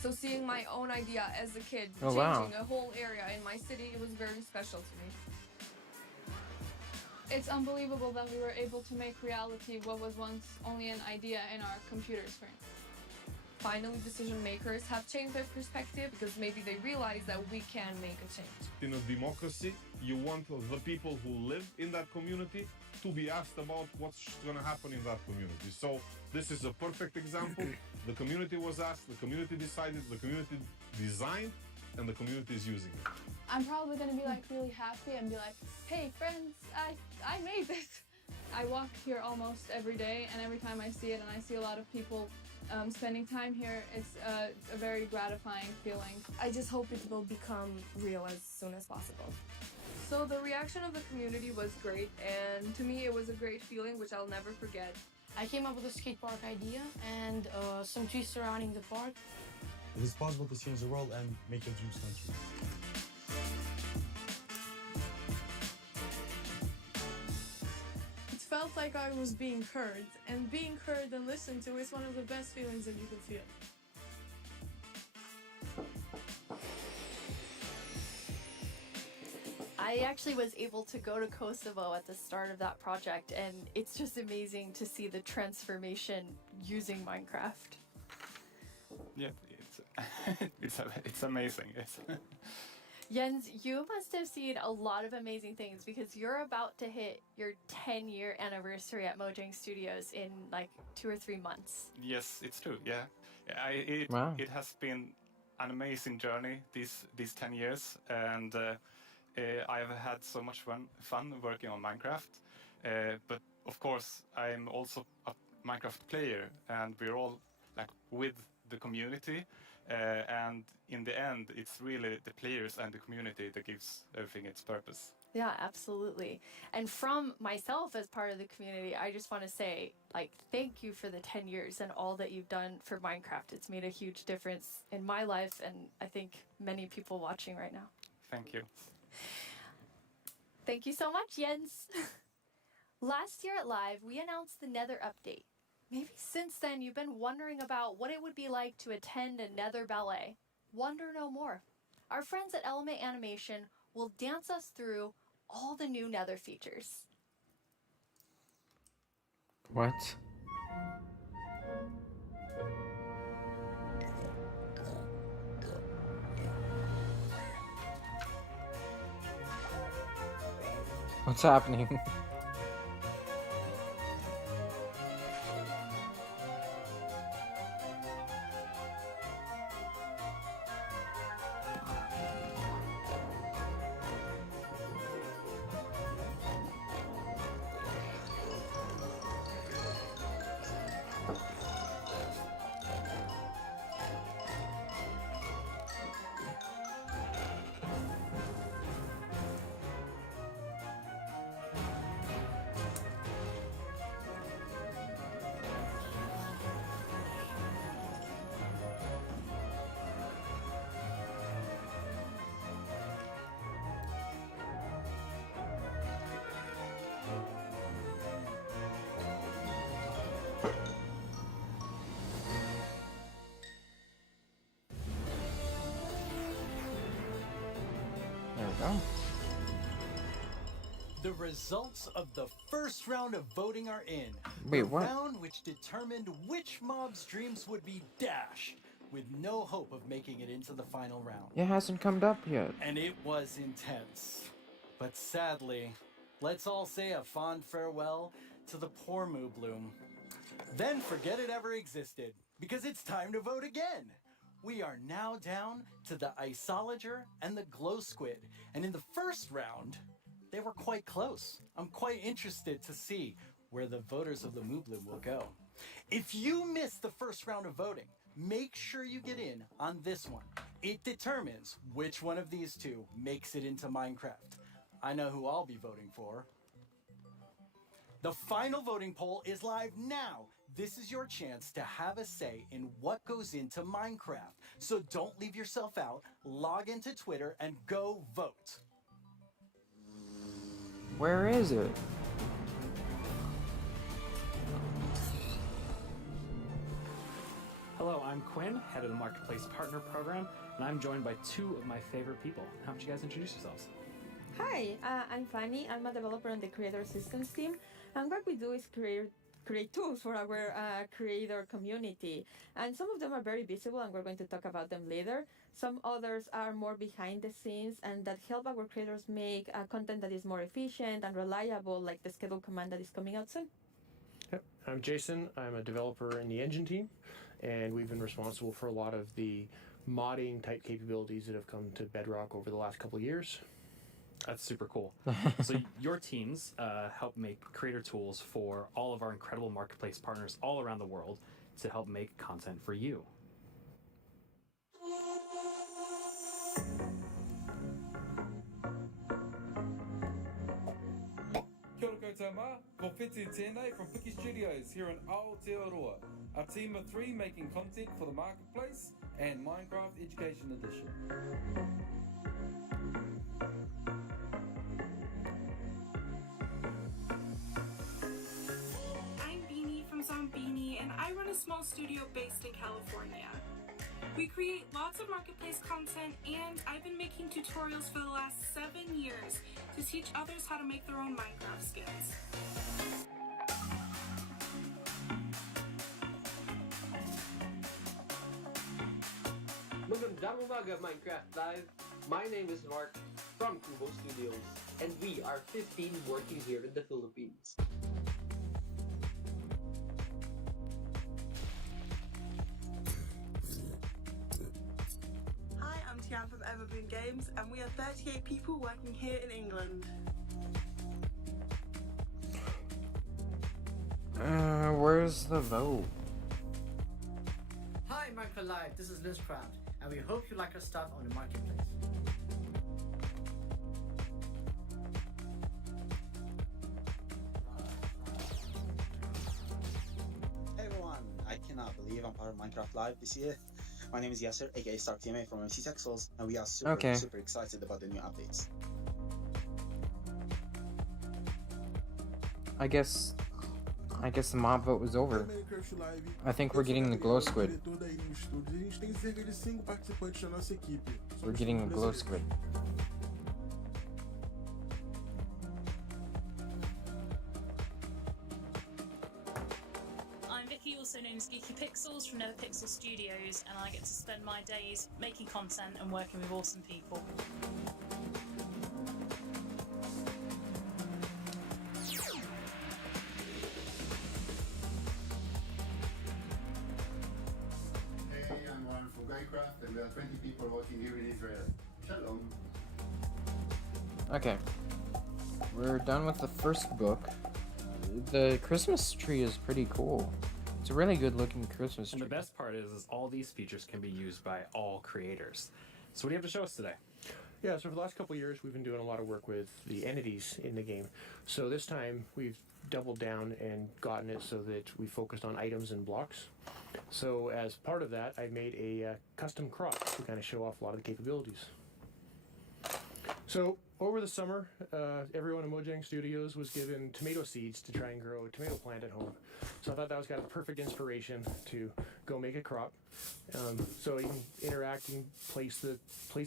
So seeing my own idea as a kid, Oh, wow. changing a whole area in my city, it was very special to me. It's unbelievable that we were able to make reality what was once only an idea in our computer screen. Finally, decision makers have changed their perspective because maybe they realize that we can make a change. In a democracy, you want the people who live in that community to be asked about what's going to happen in that community. So this is a perfect example. The community was asked, the community decided, the community designed, and the community is using it. I'm probably gonna be like really happy and be like, hey friends, I made this. I walk here almost every day, and every time I see it and I see a lot of people spending time here, it's a very gratifying feeling. I just hope it will become real as soon as possible. So the reaction of the community was great, and to me it was a great feeling which I'll never forget. I came up with a skate park idea and some trees surrounding the park. It is possible to change the world and make your dreams come true. It felt like I was being heard, and being heard and listened to is one of the best feelings that you can feel. I actually was able to go to Kosovo at the start of that project, and it's just amazing to see the transformation using Minecraft. Yeah, it's amazing. Jens, you must have seen a lot of amazing things because you're about to hit your 10-year anniversary at Mojang Studios in like 2 or 3 months. Yes, it's true. Yeah, Wow. It has been an amazing journey these 10 years, and I have had so much fun working on Minecraft. But of course, I'm also a Minecraft player, and we're all like with the community. And in the end, it's really the players and the community that gives everything its purpose. Yeah, absolutely. And from myself as part of the community, I just want to say, like, thank you for the 10 years and all that you've done for Minecraft. It's made a huge difference in my life, and I think many people watching right now. Thank you. Thank you so much, Jens. Last year at Live, we announced the Nether update. Maybe since then you've been wondering about what it would be like to attend a Nether ballet. Wonder no more. Our friends at Element Animation will dance us through all the new Nether features. What? What's happening? go. The results of the first round of voting are in. Wait, the what? round which determined which mob's dreams would be dashed, with no hope of making it into the final round. It hasn't come up yet. And it was intense. But sadly, let's all say a fond farewell to the poor Moo Bloom. Then forget it ever existed, because it's time to vote again. We are now down to the Isolager and the Glow Squid. And in the first round, they were quite close. I'm quite interested to see where the voters of the Moo Bloom will go. If you missed the first round of voting, make sure you get in on this one. It determines which one of these two makes it into Minecraft. I know who I'll be voting for. The final voting poll is live now. This is your chance to have a say in what goes into Minecraft. So don't leave yourself out. Log into Twitter and go vote. Where is it? Hello, I'm Quinn, head of the Marketplace Partner Program, and I'm joined by two of my favorite people. How about you guys introduce yourselves? Hi, I'm Fanny. I'm a developer on the Creator Assistance team, and what we do is create tools for our creator community. And some of them are very visible, and we're going to talk about them later. Some others are more behind the scenes and that help our creators make content that is more efficient and reliable, like the schedule command that is coming out soon. Yep. I'm Jason. I'm a developer in the engine team, and we've been responsible for a lot of the modding type capabilities that have come to Bedrock over the last couple of years. That's super cool. So your teams help make creator tools for all of our incredible marketplace partners all around the world to help make content for you. Kia ora koutou mā, ko Whitu tēnei from Piki Studios here in Aotearoa, a team of 3 making content for the Marketplace and Minecraft Education Edition. I'm Beanie from Zombini, and I run a small studio based in California. We create lots of marketplace content, and I've been making tutorials for the last 7 years to teach others how to make their own Minecraft skins. Magandang umaga, Minecraft Live. My name is Mark from Kubo Studios, and we are 15 working here in the Philippines. Hi, I'm Tian from Everboon Games, and we are 38 people working here in England. Where's the vote? Hi, Minecraft Live. This is Lizcraft, and we hope you like our stuff on the marketplace. Hey everyone, I cannot believe I'm part of Minecraft Live this year. My name is Yasser, aka StarkTMA from MC Texels, and we are super excited about the new updates. I guess the mob vote was over. I think we're getting the glow squid. We're getting a glow squid. I'm Vicky, also known as Geeky Pixels from NetherPixel Studios, and I get to spend my days making content and working with awesome people. Hey, I'm Juan from Minecraft, and there are 20 people working here in Israel. Shalom. Okay. We're done with the first book. The Christmas tree is pretty cool. It's a really good looking Christmas tree. And the best part is all these features can be used by all creators. So what do you have to show us today? Yeah, so for the last couple of years, we've been doing a lot of work with the entities in the game. So this time, we've doubled down and gotten it so that we focused on items and blocks. So as part of that, I made a custom crop to kind of show off a lot of the capabilities. So over the summer, everyone in Mojang Studios was given tomato seeds to try and grow a tomato plant at home. So I thought that was kind of perfect inspiration to go make a crop. So you can interact, you can place the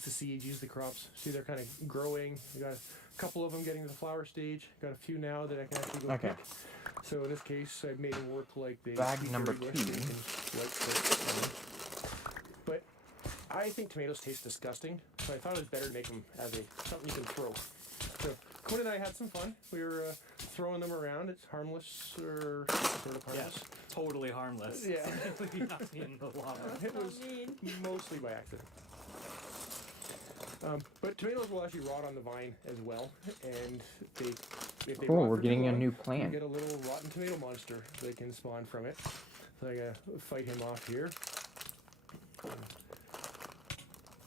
seeds, use the crops. See, they're kind of growing. We got a couple of them getting to the flower stage. Got a few now that I can actually go pick. So in this case, I've made it work like the bag number 2. But I think tomatoes taste disgusting, so I thought it was better to make them as something you can throw. So Quinn and I had some fun. We were throwing them around. It's harmless, or sort of harmless. Yeah, totally harmless. Yeah. Simply not in the lava. It was mostly by accident. But tomatoes will actually rot on the vine as well, and if they Cool, rot we're for getting too a long, new you plant. get a little rotten tomato monster that can spawn from it. So I gotta fight him off here.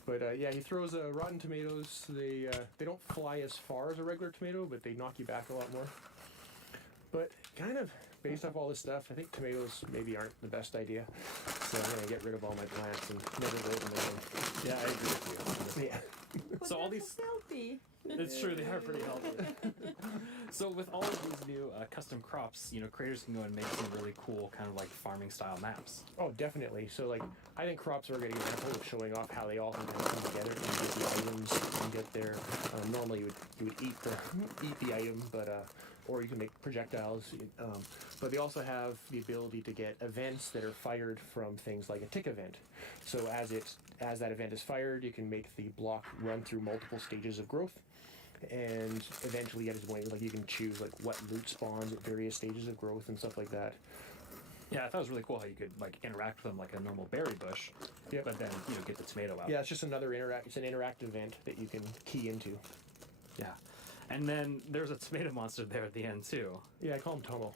But yeah, he throws rotten tomatoes. They don't fly as far as a regular tomato, but they knock you back a lot more. But kind of based off all this stuff, I think tomatoes maybe aren't the best idea. So I'm gonna get rid of all my plants and never grow them again. Yeah, I agree with you. Yeah. So all these. Healthy. It's true, they are pretty healthy. So with all of these new custom crops, creators can go and make some really cool kind of like farming style maps. Oh, definitely. So like, I think crops are a good example of showing off how they all can kind of come together and get the items and get their. Normally you would eat the item, but or you can make projectiles. But they also have the ability to get events that are fired from things like a tick event. So as that event is fired, you can make the block run through multiple stages of growth. And eventually get to the point where you can choose like what loot spawns at various stages of growth and stuff like that. Yeah, I thought it was really cool how you could like interact with them like a normal berry bush, but then get the tomato out. Yeah, it's just another it's an interactive event that you can key into. Yeah, and then there's a tomato monster there at the end too. Yeah, I call him Tomo.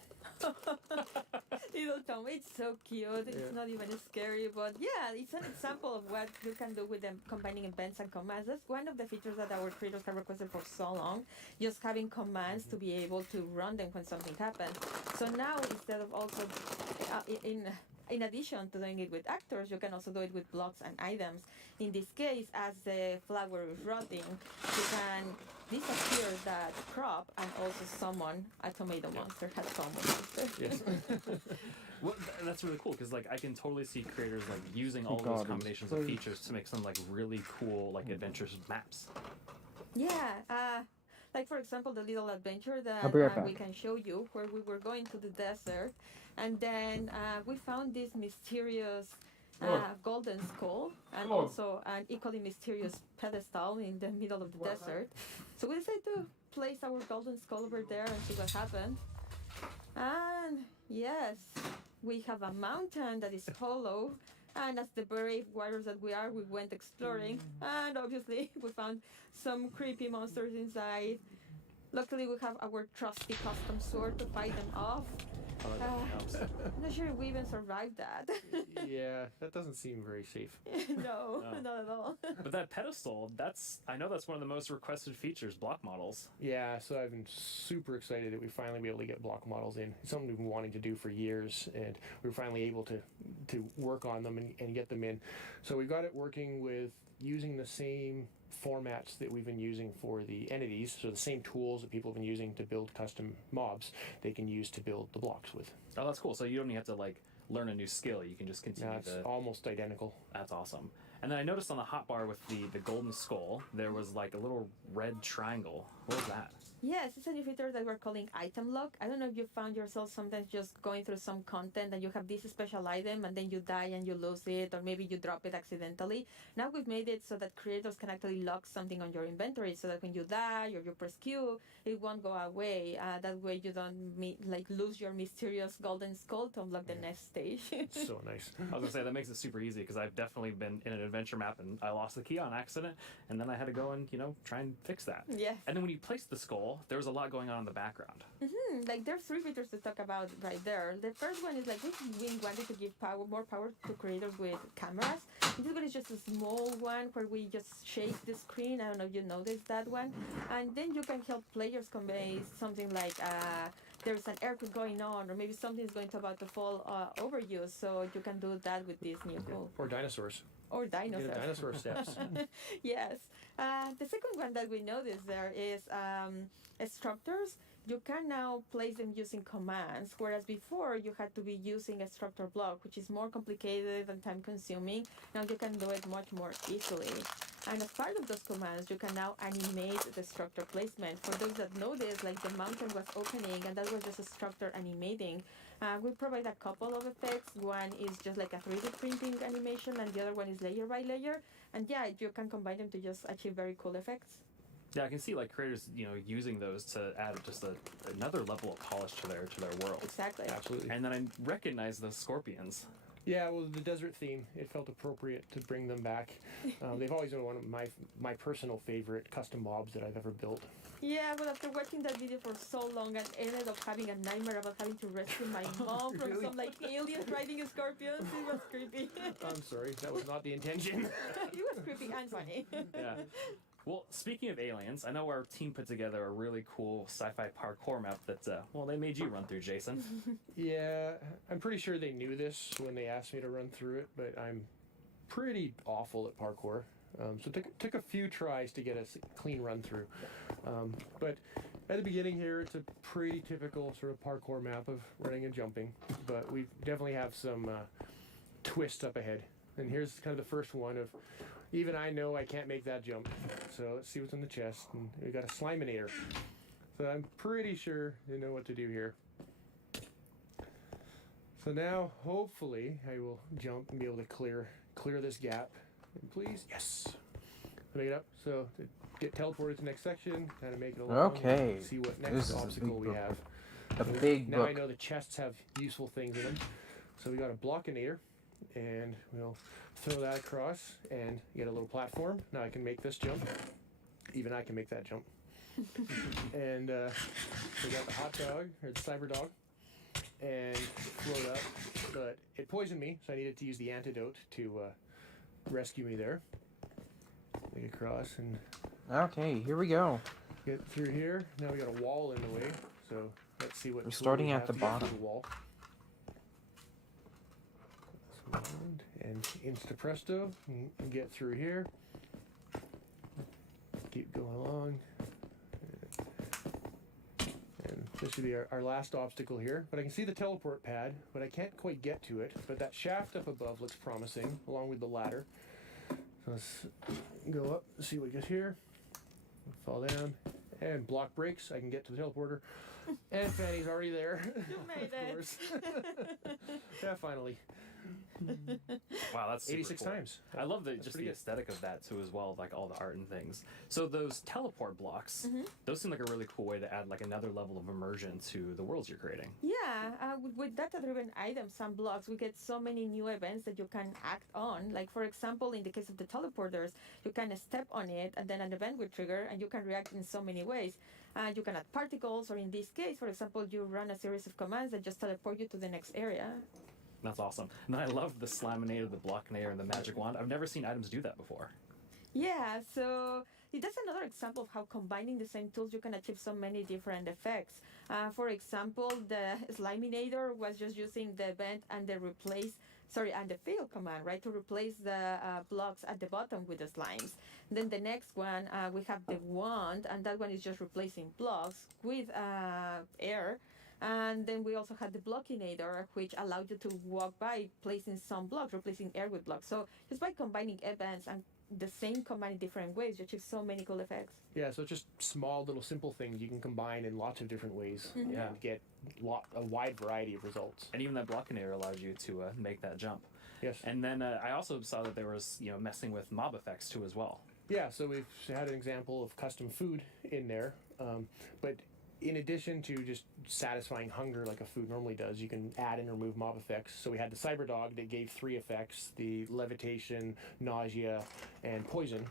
Little Tom, it's so cute. It's not even scary, but yeah, it's an example of what you can do with them combining events and commands. That's one of the features that our creators have requested for so long, just having commands to be able to run them when something happens. So now instead of also in addition to doing it with actors, you can also do it with blocks and items. In this case, as the flower is rotting, you can disappear that crop and also summon a tomato monster, a tomato monster. Yes. Well, that's really cool because like I can totally see creators like using all those combinations of features to make some like really cool like adventurous maps. Yeah. Like for example, the little adventure that we can show you, where we were going to the desert, and then we found this mysterious golden skull, and also an equally mysterious pedestal in the middle of the desert. So we decided to place our golden skull over there and see what happened. And yes, we have a mountain that is hollow. And as the brave warriors that we are, we went exploring, and obviously we found some creepy monsters inside. Luckily, we have our trusty custom sword to fight them off. I'm not sure if we even survived that. Yeah, that doesn't seem very safe. No, not at all. But that pedestal, I know that's one of the most requested features, block models. Yeah, so I've been super excited that we finally be able to get block models in. It's something we've been wanting to do for years, and we were finally able to work on them and get them in. So we got it working with using the same formats that we've been using for the entities, so the same tools that people have been using to build custom mobs, they can use to build the blocks with. Oh, that's cool. So you don't even have to like learn a new skill. You can just continue. It's almost identical. That's awesome. And then I noticed on the hotbar with the golden skull, there was like a little red triangle. What was that? Yes, it's a new feature that we're calling item lock. I don't know if you found yourself sometimes just going through some content and you have this special item and then you die and you lose it, or maybe you drop it accidentally. Now we've made it so that creators can actually lock something on your inventory, so that when you die or you press Q, it won't go away. That way you don't lose your mysterious golden skull to unlock the next stage. It's so nice. I was gonna say that makes it super easy because I've definitely been in an adventure map and I lost the key on accident, and then I had to go and try and fix that. Yes. And then when you place the skull, there was a lot going on in the background. Like there's 3 features to talk about right there. The first one is like we wanted to give more power to creators with cameras. This one is just a small one where we just shake the screen. I don't know if you noticed that one. And then you can help players convey something like there's an earthquake going on, or maybe something is about to fall over you. So you can do that with this new tool. Or dinosaurs. Or dinosaurs. Yeah, dinosaur steps. Yes. The second one that we noticed there is structures. You can now place them using commands, whereas before you had to be using a structure block, which is more complicated and time consuming. Now you can do it much more easily. And as part of those commands, you can now animate the structure placement. For those that know this, like the mountain was opening and that was just a structure animating. We provide a couple of effects. One is just like a 3D printing animation and the other one is layer by layer. And yeah, you can combine them to just achieve very cool effects. Yeah, I can see like creators, using those to add just another level of polish to their world. Exactly. Absolutely. And then I recognize those scorpions. Yeah, well, the desert theme, it felt appropriate to bring them back. They've always been one of my personal favorite custom mobs that I've ever built. Yeah, but after watching that video for so long, I ended up having a nightmare about having to rescue my mom from Really? some like alien riding scorpions. It was creepy. I'm sorry, that was not the intention. It was creepy and funny. Yeah. Well, speaking of aliens, I know our team put together a really cool sci-fi parkour map that, they made you run through, Jason. Yeah, I'm pretty sure they knew this when they asked me to run through it, but I'm pretty awful at parkour. So it took a few tries to get a clean run through. But at the beginning here, it's a pretty typical sort of parkour map of running and jumping, but we definitely have some twists up ahead. And here's kind of the first one of, even I know I can't make that jump. So let's see what's in the chest. And we got a Sliminator. So I'm pretty sure they know what to do here. So now, hopefully, I will jump and be able to clear this gap. And please, yes. Make it up. So to get teleported to the next section, kind of make it along. Okay. See what This next is a obstacle big we book. have. A So big now book. I know the chests have useful things in them. So we got a Blockinator, and we'll throw that across and get a little platform. Now I can make this jump. Even I can make that jump. And we got the hot dog, or the cyber dog, and float up. But it poisoned me, so I needed to use the antidote to rescue me there. Make it across and Okay, here we go. get through here. Now we got a wall in the way, so let's see what We're tool starting we at have the to get through bottom. the wall. And insta presto, and get through here. Keep going along. And this should be our last obstacle here. But I can see the teleport pad, but I can't quite get to it. But that shaft up above looks promising, along with the ladder. So let's go up, see what we get here. Fall down, and block breaks. I can get to the teleporter. And Fanny's already there. You made Of course. Yeah, finally. Wow, that's super 86 cool. times. I love That's just pretty the good. aesthetic of that too, as well, like all the art and things. So those teleport blocks, Mm-hmm. those seem like a really cool way to add like another level of immersion to the worlds you're creating. Yeah, with data-driven items and blocks, we get so many new events that you can act on. Like, for example, in the case of the teleporters, you can step on it and then an event will trigger and you can react in so many ways. You can add particles, or in this case, for example, you run a series of commands that just teleport you to the next area. That's awesome. And then I love the Slaminator, the Blockinator, and the Magic Wand. I've never seen items do that before. Yeah, so that's another example of how combining the same tools you can achieve so many different effects. For example, the Sliminator was just using the event and the and the fail command, right, to replace the blocks at the bottom with the slimes. Then the next one, we have the wand, and that one is just replacing blocks with air. And then we also had the Blockinator, which allowed you to walk by placing some blocks, replacing air with blocks. So just by combining events and the same command in different ways, you achieve so many cool effects. Yeah, so it's just small little simple things you can combine in lots of different ways Mhm. Yeah. and get a wide variety of results. And even that Blockinator allowed you to make that jump. Yes. And then I also saw that there was, messing with mob effects too as well. Yeah, so we've had an example of custom food in there, but in addition to just satisfying hunger like a food normally does, you can add and remove mob effects. So we had the Cyber Dog that gave 3 effects, the levitation, nausea, and poison.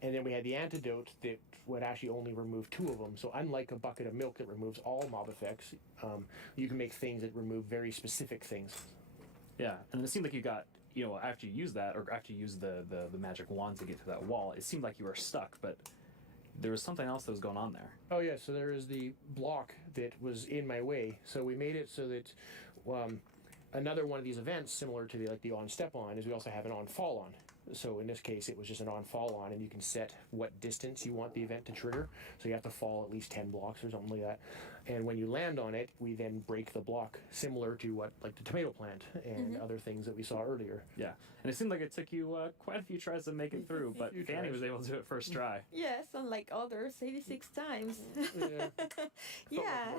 And then we had the antidote that would actually only remove 2 of them. So unlike a bucket of milk that removes all mob effects, you can make things that remove very specific things. Yeah, and it seemed like you got, after you use that, or after you use the magic wand to get to that wall, it seemed like you were stuck, but there was something else that was going on there. Oh yeah, so there is the block that was in my way. So we made it so that another one of these events, similar to the on step on, is we also have an on fall on. So in this case, it was just an on-fall on, and you can set what distance you want the event to trigger. So you have to fall at least 10 blocks or something like that. And when you land on it, we then break the block, similar to what, like the tomato plant and other things that we saw earlier. Yeah, and it seemed like it took you quite a few tries to make it through, but Fanny was able to do it first try. Yes, unlike others, 86 times. Yeah.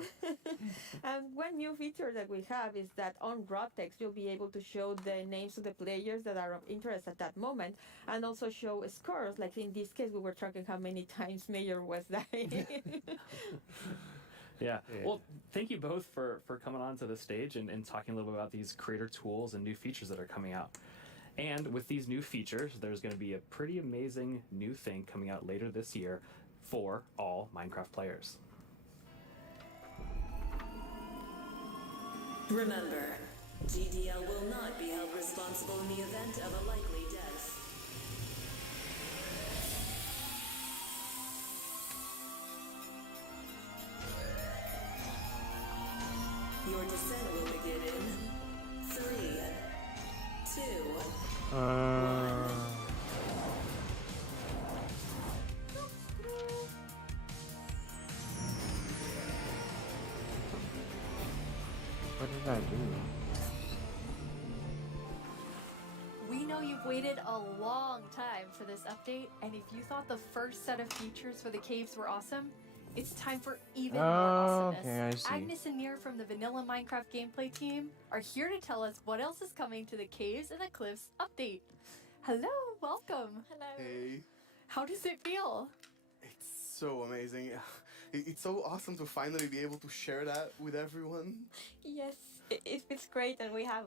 And one new feature that we have is that on raw text, you'll be able to show the names of the players that are of interest at that moment, and also show scores. Like in this case, we were tracking how many times Mayor was dying. Yeah. Well, thank you both for coming onto the stage and talking a little bit about these creator tools and new features that are coming out. And with these new features, there's going to be a pretty amazing new thing coming out later this year for all Minecraft players. Remember, GDL will not be held responsible in the event of a likely death. Your descent will begin in 3, 2, 1. What did I do? We know you've waited a long time for this update, and if you thought the first set of features for the caves were awesome, it's time for even more awesomeness. Okay, I see. Agnes and Nir from the Vanilla Minecraft gameplay team are here to tell us what else is coming to the Caves and the Cliffs update. Hello, welcome. Hello. Hey. How does it feel? It's so amazing. It's so awesome to finally be able to share that with everyone. Yes, it feels great, and we have,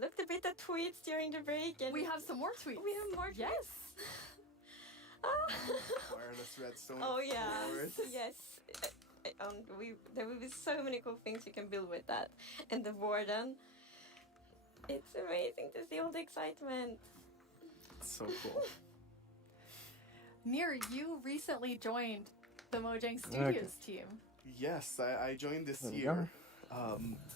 looked a bit at tweets during the break, and we have some more tweets. We have more tweets. Yes. Wireless redstone. Oh yeah, flowers. yes. There will be so many cool things you can build with that, and the warden. It's amazing to see all the excitement. It's so cool. Nir, you recently joined the Mojang Studios team. Yes, I joined this There we year,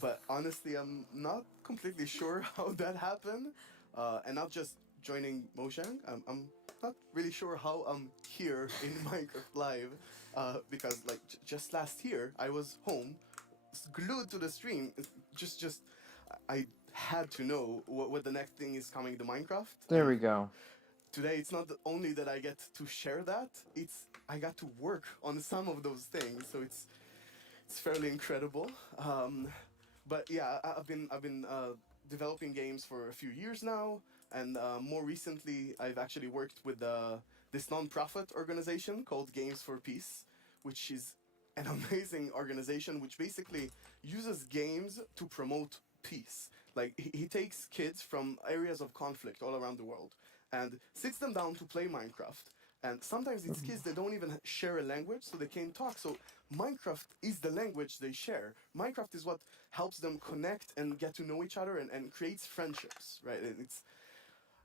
but honestly, I'm not completely sure how that happened, and not just joining Mojang. I'm not really sure how I'm here in Minecraft Live, because like just last year I was home, glued to the stream. I had to know what the next thing is coming to Minecraft. There we go. Today it's not only that I get to share that, it's I got to work on some of those things, so it's fairly incredible. But yeah, I've been developing games for a few years now, and more recently I've actually worked with this non-profit organization called Games for Peace, which is an amazing organization which basically uses games to promote peace. Like he takes kids from areas of conflict all around the world and sits them down to play Minecraft. And sometimes it's kids that don't even share a language, so they can't talk. So Minecraft is the language they share. Minecraft is what helps them connect and get to know each other and creates friendships, right? And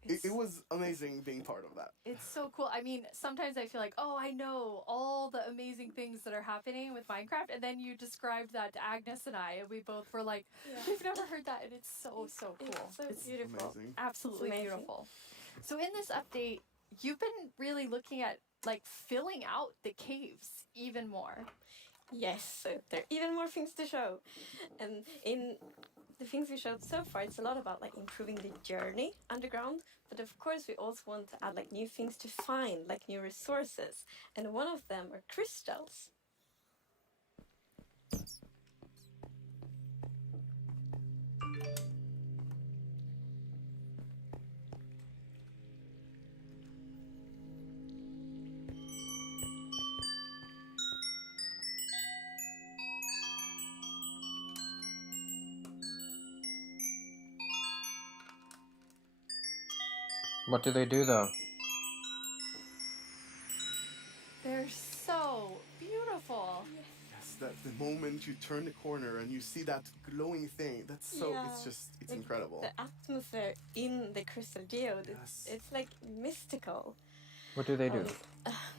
it was amazing being part of that. It's so cool. I mean, sometimes I feel like, oh, I know all the amazing things that are happening with Minecraft, and then you described that to Agnes and I, and we both were like, we've never heard that, and it's so cool. It's so beautiful. Amazing. Absolutely It's amazing. beautiful. So in this update, you've been really looking at like filling out the caves even more. Yes, so there are even more things to show. And in the things we showed so far, it's a lot about like improving the journey underground. But of course, we also want to add like new things to find, like new resources. And one of them are crystals. What do they do though? They're so beautiful. Yes, that the moment you turn the corner and you see that glowing thing, that's so, it's Like, incredible. The atmosphere in the crystal geode, it's like mystical. What do they do?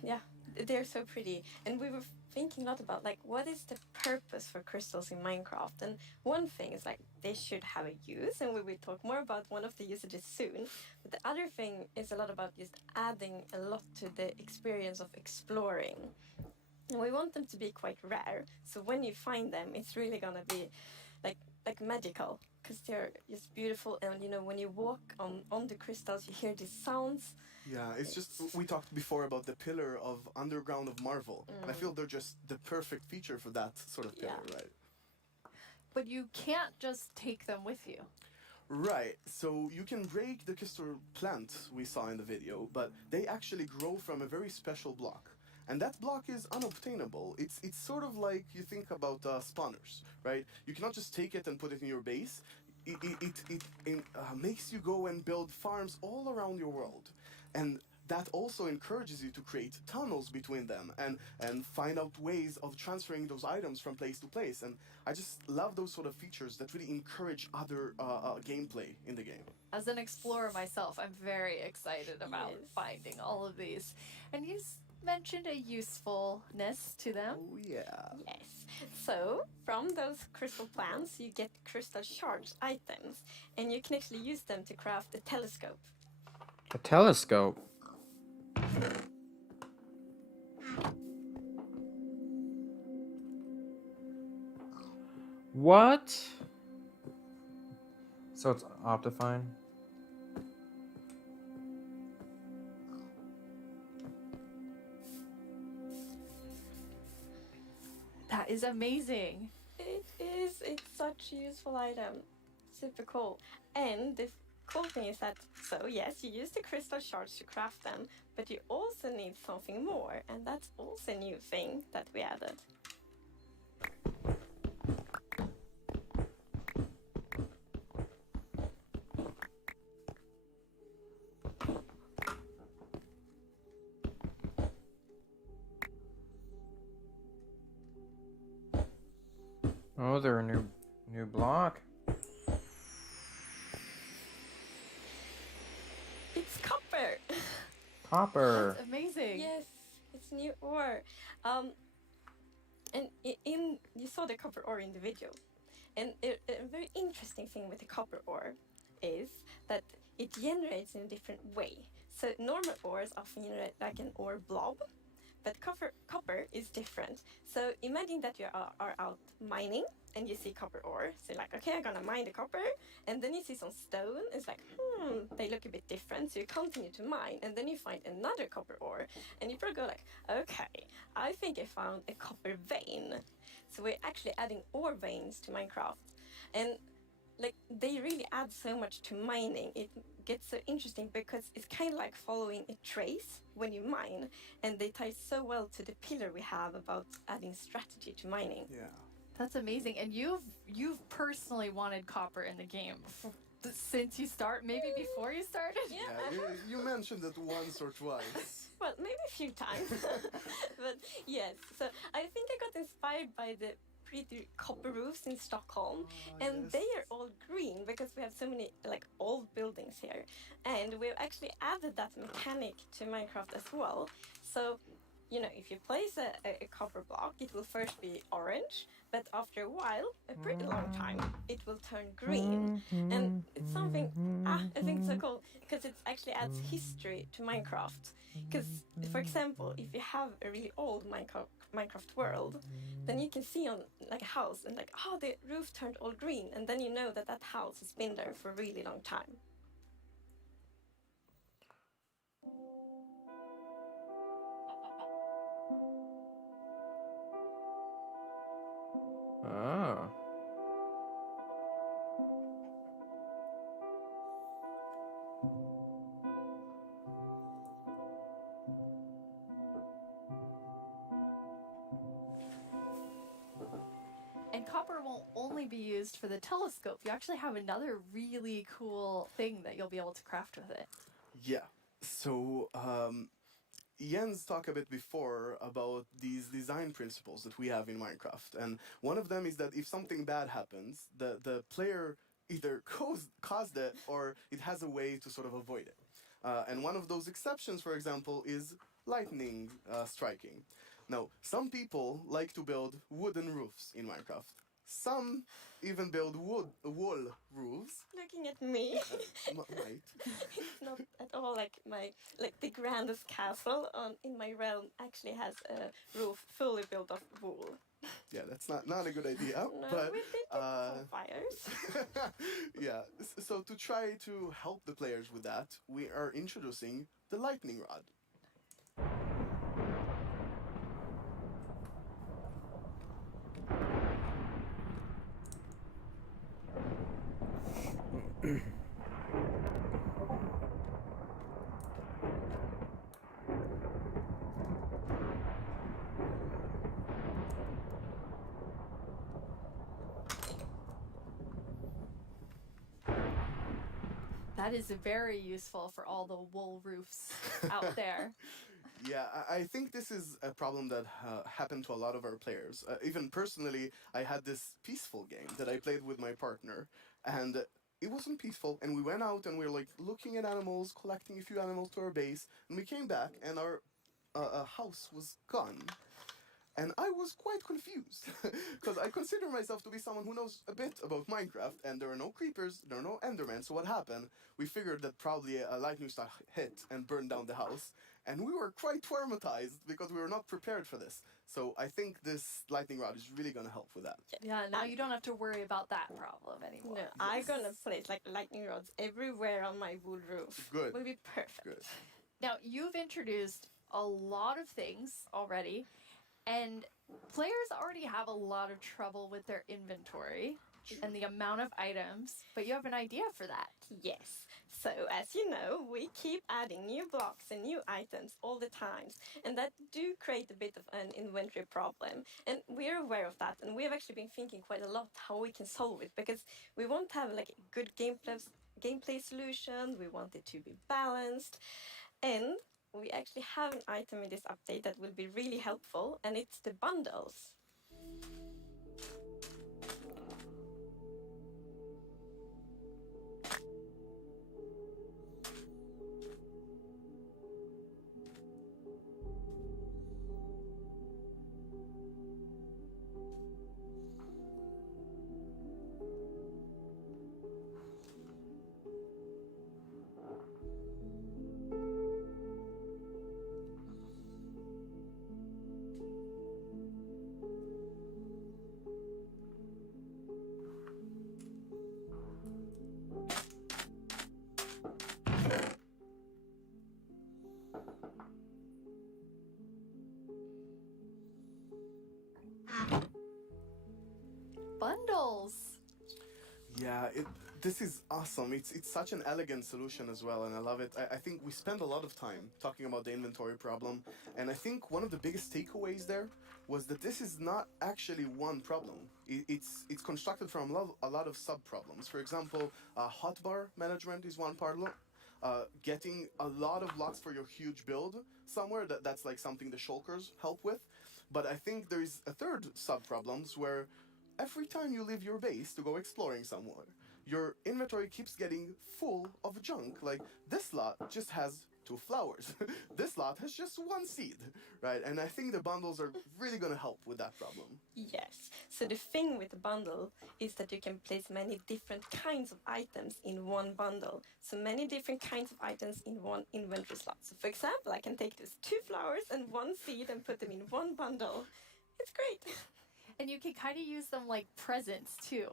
Yeah, they're so pretty. And we were thinking a lot about like what is the purpose for crystals in Minecraft. And one thing is like they should have a use, and we will talk more about one of the usages soon. But the other thing is a lot about just adding a lot to the experience of exploring. And we want them to be quite rare, so when you find them, it's really gonna be like magical, because they're just beautiful. And you know, when you walk on the crystals, you hear these sounds. Yeah, it's just, we talked before about the pillar of Underground of Marvel, and I feel they're just the perfect feature for that sort of pillar, right? But you can't just take them with you. Right, so you can break the crystal plant we saw in the video, but they actually grow from a very special block. And that block is unobtainable. It's sort of like you think about spawners, right? You cannot just take it and put it in your base. It makes you go and build farms all around your world. And that also encourages you to create tunnels between them and find out ways of transferring those items from place to place. And I just love those sort of features that really encourage other gameplay in the game. As an explorer myself, I'm very excited about finding all of these. And you mentioned a usefulness to them. Oh, yeah. Yes. So, from those crystal plants, you get crystal shards items, and you can actually use them to craft a telescope. A telescope? What? So it's Optifine? That is amazing. It is. It's such a useful item. Super cool. And the cool thing is that, so yes, you use the crystal shards to craft them, but you also need something more, and that's also a new thing that we added. Oh, they're a new block. It's copper. Copper. That's amazing. Yes, it's new ore. And you saw the copper ore in the video, and a very interesting thing with the copper ore is that it generates in a different way. So normal ores often generate like an ore blob, but copper is different. So imagine that you are out mining and you see copper ore. So you're like, okay, I'm gonna mine the copper. And then you see some stone. It's like, they look a bit different. So you continue to mine, and then you find another copper ore. And you probably go like, okay, I think I found a copper vein. So we're actually adding ore veins to Minecraft. And like, they really add so much to mining. It gets so interesting because it's kind of like following a trace when you mine, and they tie so well to the pillar we have about adding strategy to mining. Yeah. That's amazing. And you've personally wanted copper in the game since you maybe before you started? Yeah, you mentioned it once or twice. Well, maybe a few times. But yes, so I think I got inspired by the pretty copper roofs in Stockholm, and they are all green because we have so many like old buildings here, and we've actually added that mechanic to Minecraft as well. So, you know, if you place a copper block, it will first be orange, but after a while, a pretty long time, it will turn green. And it's something, I think it's so cool, because it actually adds history to Minecraft. Because, for example, if you have a really old Minecraft world, then you can see on like a house and like, oh, the roof turned all green, and then you know that that house has been there for a really long time. Oh. And copper won't only be used for the telescope. You actually have another really cool thing that you'll be able to craft with it. Yeah. So, Jens talked a bit before about these design principles that we have in Minecraft. And one of them is that if something bad happens, the player either caused it or it has a way to sort of avoid it. And one of those exceptions, for example, is lightning striking. Now, some people like to build wooden roofs in Minecraft. Some even build wall roofs. Looking at me. Right. It's not at all like the grandest castle in my realm actually has a roof fully built of wool. Yeah, that's not a good idea. No, but we did get some fires. yeah. So to try to help the players with that, we are introducing the lightning rod. That is very useful for all the wool roofs out there. Yeah, I think this is a problem that happened to a lot of our players. Even personally, I had this peaceful game that I played with my partner, and it wasn't peaceful. And we went out and we were like looking at animals, collecting a few animals to our base, and we came back and our house was gone. And I was quite confused, because I consider myself to be someone who knows a bit about Minecraft, and there are no creepers, there are no Endermen, so what happened? We figured that probably a lightning strike hit and burned down the house, and we were quite traumatized because we were not prepared for this. So I think this lightning rod is really going to help with that. Yeah, now you don't have to worry about that problem anymore. No, I'm gonna place like lightning rods everywhere on my wood roof. Good. Will be perfect. Good. Now, you've introduced a lot of things already, and players already have a lot of trouble with their inventory and the amount of items, but you have an idea for that. Yes. So, as you know, we keep adding new blocks and new items all the time, and that do create a bit of an inventory problem. And we're aware of that, and we have actually been thinking quite a lot how we can solve it, because we want to have like a good gameplay solution, we want it to be balanced, and we actually have an item in this update that will be really helpful, and it's the bundles. Bundles! Yeah, this is awesome. It's such an elegant solution as well, and I love it. I think we spend a lot of time talking about the inventory problem, and I think one of the biggest takeaways there was that this is not actually one problem. It's constructed from a lot of sub-problems. For example, hotbar management is one problem. Getting a lot of blocks for your huge build somewhere, that's like something the shulkers help with. But I think there is a third sub-problems where every time you leave your base to go exploring somewhere, your inventory keeps getting full of junk. Like, this lot just has 2 flowers. This lot has just 1 seed, right? And I think the bundles are really going to help with that problem. Yes. So the thing with the bundle is that you can place many different kinds of items in one bundle. So many different kinds of items in one inventory slot. So for example, I can take these 2 flowers and 1 seed and put them in one bundle. It's great. And you can kind of use them like presents too.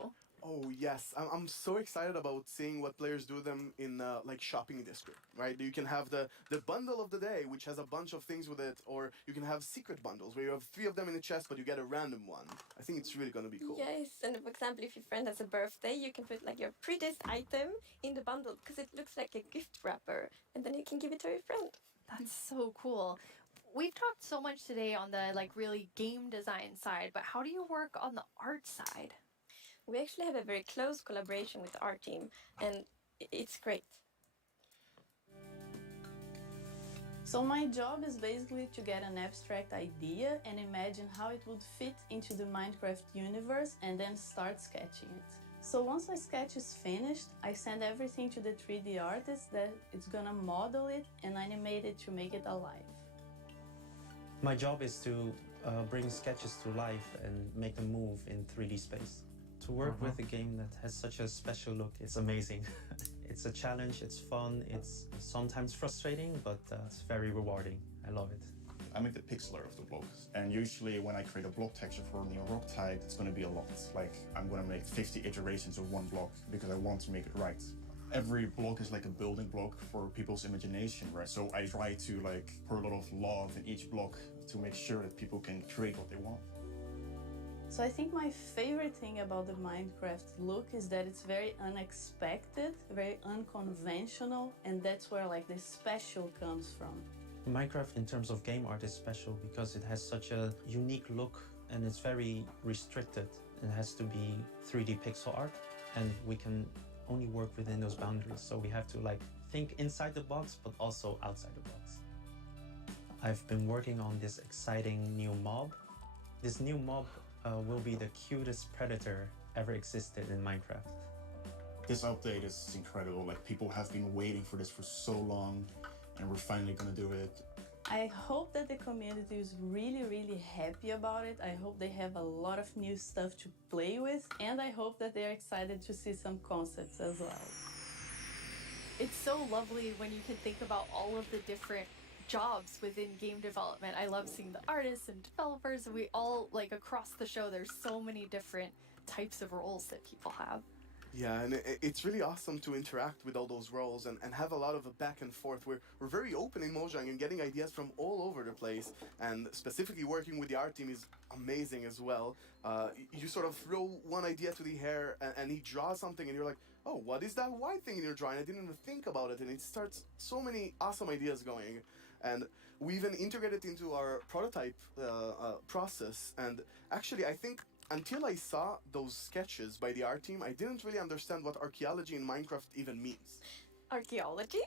Oh yes, I'm so excited about seeing what players do them in like shopping district, right? You can have the bundle of the day, which has a bunch of things with it, or you can have secret bundles where you have 3 of them in a chest, but you get a random one. I think it's really gonna be cool. Yes, and for example, if your friend has a birthday, you can put like your prettiest item in the bundle because it looks like a gift wrapper, and then you can give it to your friend. That's so cool. We've talked so much today on the like really game design side, but how do you work on the art side? We actually have a very close collaboration with the art team, and it's great. So my job is basically to get an abstract idea and imagine how it would fit into the Minecraft universe and then start sketching it. So once my sketch is finished, I send everything to the 3D artist that is gonna model it and animate it to make it alive. My job is to bring sketches to life and make them move in 3D space. To work with a game that has such a special look, it's amazing. It's a challenge, it's fun, it's sometimes frustrating, but it's very rewarding. I love it. I make the pixel art of the blocks, and usually when I create a block texture for a new rock type, it's going to be a lot. Like, I'm going to make 50 iterations of one block because I want to make it right. Every block is like a building block for people's imagination, right? So I try to like pour a lot of love in each block to make sure that people can create what they want. So I think my favorite thing about the Minecraft look is that it's very unexpected, very unconventional, and that's where like the special comes from. Minecraft in terms of game art is special because it has such a unique look and it's very restricted. It has to be 3D pixel art and we can only work within those boundaries. So we have to like think inside the box but also outside the box. I've been working on this exciting new mob. This new mob will be the cutest predator ever existed in Minecraft. This update is incredible. Like, people have been waiting for this for so long, and we're finally gonna do it. I hope that the community is really, really happy about it. I hope they have a lot of new stuff to play with, and I hope that they're excited to see some concepts as well. It's so lovely when you can think about all of the different jobs within game development. I love seeing the artists and developers, and we all, like, across the show, there's so many different types of roles that people have. Yeah, and it's really awesome to interact with all those roles and have a lot of a back and forth. We're very open in Mojang and getting ideas from all over the place, and specifically working with the art team is amazing as well. You sort of throw one idea to the hair and he draws something and you're like, oh, what is that white thing in your drawing? I didn't even think about it, and it starts so many awesome ideas going. And we even integrated into our prototype process, and actually I think until I saw those sketches by the art team, I didn't really understand what archaeology in Minecraft even means. Archaeology?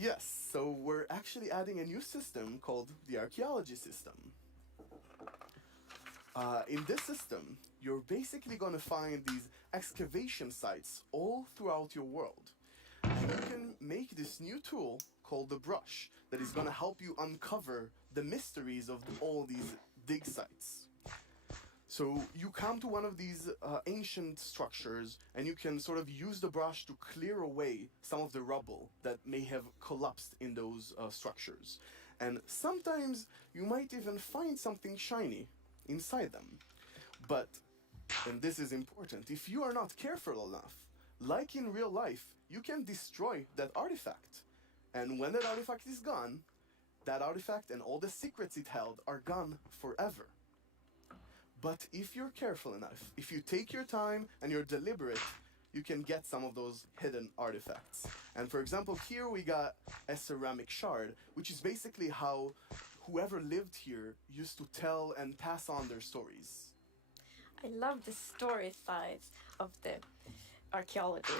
Yes, so we're actually adding a new system called the archaeology system. In this system, you're basically going to find these excavation sites all throughout your world. And you can make this new tool called the brush that is going to help you uncover the mysteries of all these dig sites. So you come to one of these ancient structures and you can sort of use the brush to clear away some of the rubble that may have collapsed in those structures. And sometimes you might even find something shiny inside them. But, and this is important, if you are not careful enough, like in real life, you can destroy that artifact. And when that artifact is gone, that artifact and all the secrets it held are gone forever. But if you're careful enough, if you take your time and you're deliberate, you can get some of those hidden artifacts. And for example, here we got a ceramic shard, which is basically how whoever lived here used to tell and pass on their stories. I love the story side of the archaeology,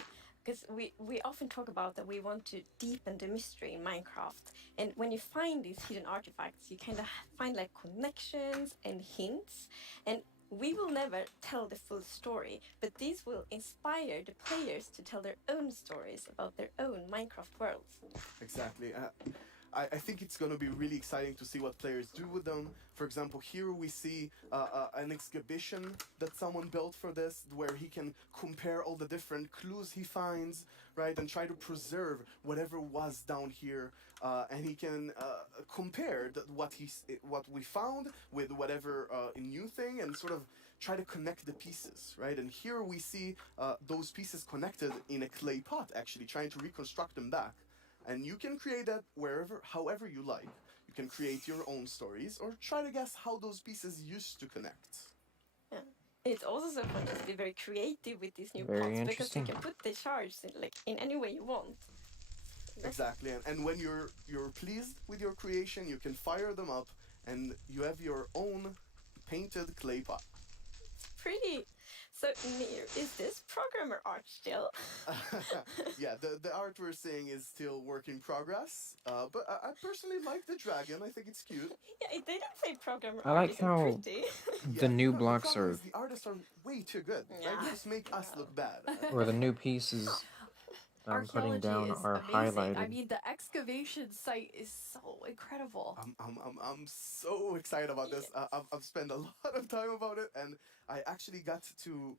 because we often talk about that we want to deepen the mystery in Minecraft. And when you find these hidden artifacts, you kind of find like connections and hints. And we will never tell the full story, but these will inspire the players to tell their own stories about their own Minecraft worlds. Exactly. I think it's going to be really exciting to see what players do with them. For example, here we see an exhibition that someone built for this, where he can compare all the different clues he finds, right, and try to preserve whatever was down here, and he can compare what we found with whatever new thing, and sort of try to connect the pieces, right? And here we see those pieces connected in a clay pot, actually trying to reconstruct them back. And you can create that however you like. You can create your own stories or try to guess how those pieces used to connect. Yeah. It's also so fun to be very creative with these new Very pots, because you interesting. can put the shards in any way you want. Exactly, and when you're pleased with your creation, you can fire them up, and you have your own painted clay pot. Pretty. So, Nir, is this programmer art still? Yeah, the art we're seeing is still work in progress, but I personally like the dragon. I think it's cute. Yeah, it didn't say programmer I art like isn't how pretty. the new The blocks problem are, is the artists are way too good. Yeah. Right? They just make us look bad. or the new pieces I'm putting Archaeology down is are amazing. I highlighted. mean, the excavation site is so incredible. I'm so excited about this. I've spent a lot of time about it, and I actually got to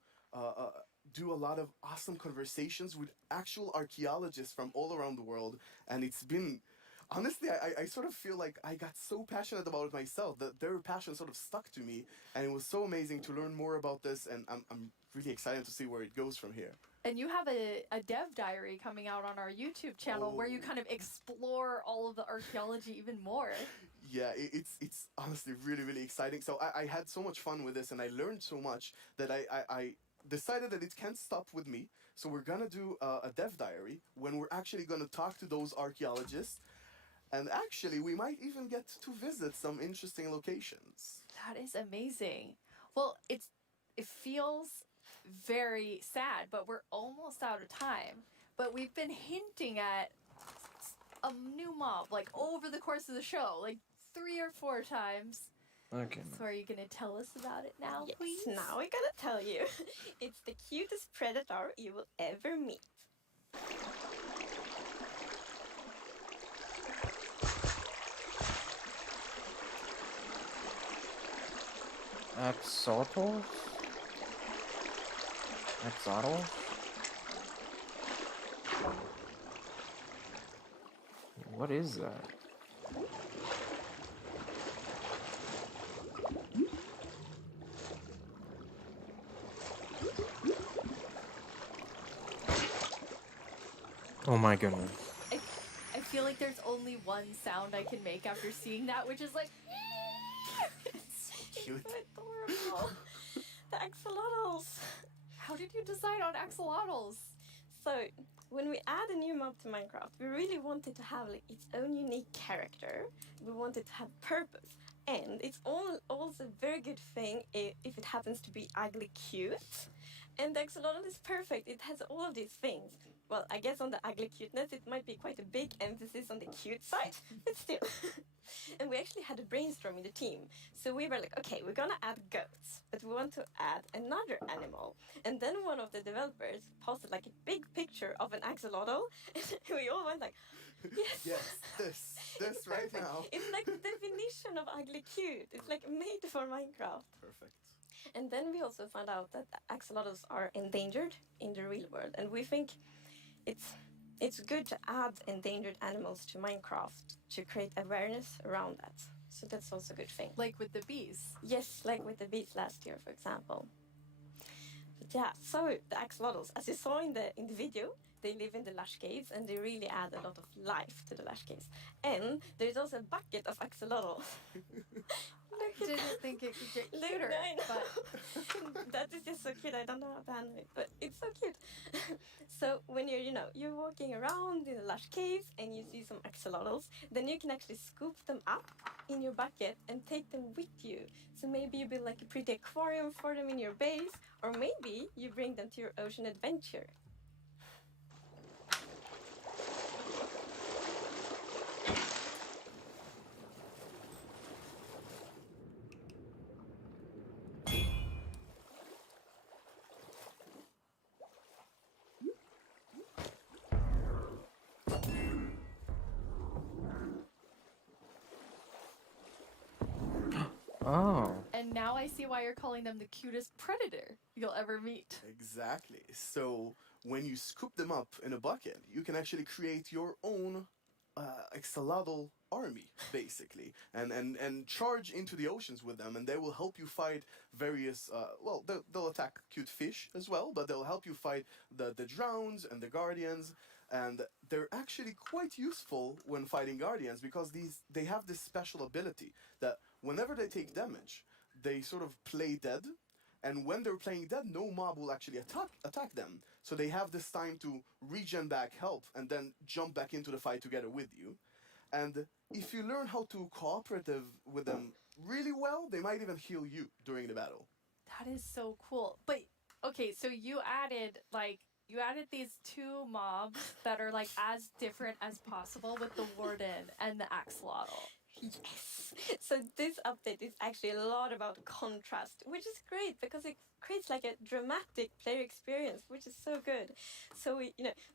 do a lot of awesome conversations with actual archaeologists from all around the world, and it's been. Honestly, I sort of feel like I got so passionate about it myself that their passion sort of stuck to me, and it was so amazing to learn more about this, and I'm really excited to see where it goes from here. And you have a dev diary coming out on our YouTube channel where you kind of explore all of the archaeology even more. Yeah, it's honestly really exciting. So I had so much fun with this, and I learned so much that I decided that it can't stop with me. So we're gonna do a dev diary when we're actually gonna talk to those archaeologists, and actually we might even get to visit some interesting locations. That is amazing. Well, it feels very sad, but we're almost out of time. But we've been hinting at a new mob like over the course of the show, like 3 or 4 times. Okay. So are you gonna tell us about it now, Yes, please? now we're gonna tell you. It's the cutest predator you will ever meet. Axolotls? Axolotls? What is that? Oh my goodness. I feel like there's only one sound I can make after seeing that, which is like. It's so adorable. The axolotls. How did you decide on axolotls? So, when we add a new mob to Minecraft, we really wanted to have like its own unique character. We wanted to have purpose. And it's also a very good thing if it happens to be ugly cute. And the axolotl is perfect. It has all of these things. Well, I guess on the ugly cuteness, it might be quite a big emphasis on the cute side, but still. And we actually had a brainstorm in the team. So we were like, okay, we're gonna add goats, but we want to add another animal. And then one of the developers posted like a big picture of an axolotl, and we all went like, yes, this right now. It's like the definition of ugly cute. It's like made for Minecraft. Perfect. And then we also found out that axolotls are endangered in the real world, and we think it's good to add endangered animals to Minecraft to create awareness around that. So that's also a good thing. Like with the bees. Yes, like with the bees last year, for example. But yeah, so the axolotls, as you saw in the video, they live in the lush caves, and they really add a lot of life to the lush caves. And there's also a bucket of axolotls. I didn't think it could get cuter, I know. but that is just so cute. I don't know how to handle it, but it's so cute. So when you're walking around in the lush caves and you see some axolotls, then you can actually scoop them up in your bucket and take them with you. So maybe you build like a pretty aquarium for them in your base, or maybe you bring them to your ocean adventure. Oh. And now I see why you're calling them the cutest predator you'll ever meet. Exactly. So when you scoop them up in a bucket, you can actually create your own axolotl army, basically, and charge into the oceans with them, and they will help you fight various. Well, they'll attack cute fish as well, but they'll help you fight the drowns and the guardians. And they're actually quite useful when fighting guardians because they have this special ability that whenever they take damage, they sort of play dead, and when they're playing dead, no mob will actually attack them. So they have this time to regen back health and then jump back into the fight together with you. And if you learn how to cooperative with them really well, they might even heal you during the battle. That is so cool. But okay, so you added these 2 mobs that are like as different as possible with the warden and the axolotl. Yes. So this update is actually a lot about contrast, which is great because it creates like a dramatic player experience, which is so good. So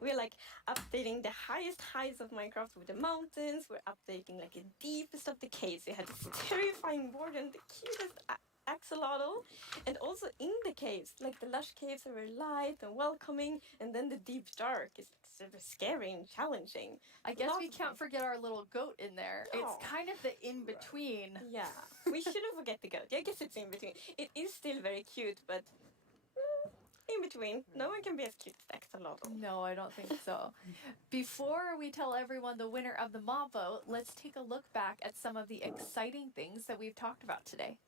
we're like updating the highest heights of Minecraft with the mountains. We're updating like the deepest of the caves. We had this terrifying board and the cutest axolotl, and also in the caves, like the lush caves are very light and welcoming, and then the deep dark is like super scary and challenging. I guess we Lots of can't forget our little goat in there. Oh. It's kind of the in between. Yeah, we shouldn't forget the goat. I guess it's in between. It is still very cute, but in between. No one can be as cute as Axolotl. No, I don't think so. Before we tell everyone the winner of the mob vote, let's take a look back at some of the exciting things that we've talked about today.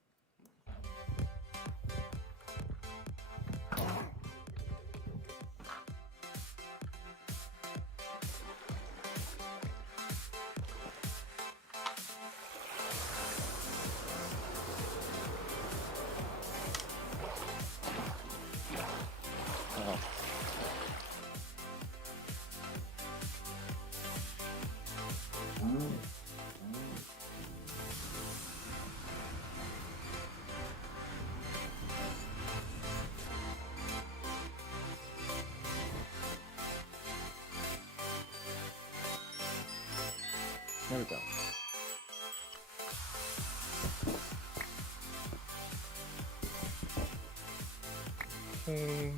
There we go. Okay.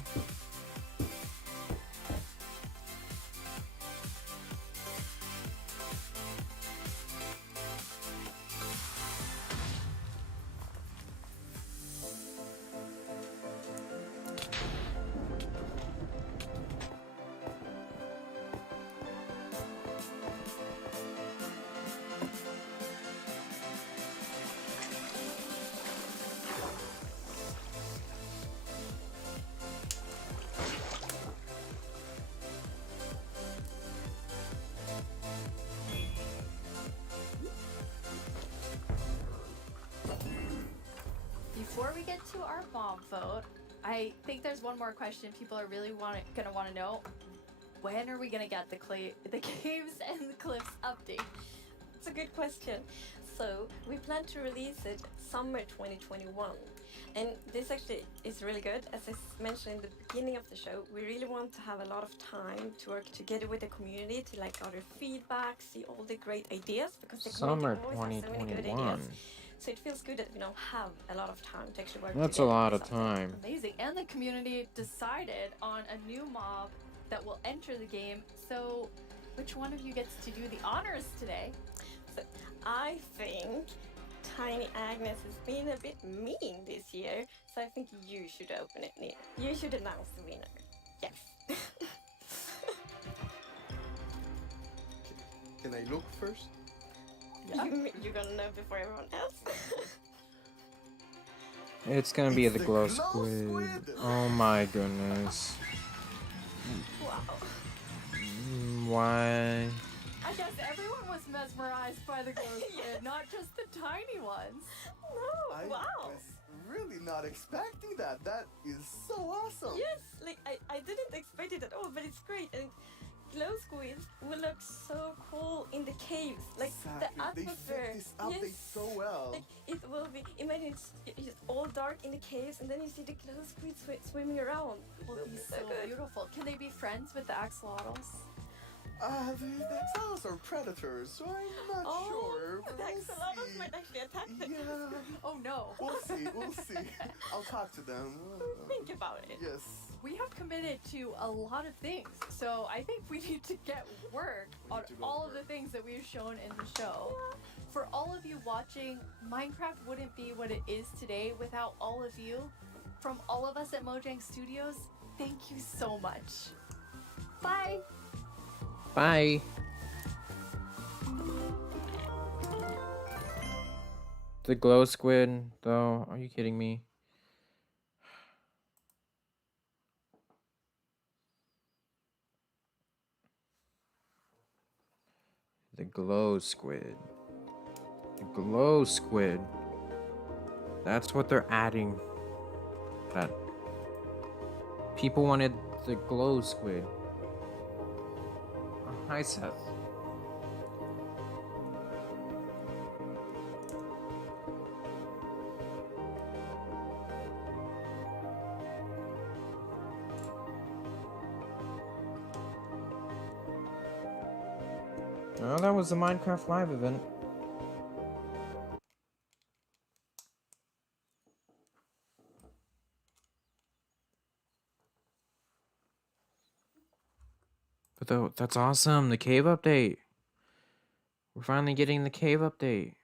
Before we get to our mob vote, I think there's one more question people are really gonna want to know. When are we gonna get the caves and the cliffs update? It's a good question. So we plan to release it summer 2021. And this actually is really good. As I mentioned in the beginning of the show, we really want to have a lot of time to work together with the community to like gather feedback, see all the great ideas, because the Summer community always has so many good 2021. ideas. So it feels good that we now have a lot of time to actually work That's a together lot on of something. time. Amazing. And the community decided on a new mob that will enter the game. So which one of you gets to do the honors today? So I think Tiny Agnes has been a bit mean this year, so I think you should open it, Nia. You should announce the winner. Yes. Can I look first? You're gonna know before everyone else. It's gonna be It's the the glow glow squid. squid. Oh my goodness. Wow. Why? I guess everyone was mesmerized by the glow squid, not just the tiny ones. No, I wow. was really not expecting that. That is so awesome. Yes, like I didn't expect it at all, but it's great. And glow squids will look so cool in the caves. Like Exactly. the atmosphere. They fit this update yes. so well. Like it will be. Imagine it's all dark in the caves, and then you see the glow squids swimming around. It will be so good. Beautiful. Can they be friends with the axolotls? The axolotls are predators, so I'm not sure. The We'll axolotls see. might actually attack them. Yeah. Oh no. We'll see. We'll see. I'll talk to them. Think about it. Yes. We have committed to a lot of things, so I think we need to get work on all of the things that we've shown in the show. For all of you watching, Minecraft wouldn't be what it is today without all of you. From all of us at Mojang Studios, thank you so much. Bye! Bye. The glow squid, though, are you kidding me? The glow squid. The glow squid. That's what they're adding. That people wanted the glow squid. Hi, Seth. Well, that was the Minecraft Live event. But though, that's awesome, the cave update. We're finally getting the cave update.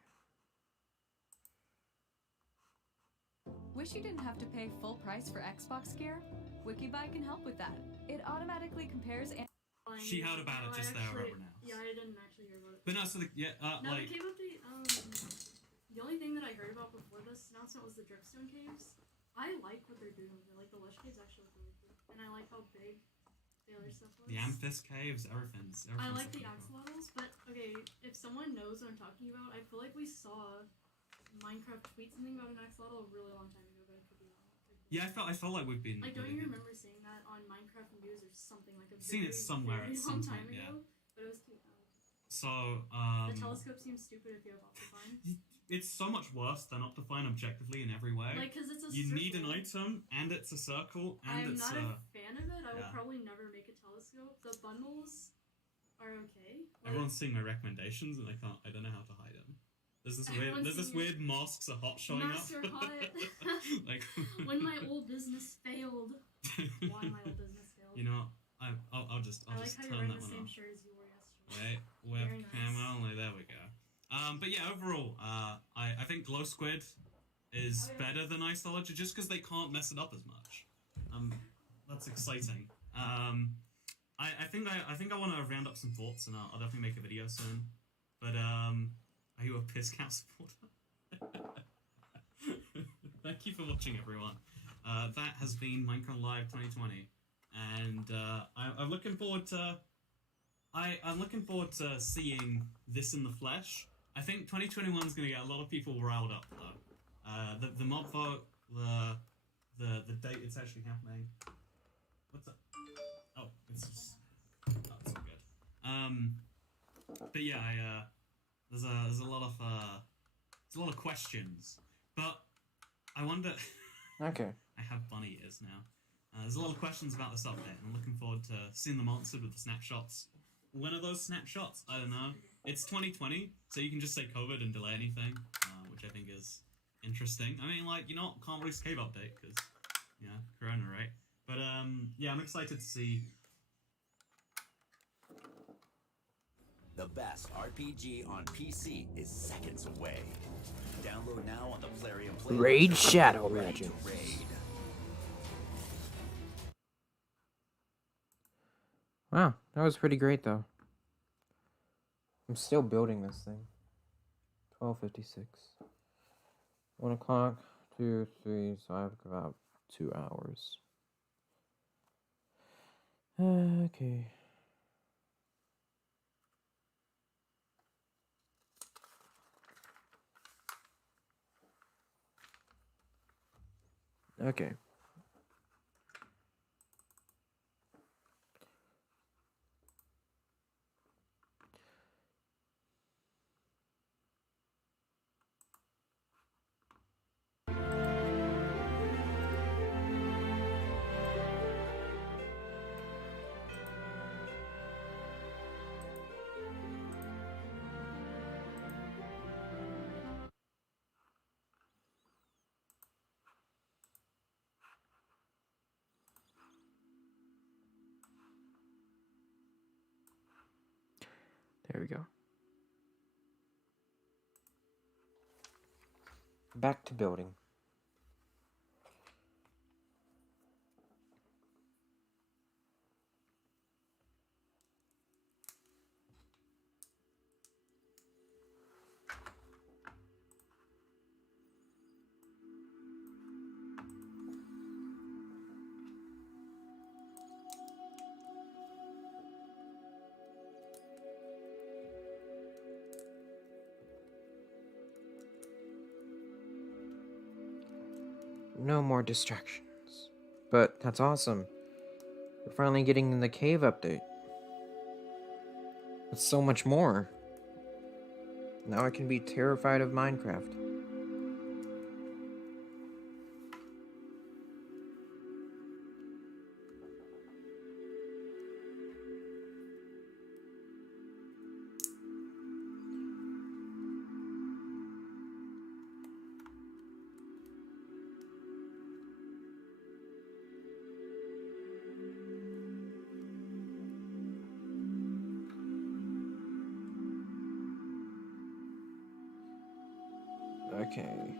Wish you didn't have to pay full price for Xbox gear? Wikibuy can help with that. It automatically compares and She heard about it just there right now. Yeah, I didn't actually hear about it. But no, so No, like the cave update, the only thing that I heard about before this announcement was the Dripstone caves. I like what they're doing with it. Like, the Lush caves actually look really cool. And I like how big the other stuff was. the Amethyst caves, everything's I like the looking cool. axolotls, but okay, if someone knows what I'm talking about, I feel like we saw Minecraft tweet something about an axolotl a really long time ago, but I could be wrong. Yeah, I felt like we've been Like, don't really you good. remember seeing that on Minecraft News or something like a Seen it very, somewhere very at long some time point, ago? yeah. But it was cute. So The telescope seems stupid if you have Optifine. it's so much worse than Optifine objectively in every way. Like, 'cause it's a you need an circle. item, and it's a circle, and I'm it's not a fan of it. I will yeah. probably never make a telescope. The bundles are okay. Like, Everyone's seeing my recommendations, and I don't know how to hide them. There's this weird masks are hot showing masks up. are hot. Like When my old business failed. Why my old business failed. You know, I'll just I like just how turn you're wearing that the one same off. shirt as you wore yesterday. Wait, Very webcam nice. only. There we go. But yeah, overall, I think Glow Squid is better than Isology just because they can't mess it up as much. That's exciting. I think I want to round up some thoughts, and I'll definitely make a video soon. But are you a Piss Cow supporter? Thank you for watching, everyone. That has been Minecraft Live 2020, and I'm looking forward to. I'm looking forward to seeing this in the flesh. I think 2021 is going to get a lot of people riled up, though. The mob vote, the date it's actually happening. What's up? Oh, it's just. Oh, it's all good. But yeah, there's a lot of questions, but I wonder. Okay. I have bunny ears now. There's a lot of questions about this update, and I'm looking forward to seeing them answered with the snapshots. When are those snapshots? I don't know. It's 2020, so you can just say COVID and delay anything, which I think is interesting. I mean, like, can't release cave update because, Corona, right? But yeah, I'm excited to see. The best RPG on PC is seconds away. Download now on the Plarium Play. Raid Shadow Legends. Raid. Wow, that was pretty great though. I'm still building this thing. 12:56. 1 o'clock, 2, 3, so I have about 2 hours. Okay. Okay. There we go. Back to building. No more distractions. But that's awesome. We're finally getting the cave update. That's so much more. Now I can be terrified of Minecraft. Okay.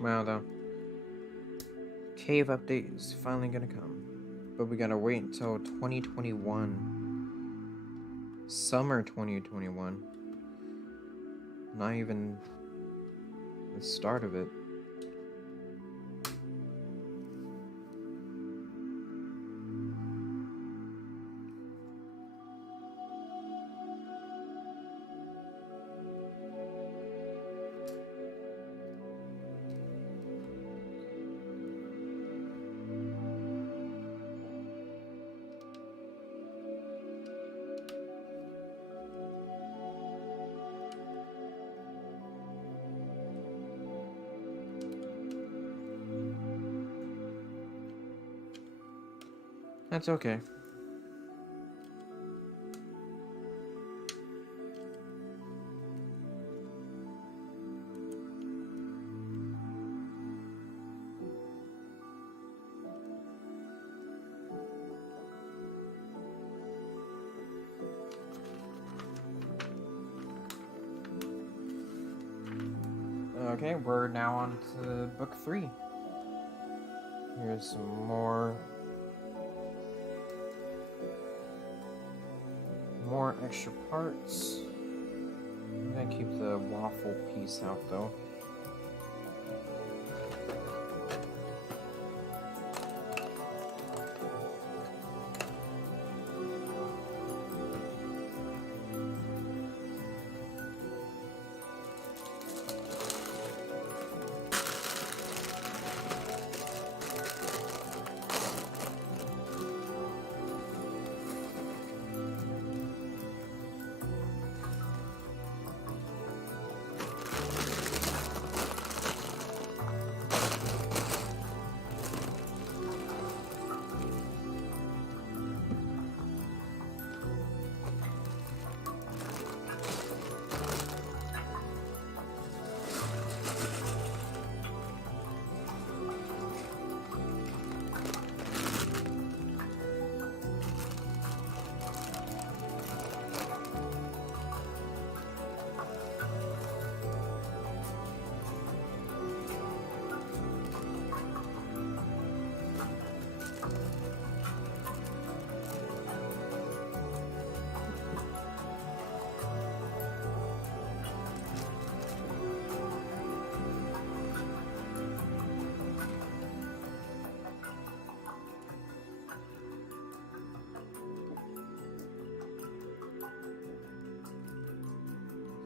Wow, the cave update is finally gonna come. But we gotta wait until 2021. Summer 2021. Not even the start of it. That's okay. Okay, we're now on to book 3. Here's some more extra parts. I'm gonna keep the waffle piece out though.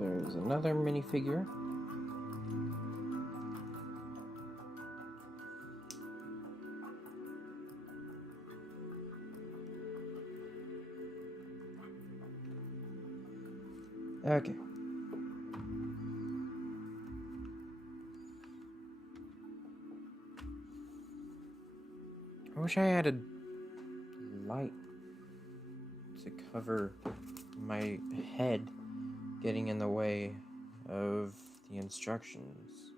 There's another minifigure. Okay. I wish I had a light to cover my head getting in the way of the instructions.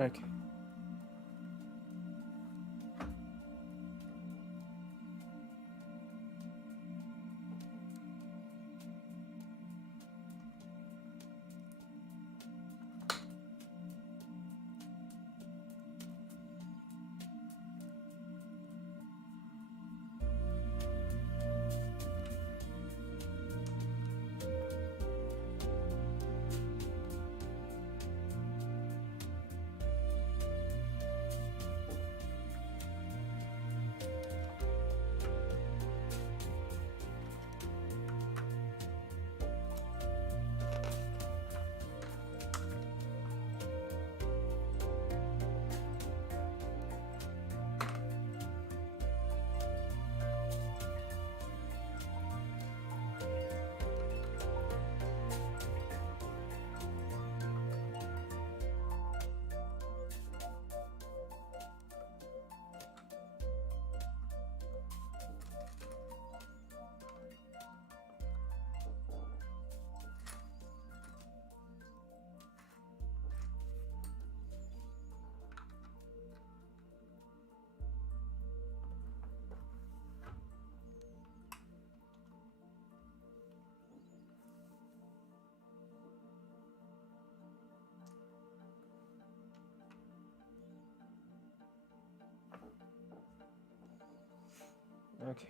Okay. Okay.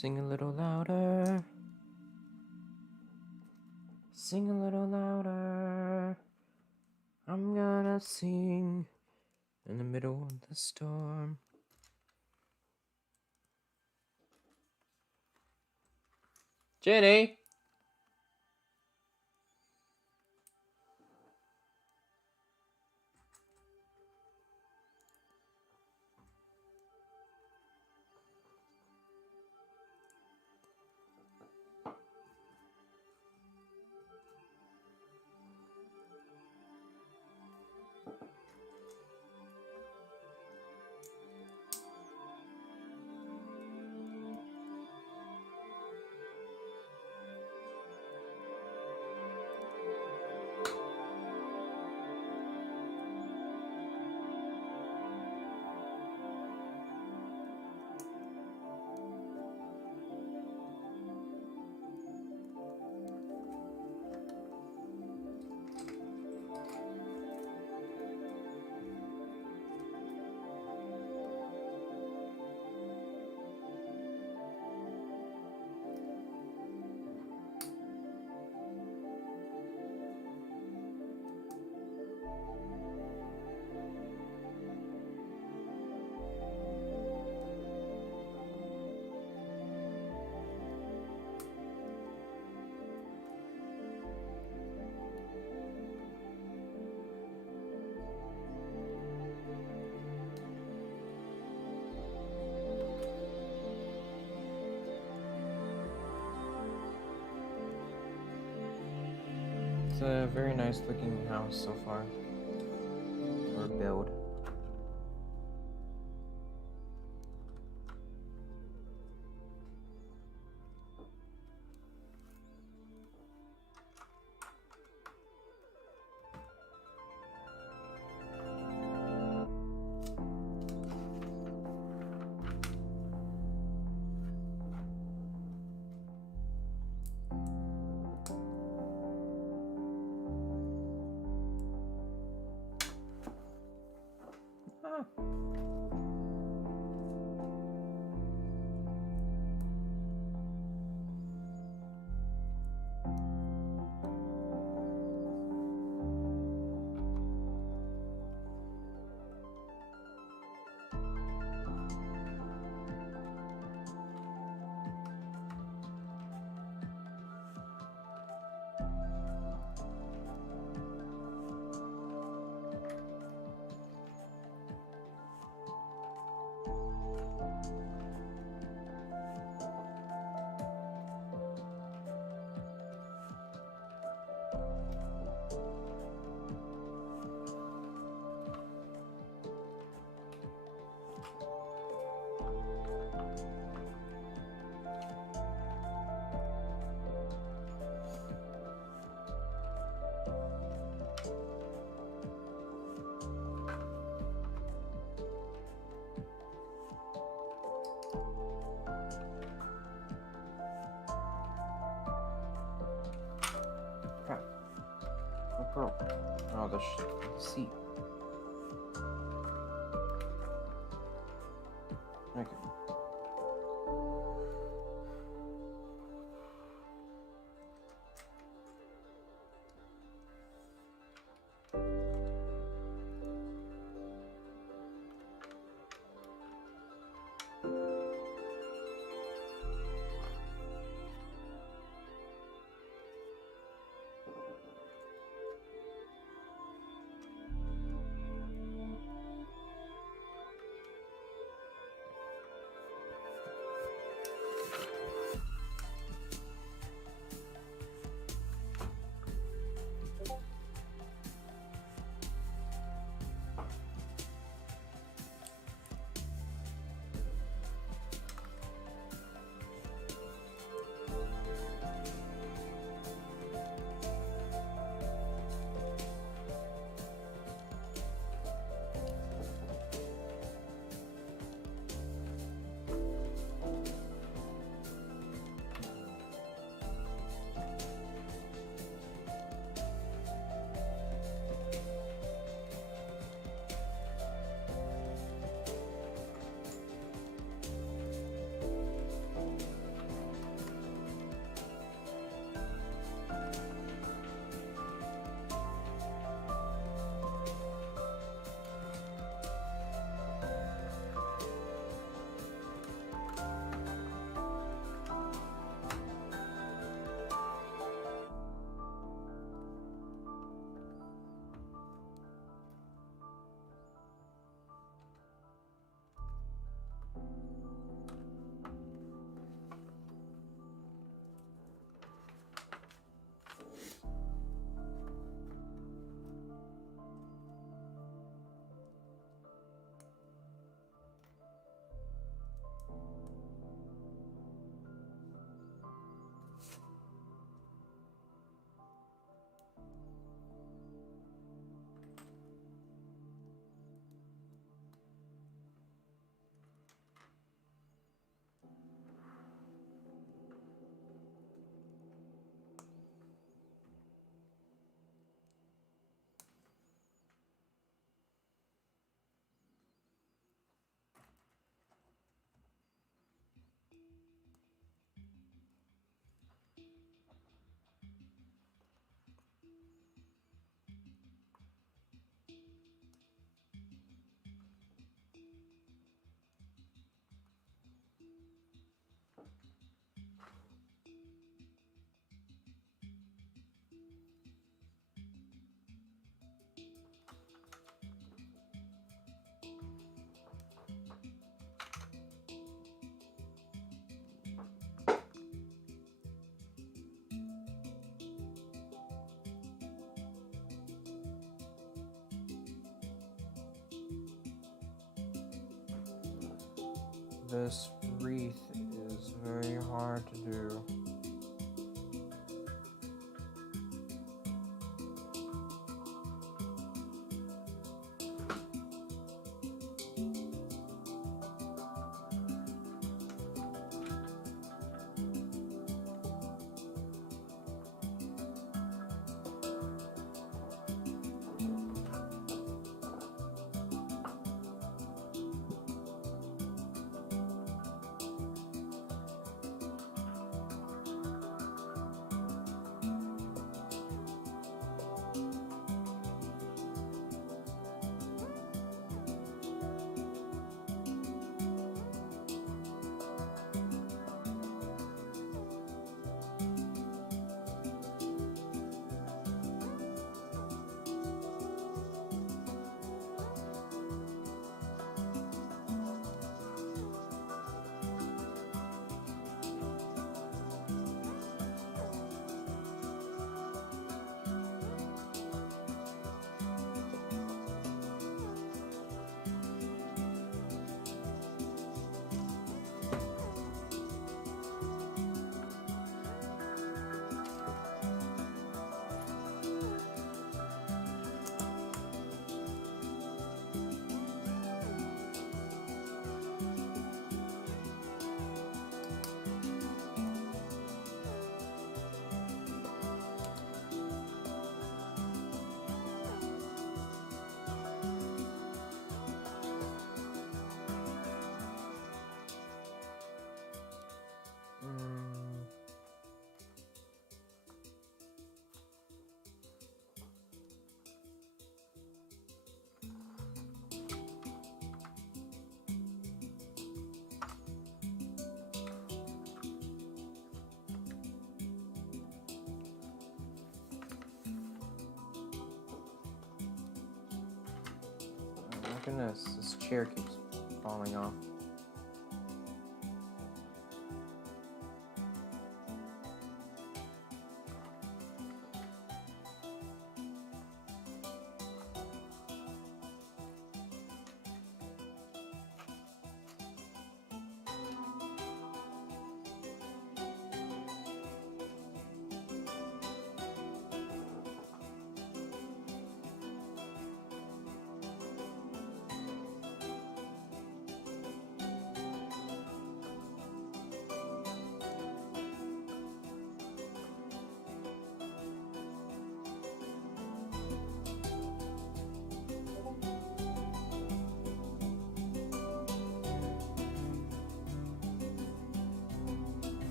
Sing a little louder. Sing a little louder. I'm gonna sing in the middle of the storm. Jenny! It's a very nice looking house so far. Or build. Ah. Pearl. Oh, the seat. Okay. This wreath is very hard to do. goodness, this chair keeps falling off.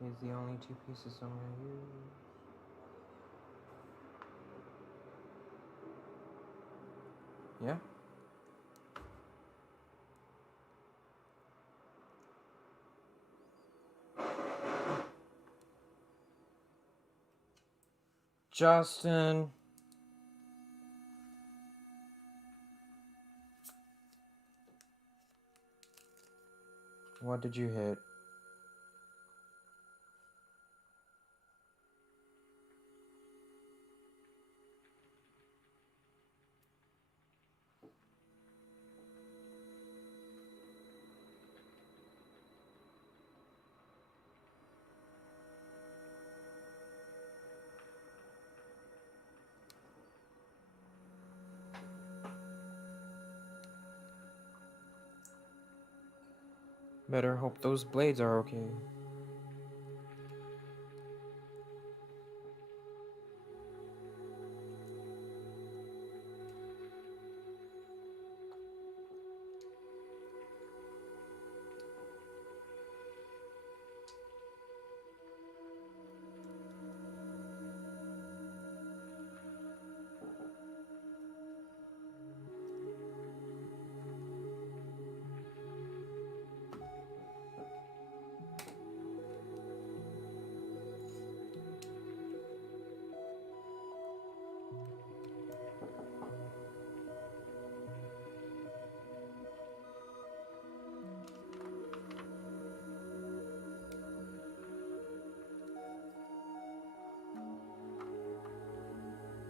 These the only two pieces I'm gonna use. Yeah. Justin. What did you hit? Better hope those blades are okay.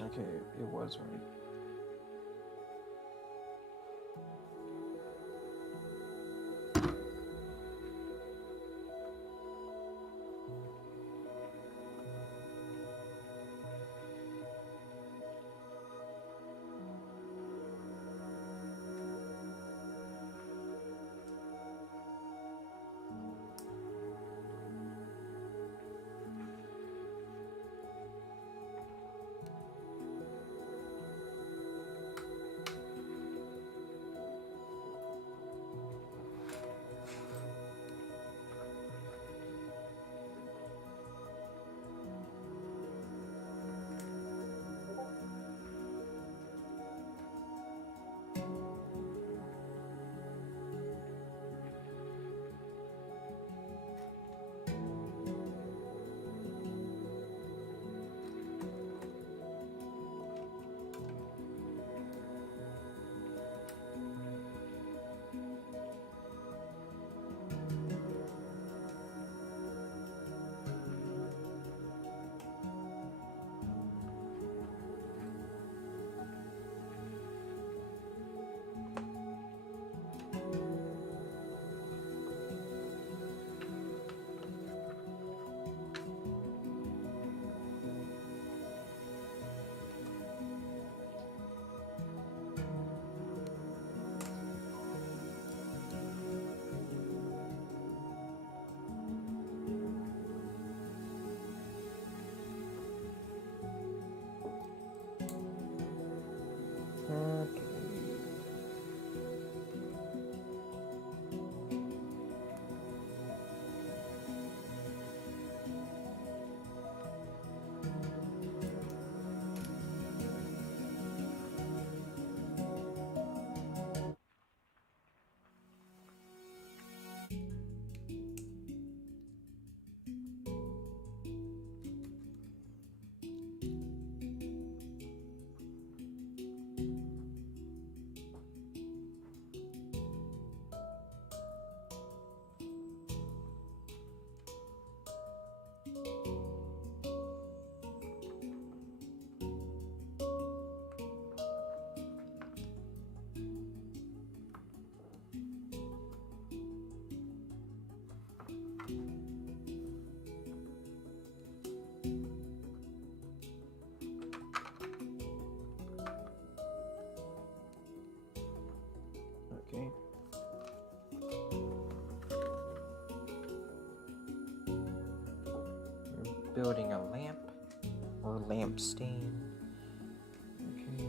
Okay, it was right. Okay. We're building a lamp or lampstand. Okay.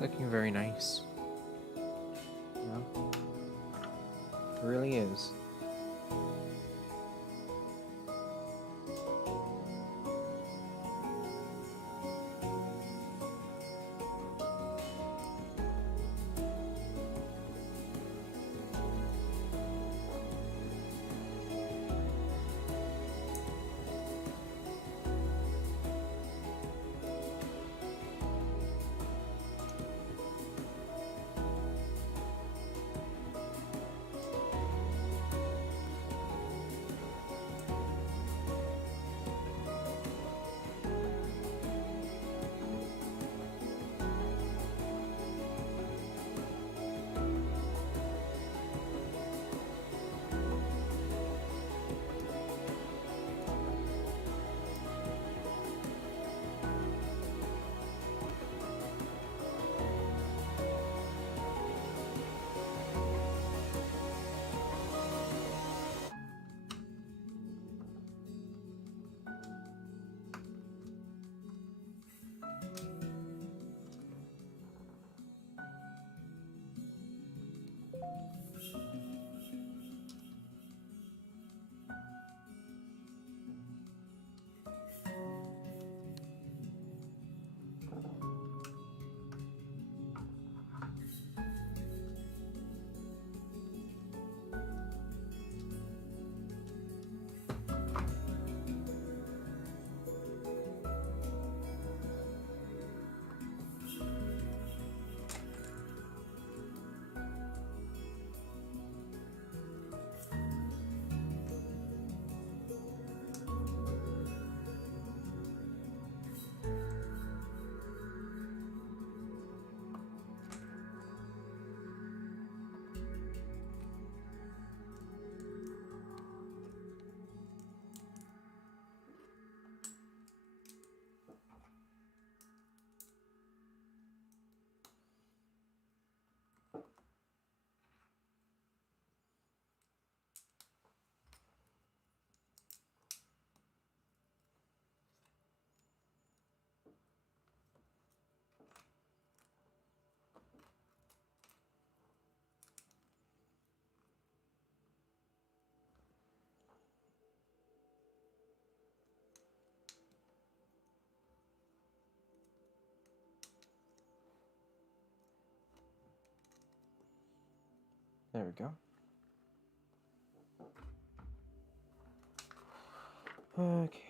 Looking very nice. Yeah. It really is. There we go. Okay.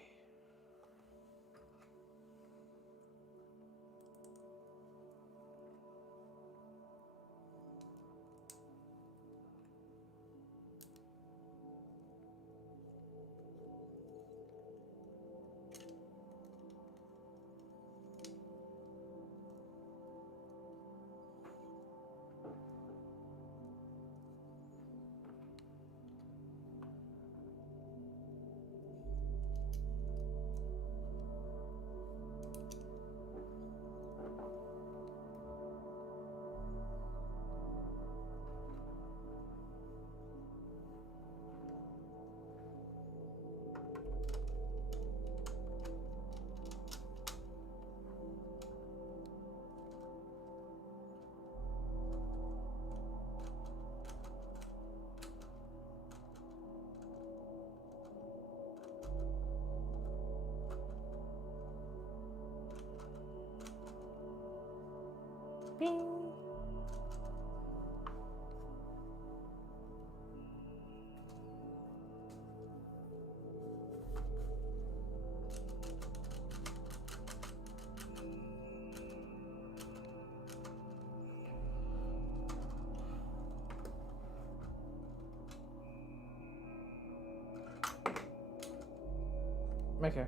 Okay.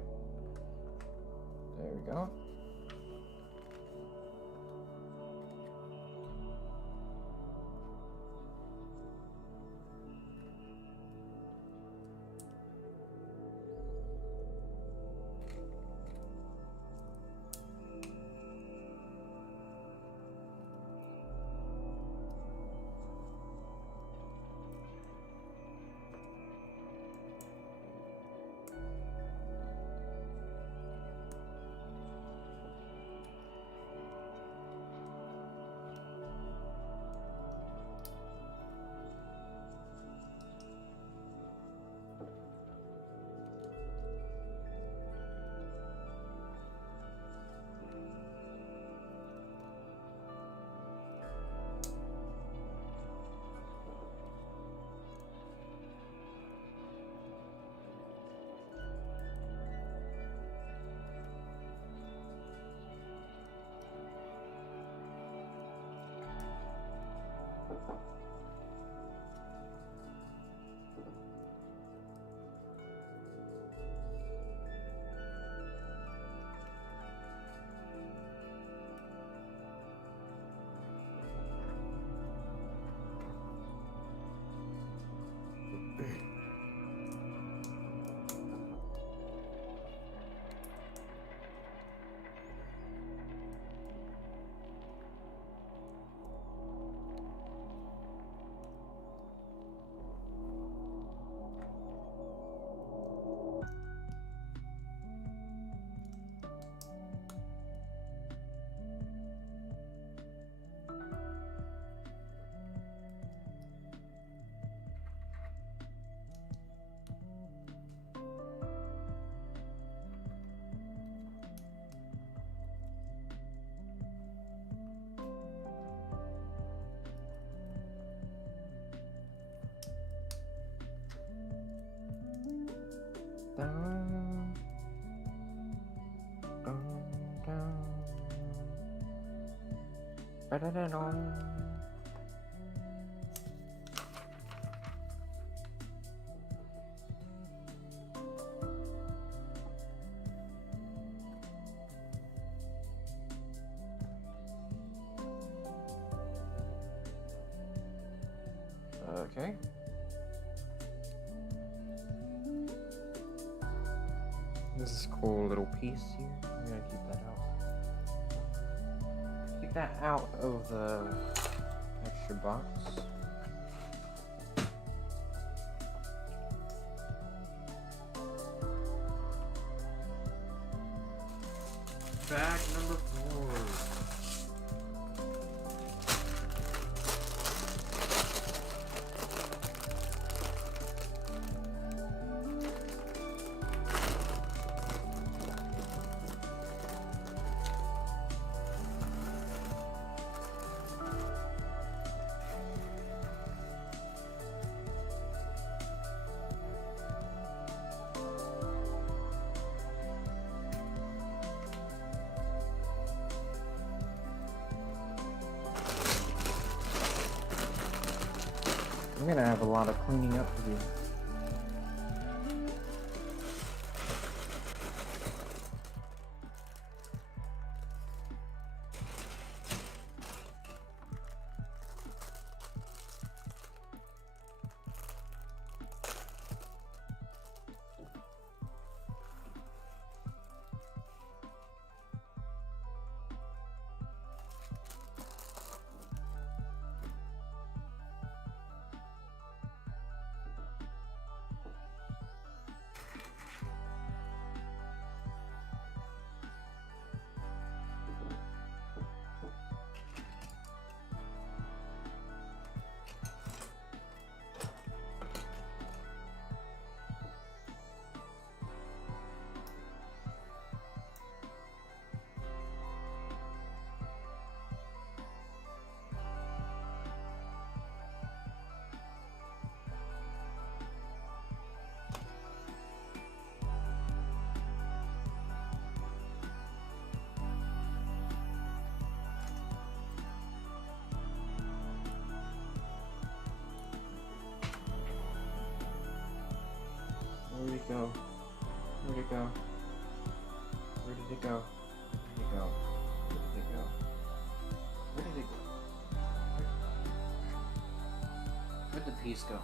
There we go. Down, down. Ba-da-da-dum. Okay. This is a cool little piece here. I'm gonna keep that out. Keep that out of the extra box. Bag number 4. I'm gonna have a lot of cleaning up to do. There we go. Where'd it go? Where did it go? Where did it go? Where did it go? Where did it go? Where'd the piece go?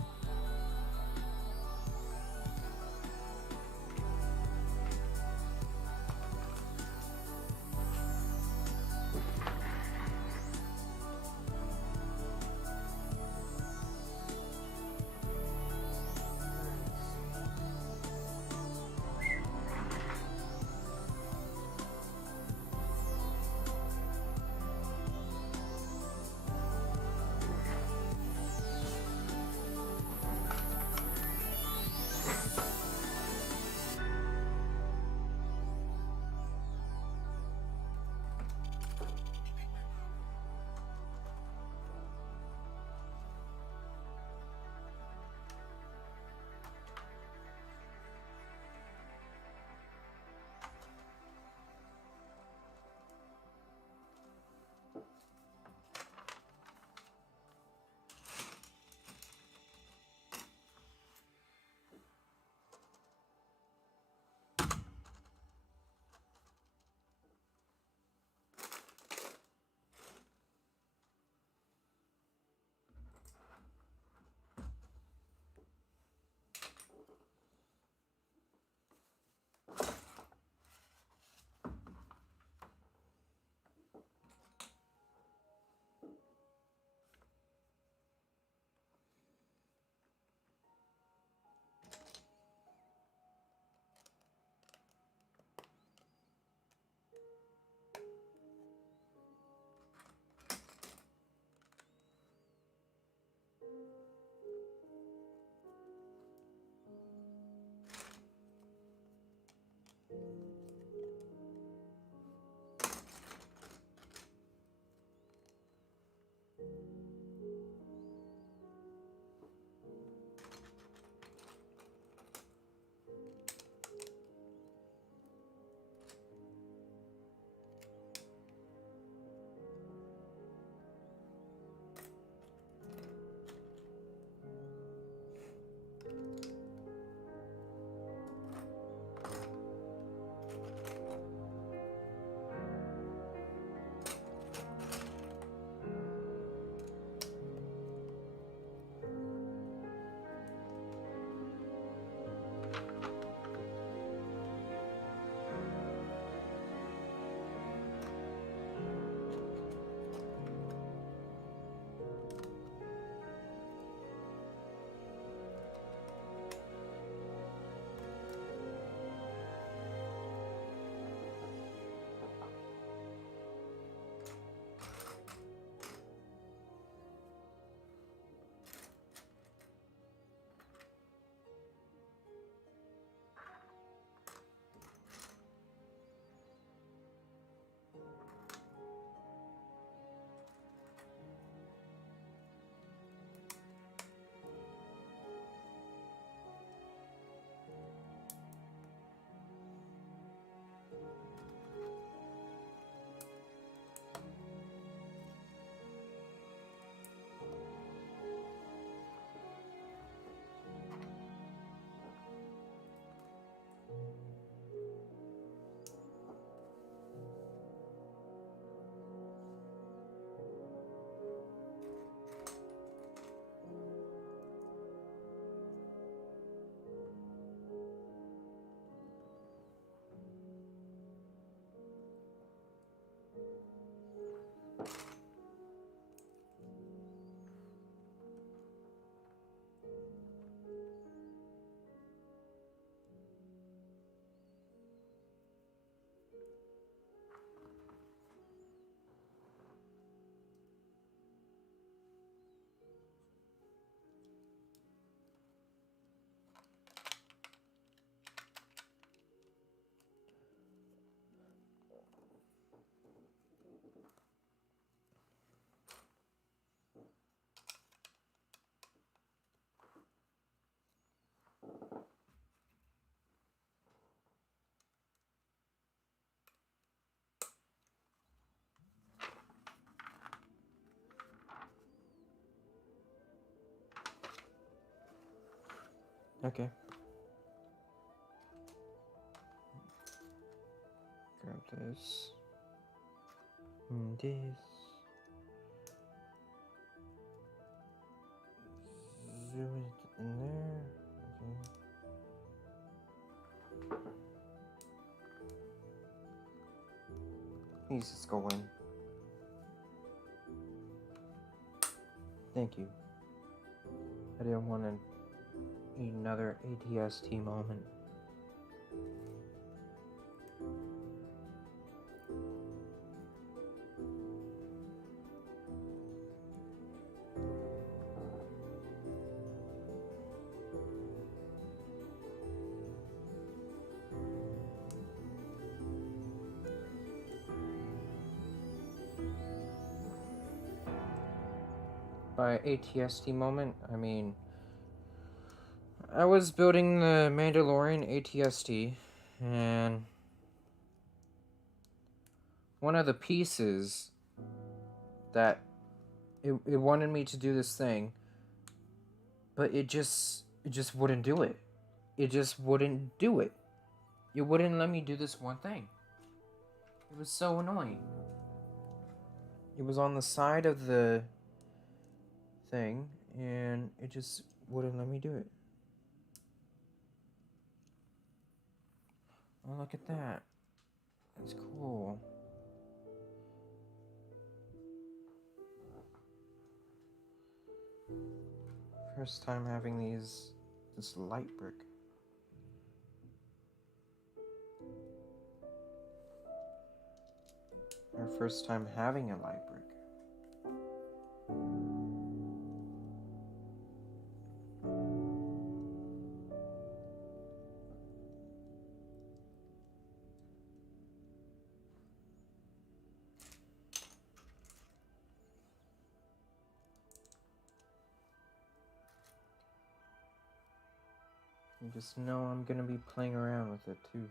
Okay. this. And this. Zoom it in there. Okay. Please just go in. Thank you. I didn't want another ATST moment. By ATST moment, I mean I was building the Mandalorian ATST, and one of the pieces that it wanted me to do this thing, but it just wouldn't do it. It just wouldn't do it. It wouldn't let me do this one thing. It was so annoying. It was on the side of the thing, and it just wouldn't let me do it. Oh, look at that. That's cool. First time having this light brick. Our first time having a light brick. You just know I'm gonna be playing around with it too.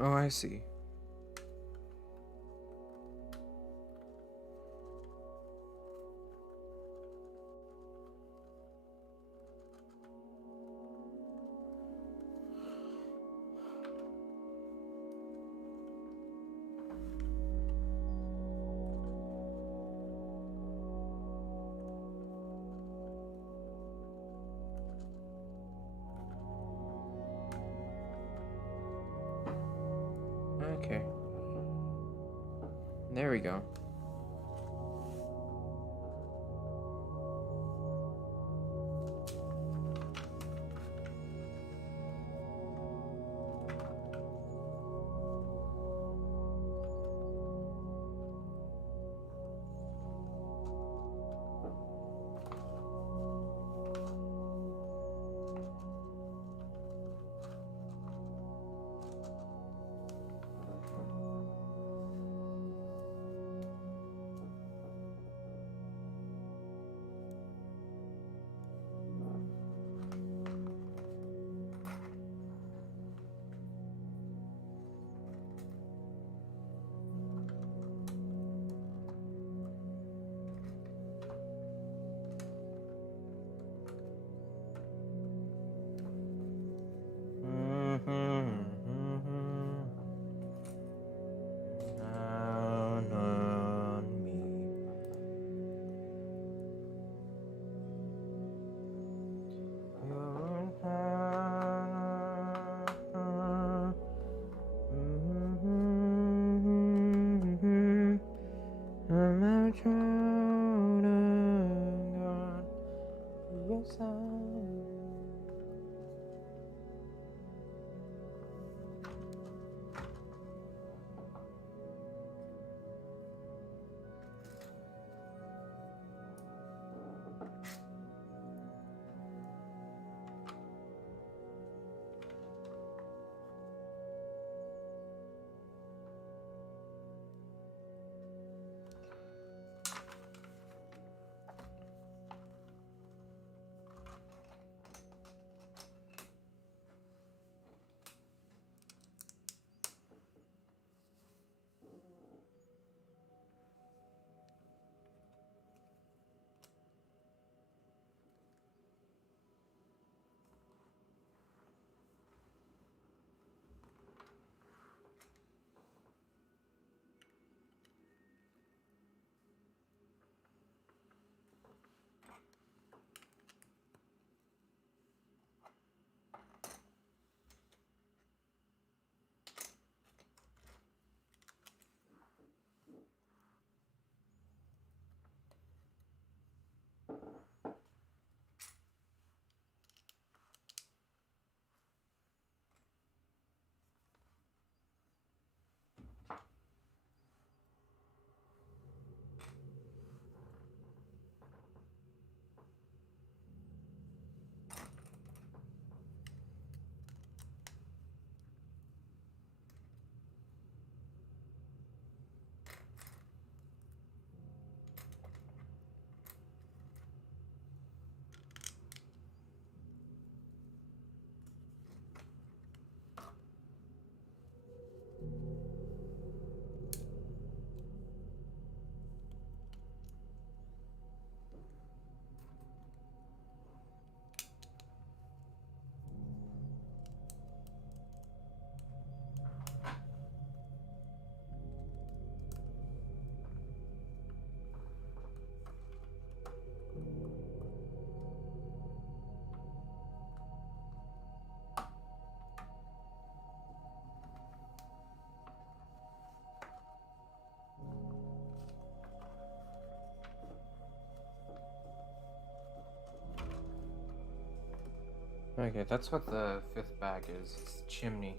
Oh, I see. Okay. There we go. Down on me. You're I'm a child of God. Yes, I am. Okay, that's what the fifth bag is. It's the chimney.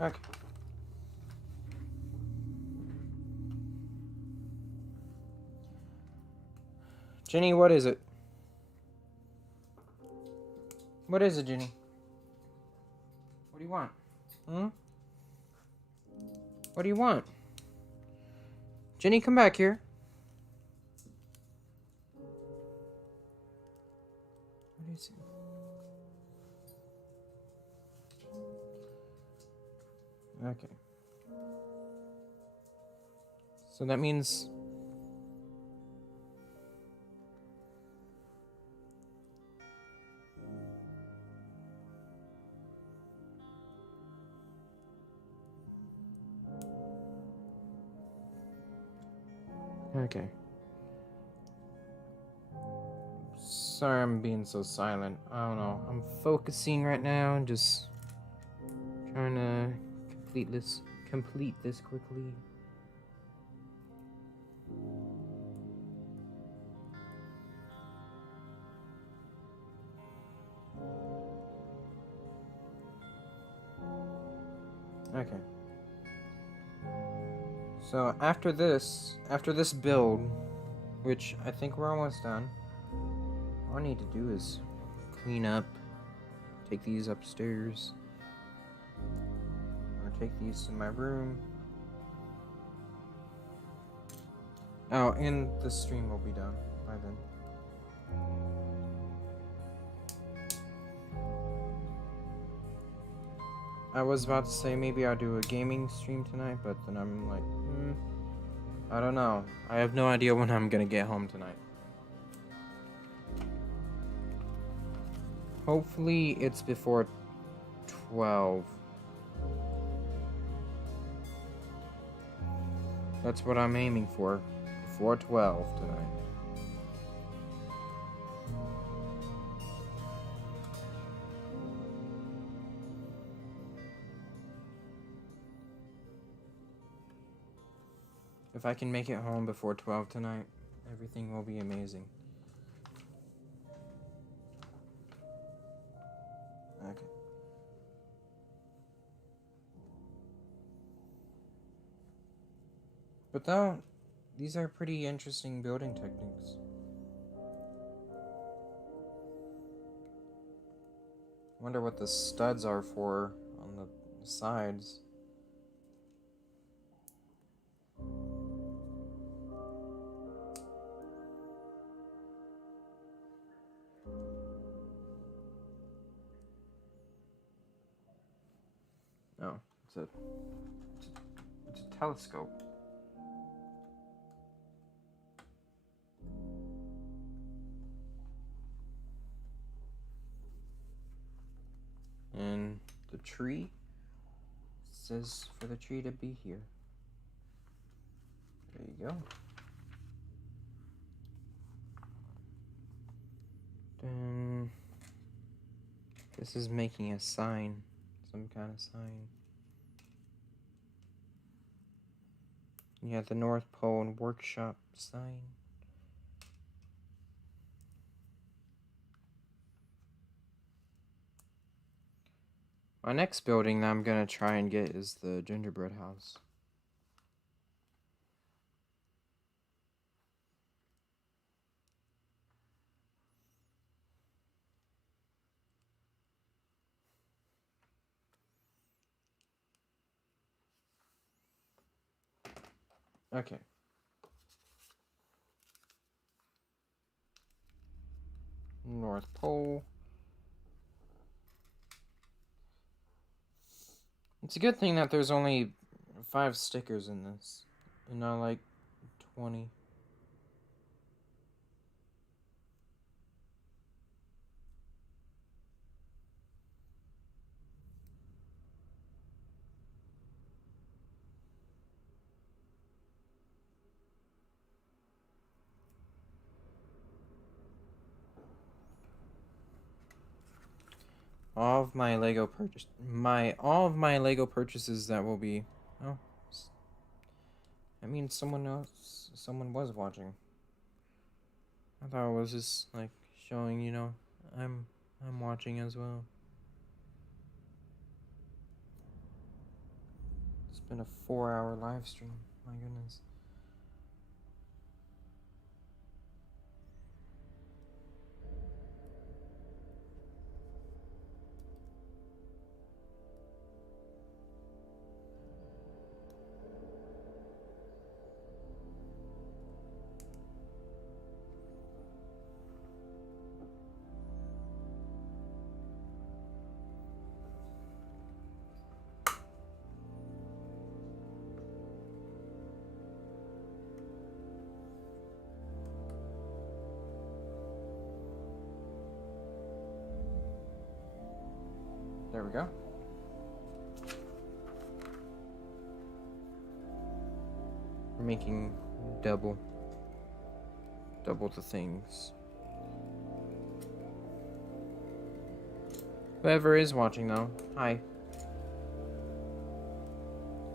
Okay. Jenny, what is it? What is it, Jenny? What do you want? Hmm? What do you want? Jenny, come back here. What is it? Okay. So that means... Okay. Sorry I'm being so silent. I don't know. I'm focusing right now and just trying to complete this quickly. Okay. So after this build, which I think we're almost done, all I need to do is clean up, take these upstairs, or take these to my room. Oh, and the stream will be done by then. I was about to say maybe I'll do a gaming stream tonight, but then I'm like, I don't know. I have no idea when I'm gonna get home tonight. Hopefully it's before 12. That's what I'm aiming for. Before 12 tonight. If I can make it home before 12 tonight, everything will be amazing. Okay. But though, these are pretty interesting building techniques. Wonder what the studs are for on the sides. Oh, it's a telescope. And the tree says for the tree to be here. There you go. Then this is making a sign, some kind of sign. You have the North Pole and Workshop sign. My next building that I'm gonna try and get is the gingerbread house. Okay. North Pole. It's a good thing that there's only 5 stickers in this, and not like 20. All of my Lego purchases that will be, oh, I mean someone was watching. I thought it was just like showing, you know, I'm watching as well. been a 4-hour live stream. My goodness. There we go. We're making double the things. Whoever is watching though, hi.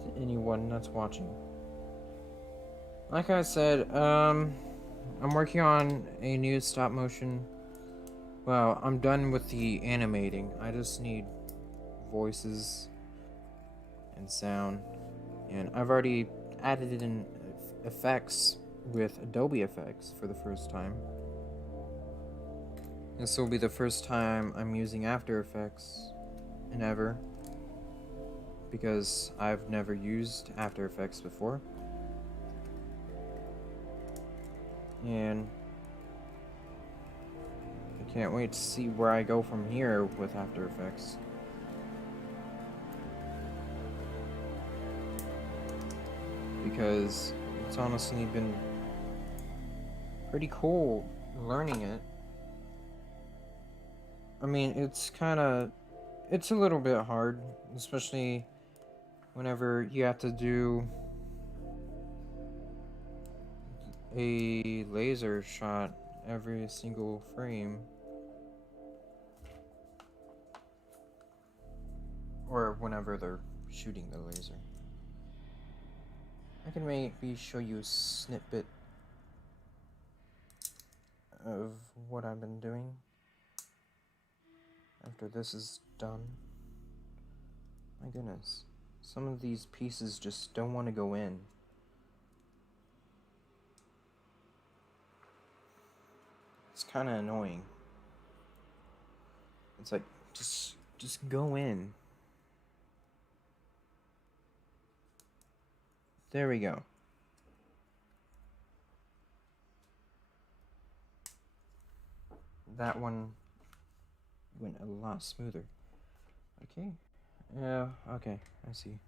To anyone that's watching. Like I said, I'm working on a new stop motion. Well, I'm done with the animating. I just need voices and sound, and I've already added in effects with Adobe Effects for the first time. This will be the first time I'm using After Effects in ever, because I've never used After Effects before, and I can't wait to see where I go from here with After Effects. Because it's honestly been pretty cool learning it. I mean, it's a little bit hard, especially whenever you have to do a laser shot every single frame. Or whenever they're shooting the laser. I can maybe show you a snippet of what I've been doing after this is done. My goodness, some of these pieces just don't want to go in. It's kind of annoying. It's like, just go in. There we go. That one went a lot smoother. Okay. Yeah, okay, I see.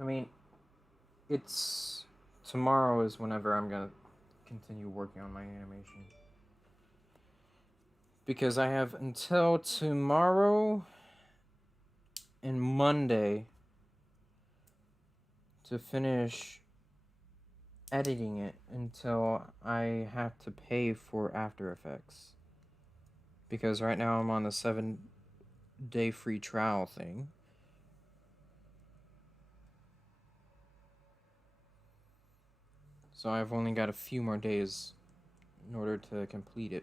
I mean, tomorrow is whenever I'm gonna continue working on my animation. Because I have until tomorrow and Monday to finish editing it until I have to pay for After Effects. Because right now I'm on the 7-day free trial thing. So I've only got a few more days in order to complete it.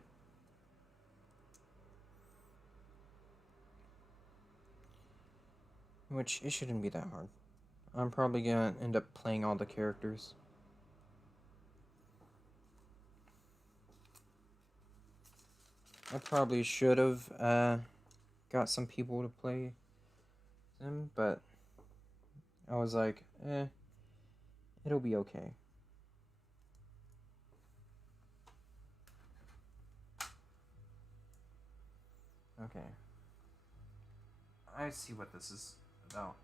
Which, it shouldn't be that hard. I'm probably gonna end up playing all the characters. I probably should have got some people to play them, but I was like, it'll be okay. Okay. I see what this is about.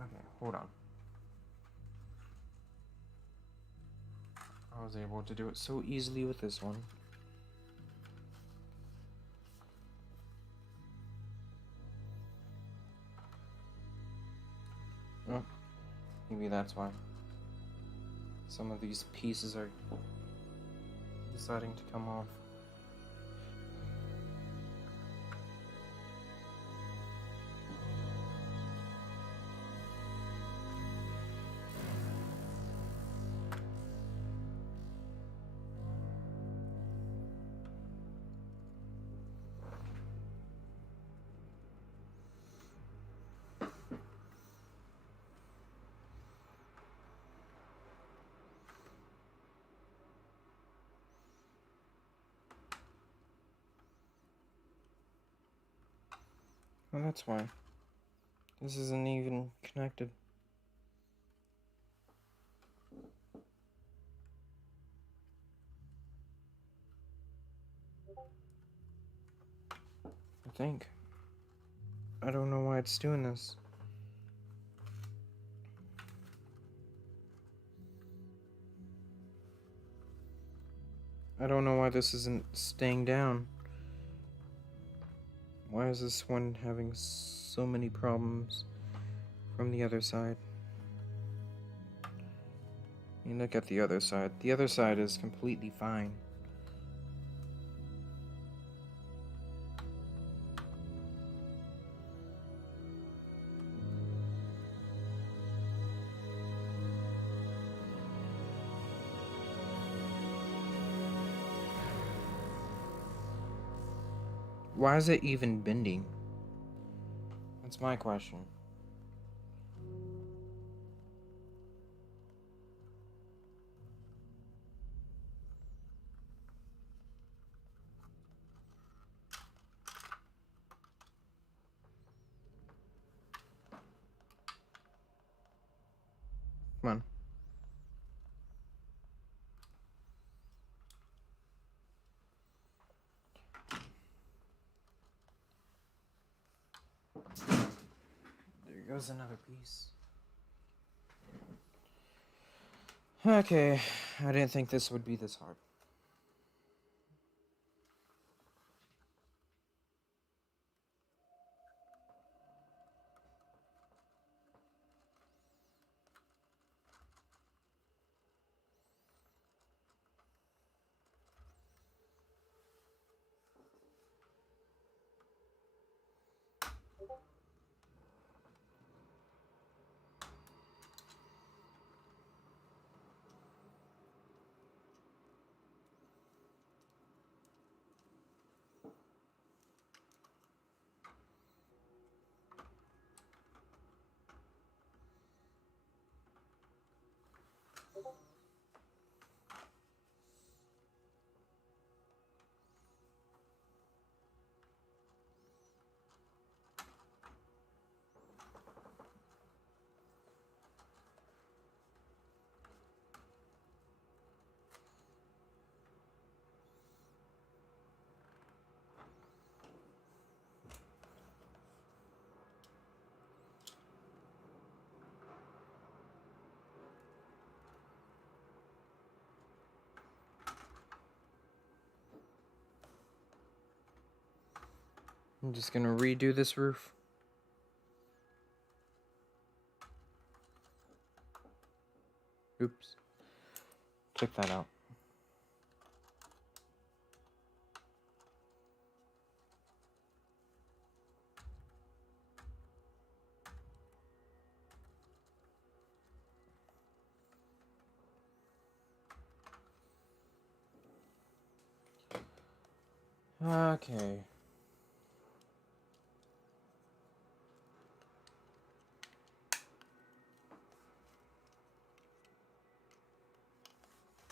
Okay, hold on. I was able to do it so easily with this one. Oh, maybe that's why. Some of these pieces are deciding to come off. Well, that's why. This isn't even connected. I think. I don't know why it's doing this. I don't know why this isn't staying down. Why is this one having so many problems from the other side? You look at the other side. The other side is completely fine. Why is it even bending? That's my question. Come on. There goes another piece. Okay, I didn't think this would be this hard. I'm just gonna redo this roof. Oops. Took that out. Okay.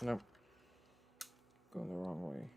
Nope. Going the wrong way.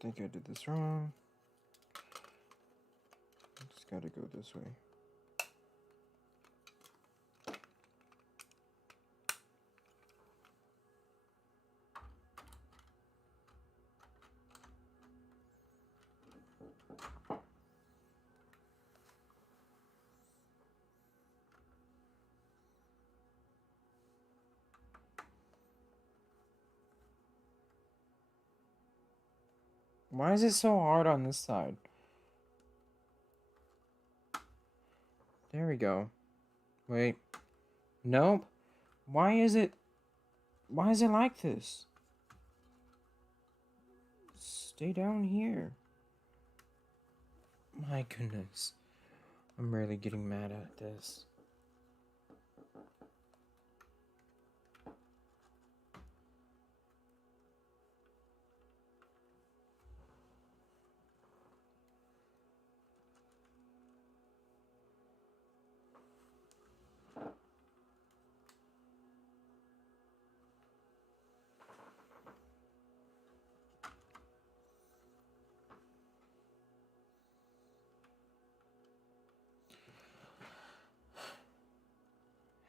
I think I did this wrong. Just gotta go this way. Why is it so hard on this side? There we go. Wait. Nope. Why is it like this? Stay down here. My goodness. I'm really getting mad at this.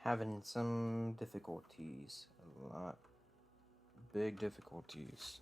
Having some difficulties. A lot. Big difficulties.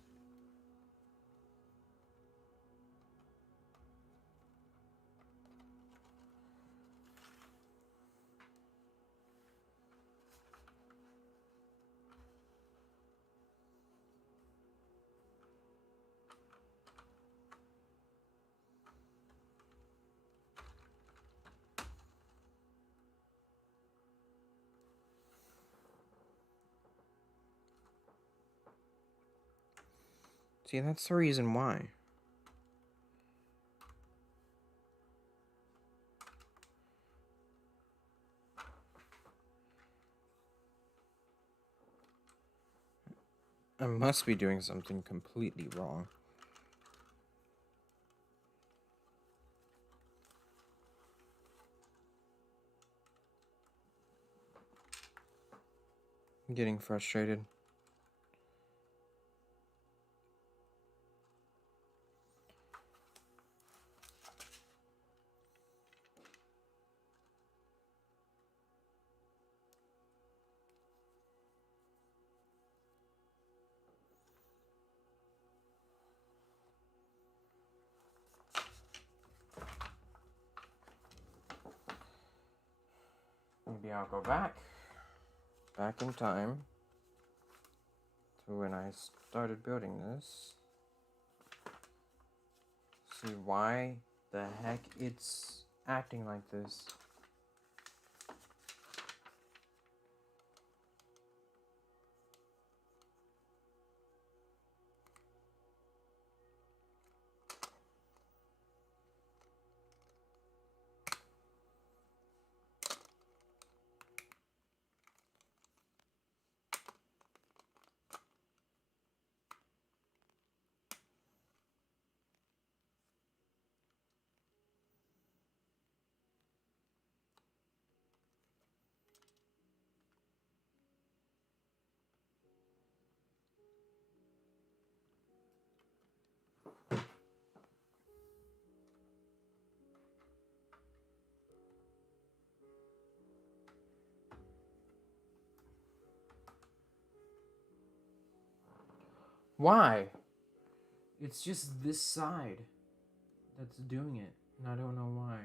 See, that's the reason why. I must be doing something completely wrong. I'm getting frustrated. Maybe I'll go back in time to when I started building this. See why the heck it's acting like this. Why? It's just this side that's doing it, and I don't know why.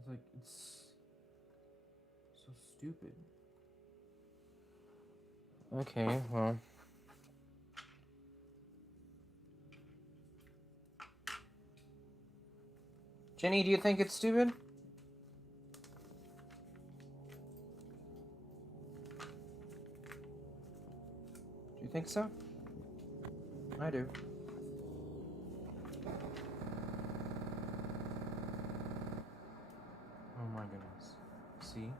It's like, it's so stupid. Okay, well. Jenny, do you think it's stupid? You think so? I do. Oh my goodness. See?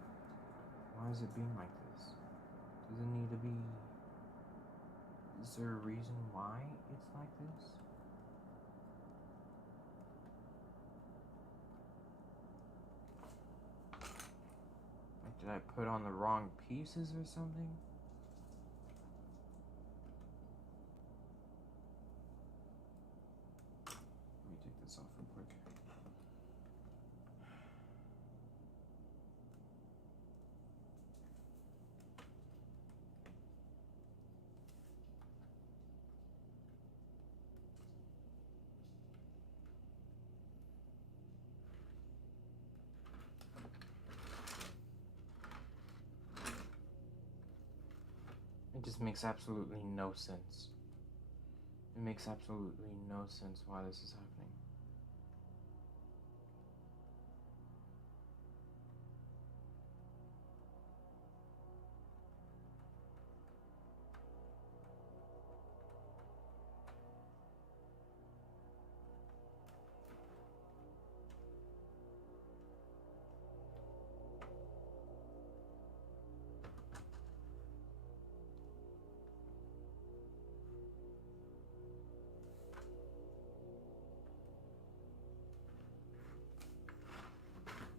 Why is it being like this? Does it need to be... Is there a reason why it's like this? Like, did I put on the wrong pieces or something? Let me take this off real quick. It just makes absolutely no sense. It makes absolutely no sense why this is happening.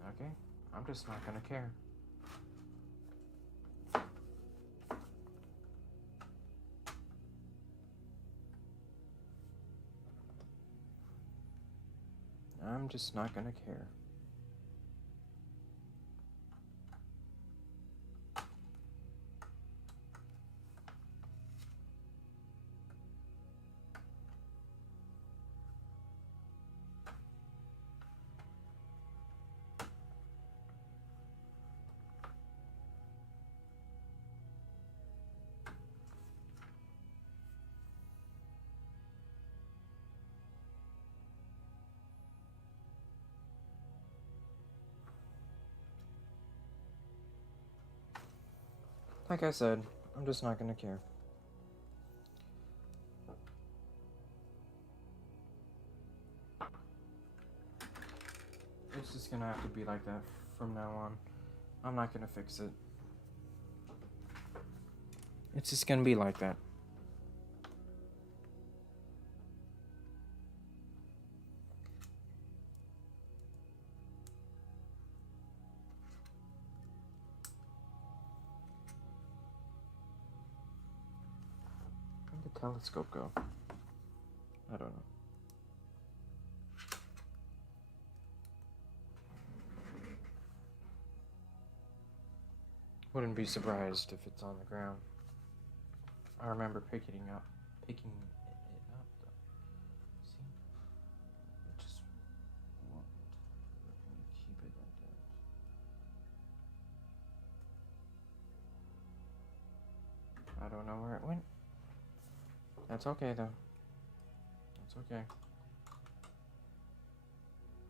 Okay, I'm just not gonna care. I'm just not gonna care. Like I said, I'm just not gonna care. It's just gonna have to be like that from now on. I'm not gonna fix it. It's just gonna be like that. Where'd the telescope go? I don't know. Wouldn't be surprised if it's on the ground. I remember picking it up though. See? I just want to keep it like that. I don't know where it went. That's okay though. That's okay.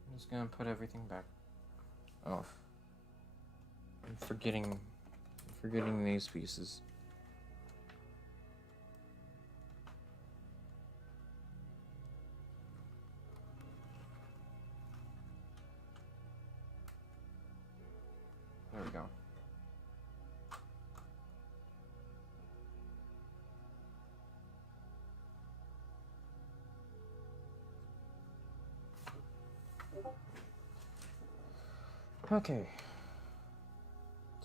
I'm just gonna put everything back off. I'm forgetting these pieces. There we go. Okay.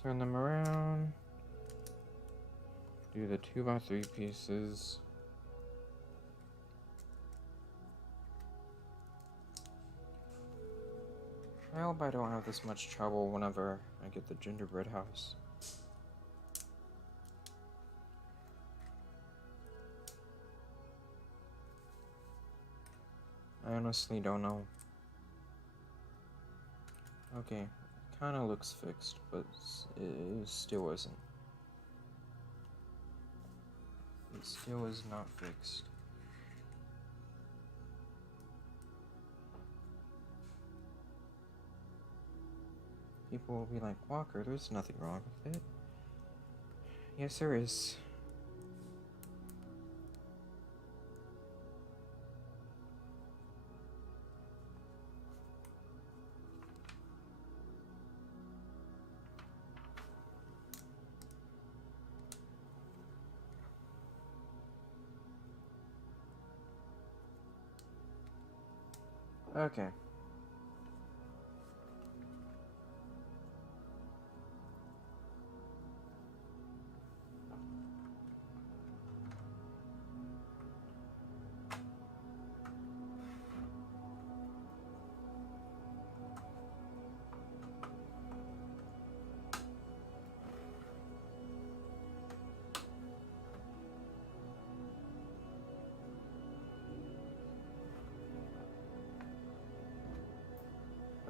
Turn them around. Do the 2x3 pieces. I hope I don't have this much trouble whenever I get the gingerbread house. I honestly don't know. Okay, kinda looks fixed, but it still isn't. It still is not fixed. People will be like, Walker, there's nothing wrong with it. Yes, there is. Okay.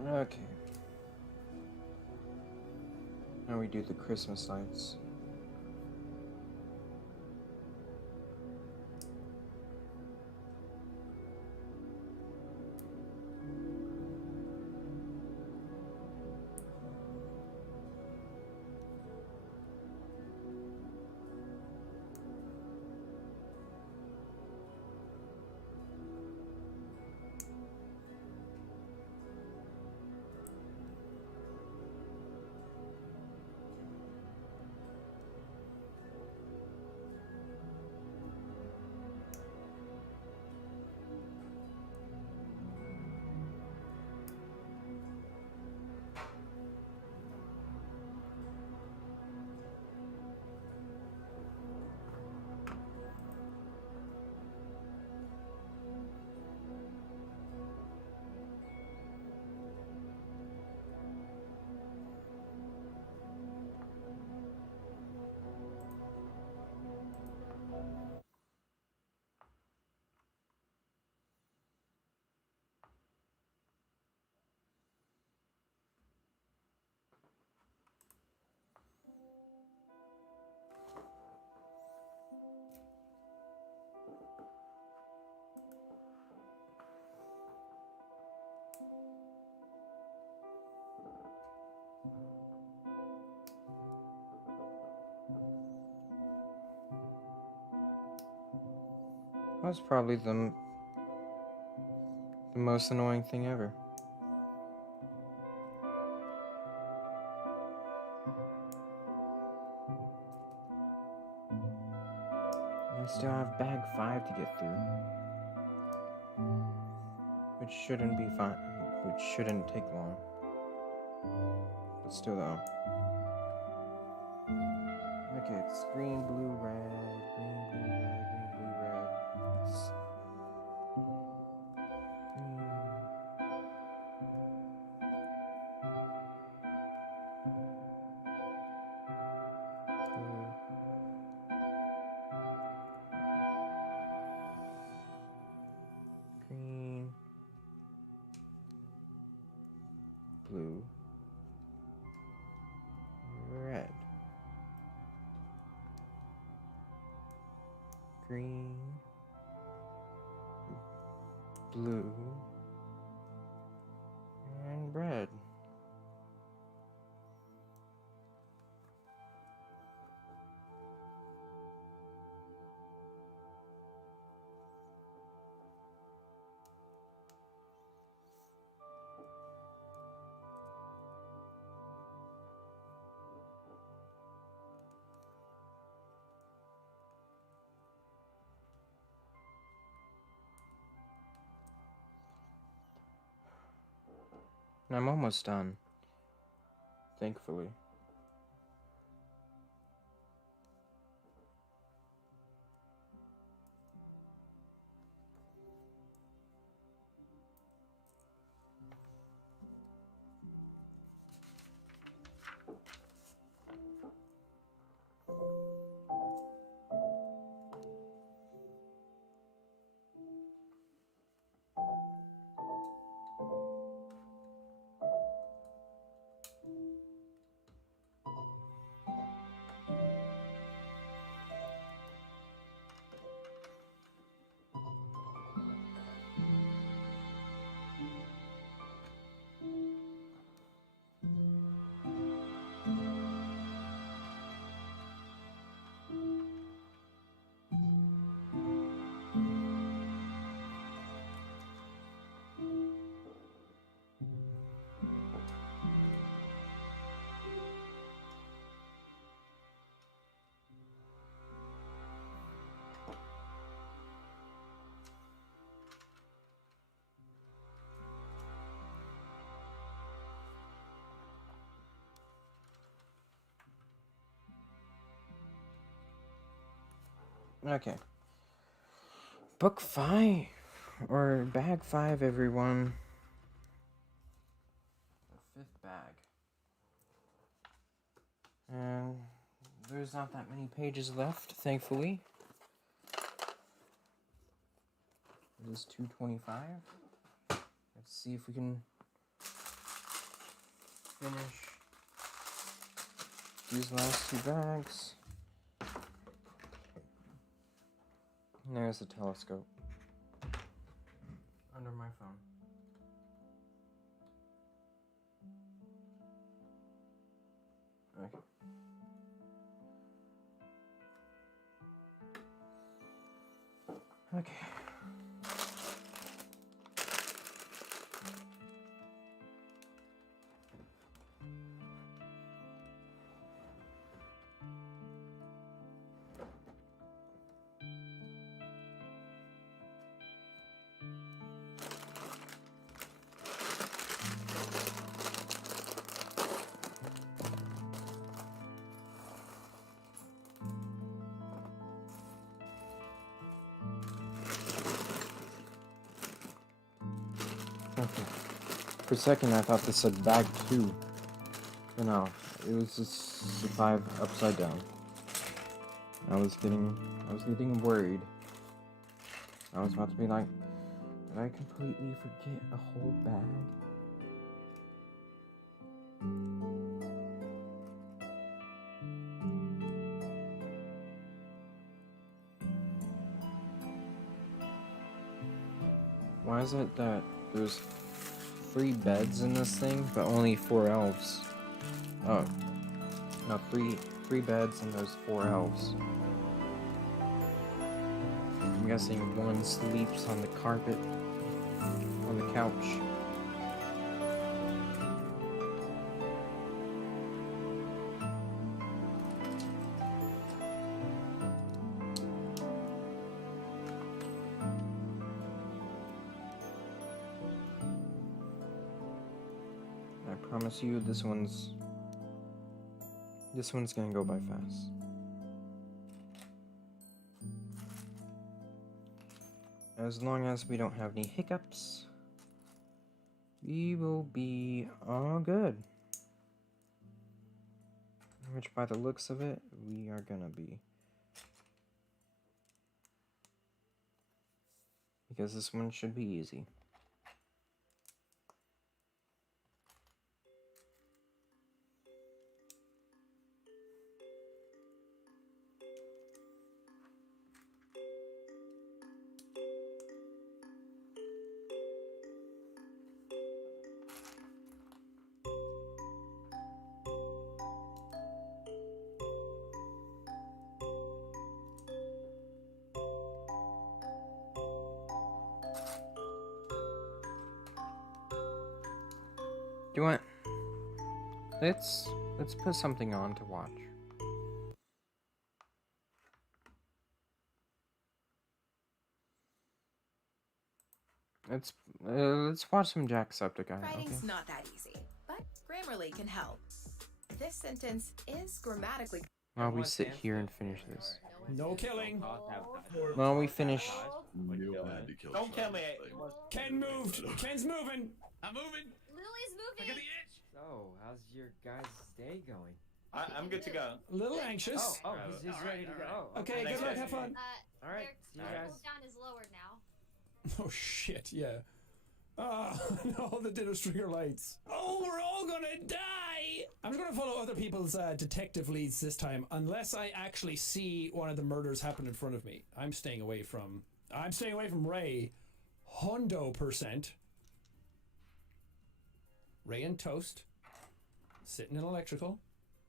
Okay. Now we do the Christmas lights. That's probably the most annoying thing ever. I still have bag 5 to get through. Which shouldn't be fine. Which shouldn't take long. But still though. Okay, it's green, blue, red, green, blue, red, green, blue, red. It's green, blue, red, green, blue, and red. And I'm almost done. Thankfully. Okay. Book 5, or bag 5, everyone. The 5th bag. And there's not that many pages left, thankfully. It is 225. Let's see if we can finish these last 2 bags. And there's the telescope under my phone. Okay. Okay. Okay. For a second, I thought this said bag 2. But no, it was just the 5 upside down. I was getting worried. I was about to be like, did I completely forget a whole bag? Why is it that there's 3 beds in this thing, but only 4 elves? Oh. No, 3 beds and there's 4 elves. I guessing one sleeps on the carpet, on the couch. I promise you, this one's gonna go by fast. As long as we don't have any hiccups, we will be all good. Which, by the looks of it, we are gonna be. Because this one should be easy. Do you want? Let's put something on to watch. Let's watch some Jacksepticeye. Writing's Okay. not that easy, but Grammarly can help. This sentence is grammatically. While we sit here and finish this. No killing. While we finish. Don't kill me. Ken moved. Ken's moving. I'm moving. Lily's moving. So, how's your guys' day going? I'm good to go. A little anxious. Oh, he's ready to go. Okay, good luck. Have fun. All right, see you guys. Cooldown is lower now. Oh shit, yeah. No, the dinner stringer lights. Oh, we're all gonna die! I'm just gonna follow other people's detective leads this time, unless I actually see one of the murders happen in front of me. I'm staying away from Ray. Hundo%. Ray and Toast. Sitting in electrical.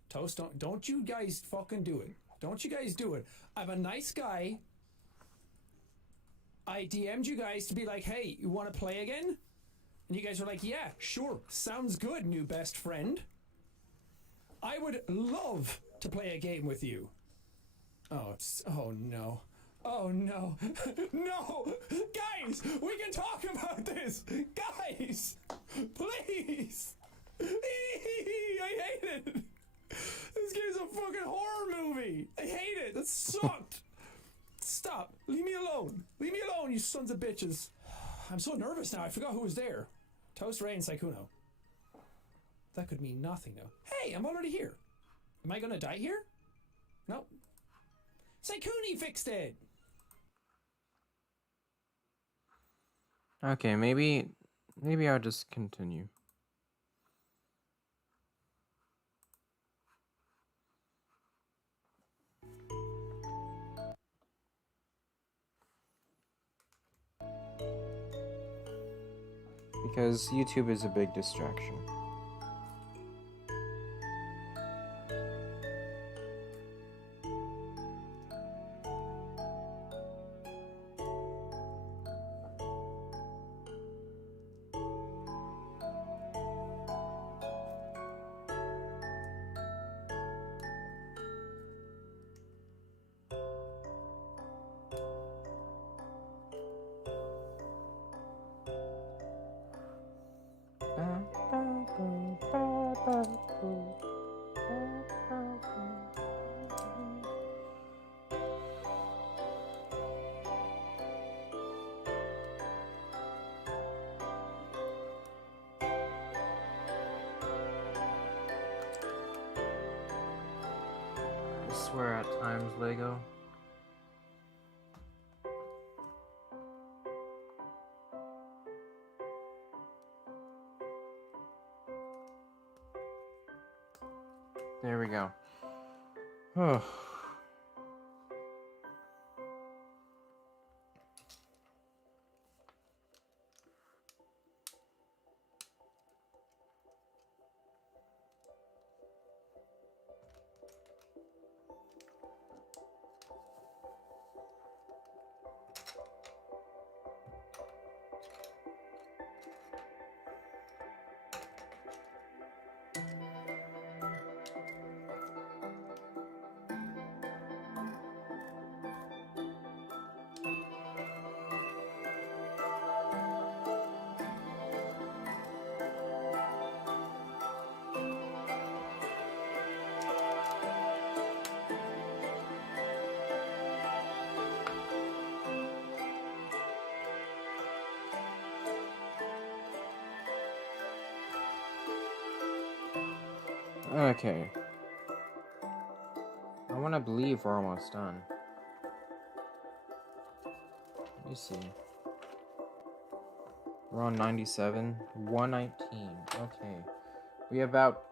Toast, don't you guys fucking do it. Don't you guys do it. I'm a nice guy. I DM'd you guys to be like, hey, you want to play again? And you guys were like, yeah, sure, sounds good, new best friend. I would love to play a game with you. Oh no. Oh no. No! Guys, we can talk about this! Guys! Please! I hate it! This game's a fucking horror movie! I hate it! That sucked! Stop! Leave me alone! Leave me alone, you sons of bitches! I'm so nervous now, I forgot who was there. Toast, Ray, and Saikuno. That could mean nothing, though. Hey, I'm already here! Am I gonna die here? No. Saikuni fixed it! Okay, maybe I'll just continue. Because YouTube is a big distraction. I swear at times, Lego. There we go. Oh. Okay. I want to believe we're almost done. Let me see. We're on 97. 119. Okay. We have about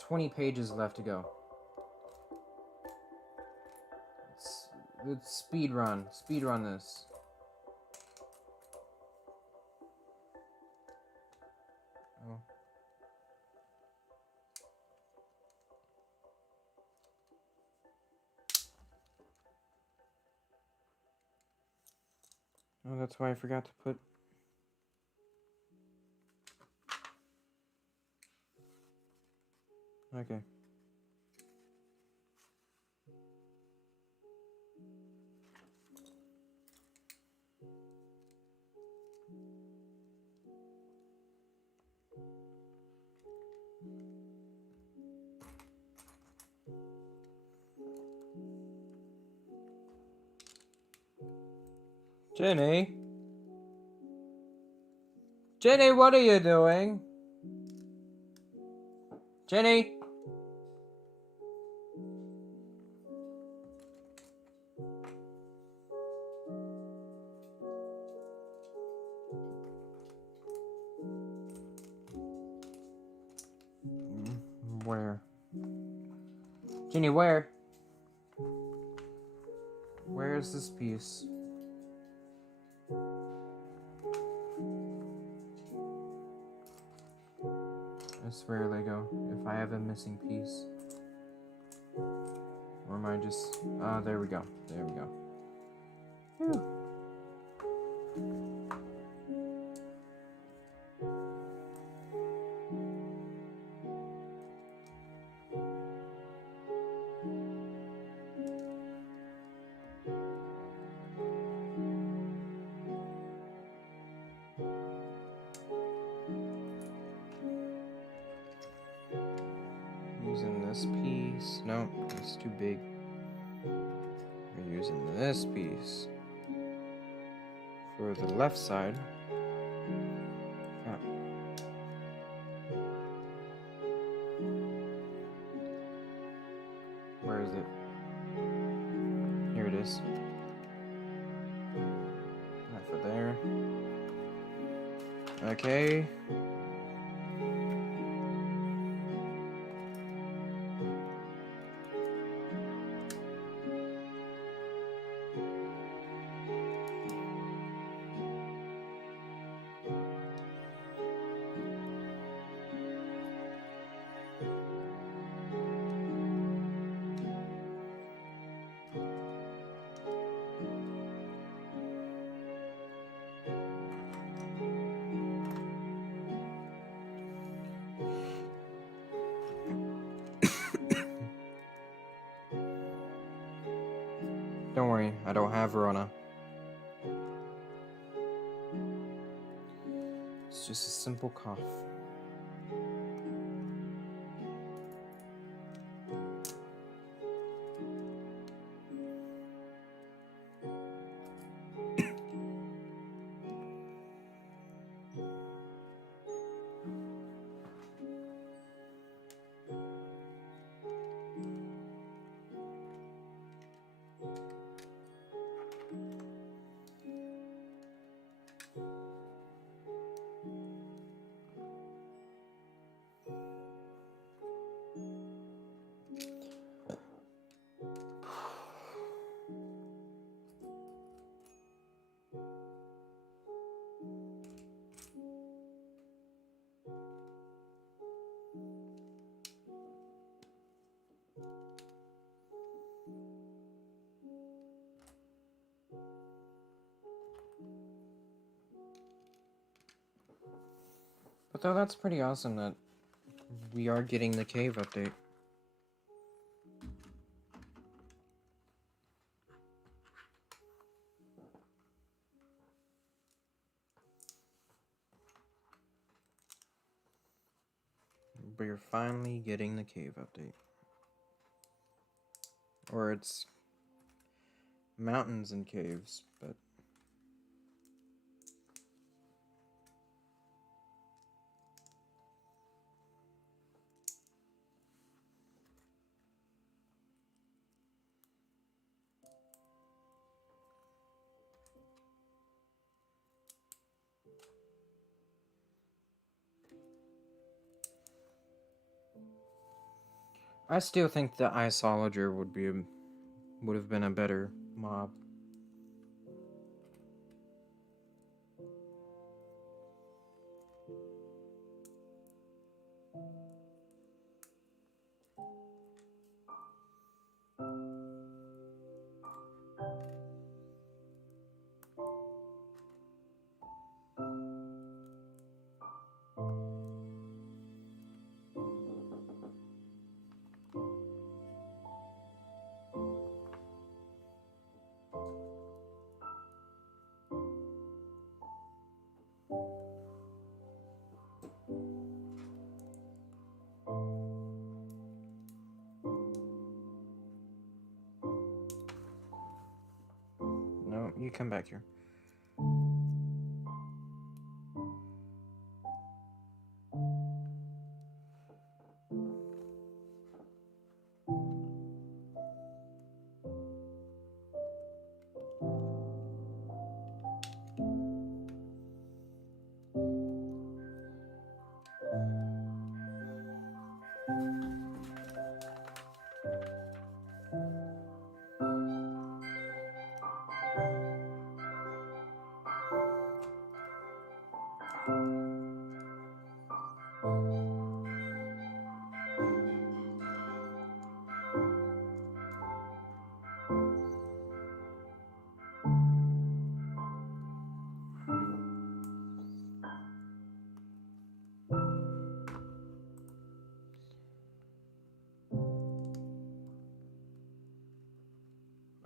20 pages left to go. Let's speed run. Speed run this. Oh. Oh, that's why I forgot to put... Okay. Jenny? Jenny, what are you doing? Jenny? Where? Jenny, where? Where is this piece? I swear they go. If I have a missing piece. Or am I just... Ah, there we go. There we go. Whew. Using this piece. No, it's too big. We're using this piece for the left side. Ah. Where is it? Here it is. Not for there. Okay. Don't worry, I don't have Verona. It's just a simple cough. But though that's pretty awesome that we are getting the cave update. We're finally getting the cave update. Or it's mountains and caves, but I still think the Isolager would have been a better mob. No, you come back here.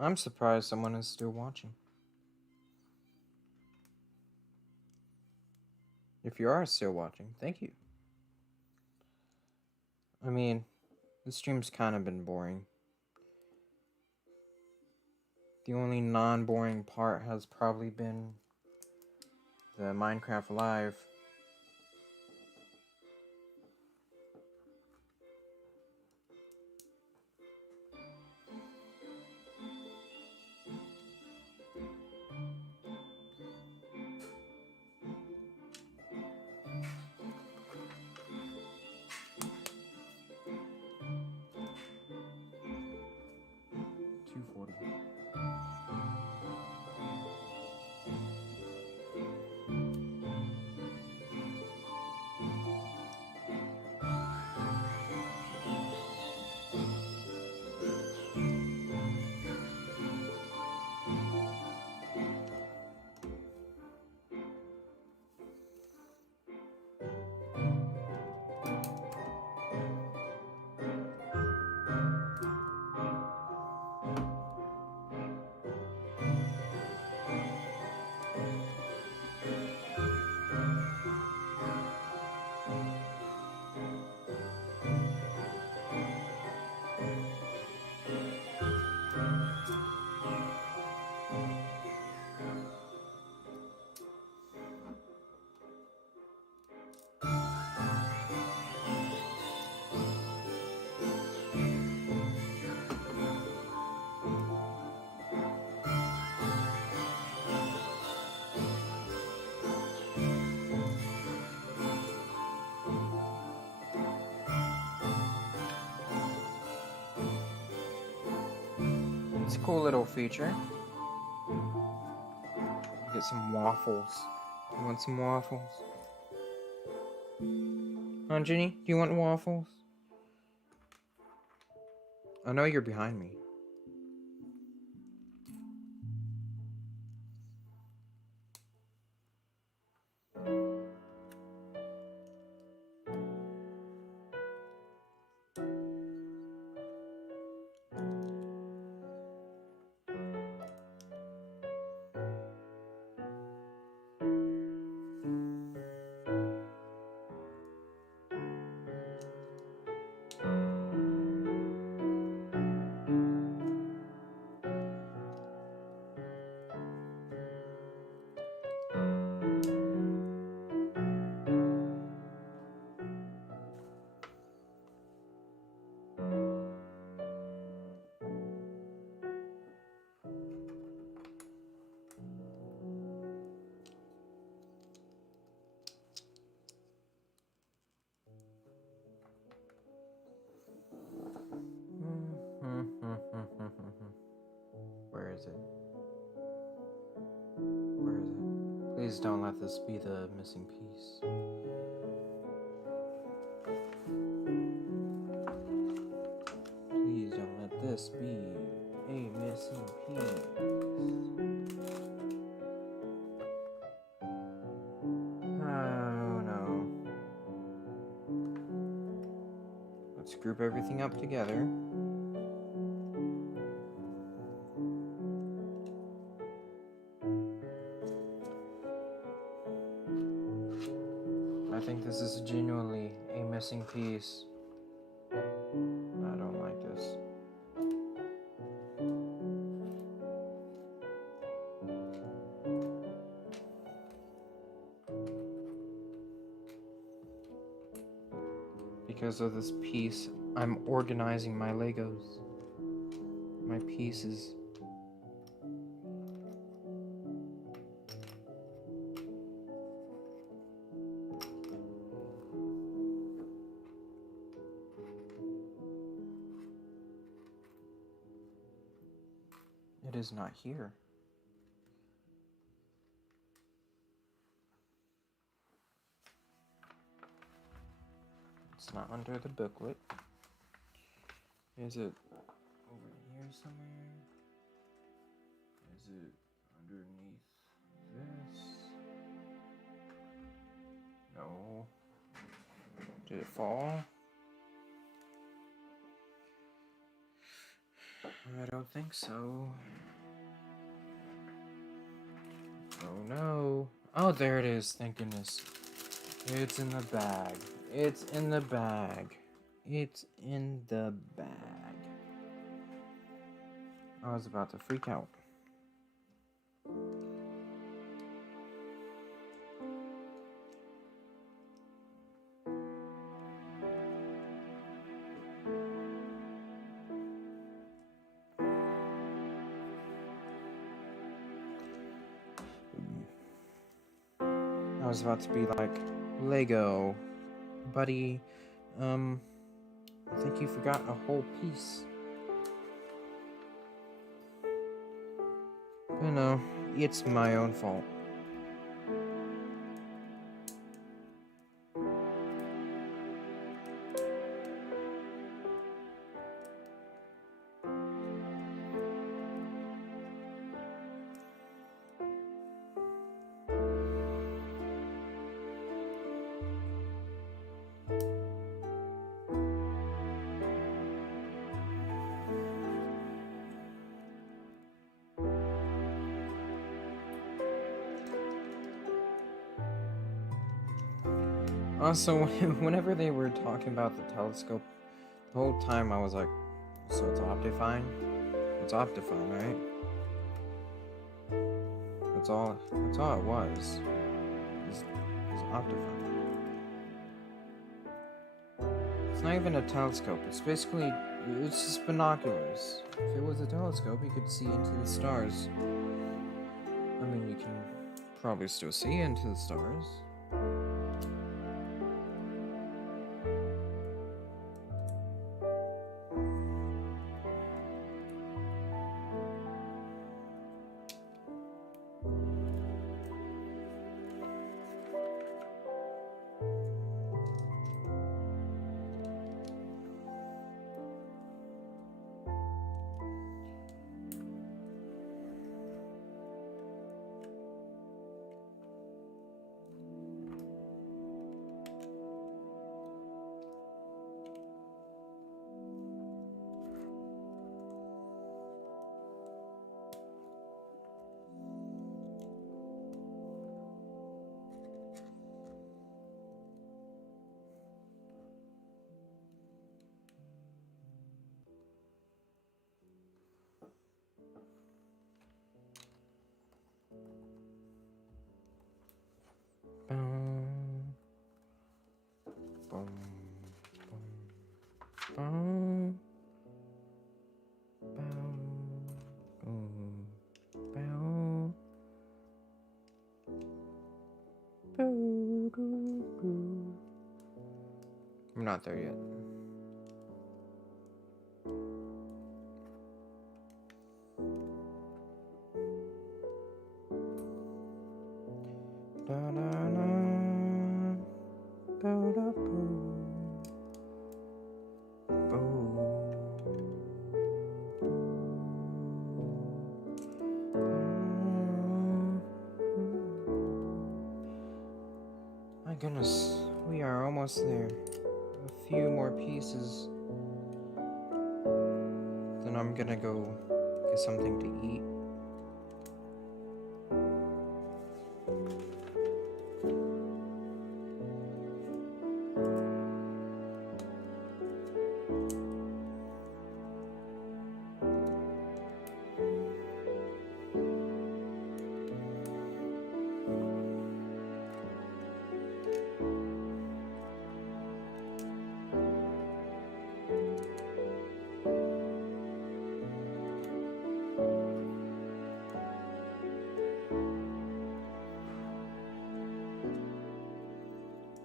I'm surprised someone is still watching. If you are still watching, thank you. I mean, the stream's kind of been boring. The only non-boring part has probably been the Minecraft Live. It's a cool little feature. Get some waffles. You want some waffles? Huh, Ginny? Do you want waffles? I know you're behind me. Please don't let this be the missing piece. Please don't let this be a missing piece. Oh no. Let's group everything up together. I think this is genuinely a missing piece. I don't like this. Because of this piece, I'm organizing my Legos. My pieces. It is not here. It's not under the booklet. Is it over here somewhere? Is it underneath this? No. Did it fall? I don't think so. Oh no. Oh, there it is. Thank goodness. It's in the bag. It's in the bag. It's in the bag. I was about to freak out. I was about to be like, Lego, buddy, I think you forgot a whole piece. But no, it's my own fault. Also, whenever they were talking about the telescope, the whole time I was like, so it's Optifine? It's Optifine, right? That's all it was. Is Optifine. It's not even a telescope, it's basically, it's just binoculars. If it was a telescope, you could see into the stars. I mean, you can probably still see into the stars. I'm not there yet. Ba-da-na, ba-da-boo, boo. My goodness, we are almost there. A few more pieces. Then I'm gonna go get something to eat.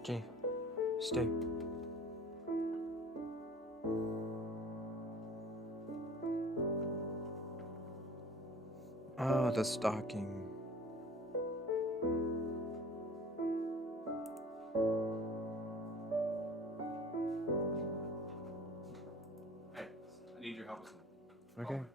Jay, stay. Oh, the stocking. Hey, I need your help with something. Okay.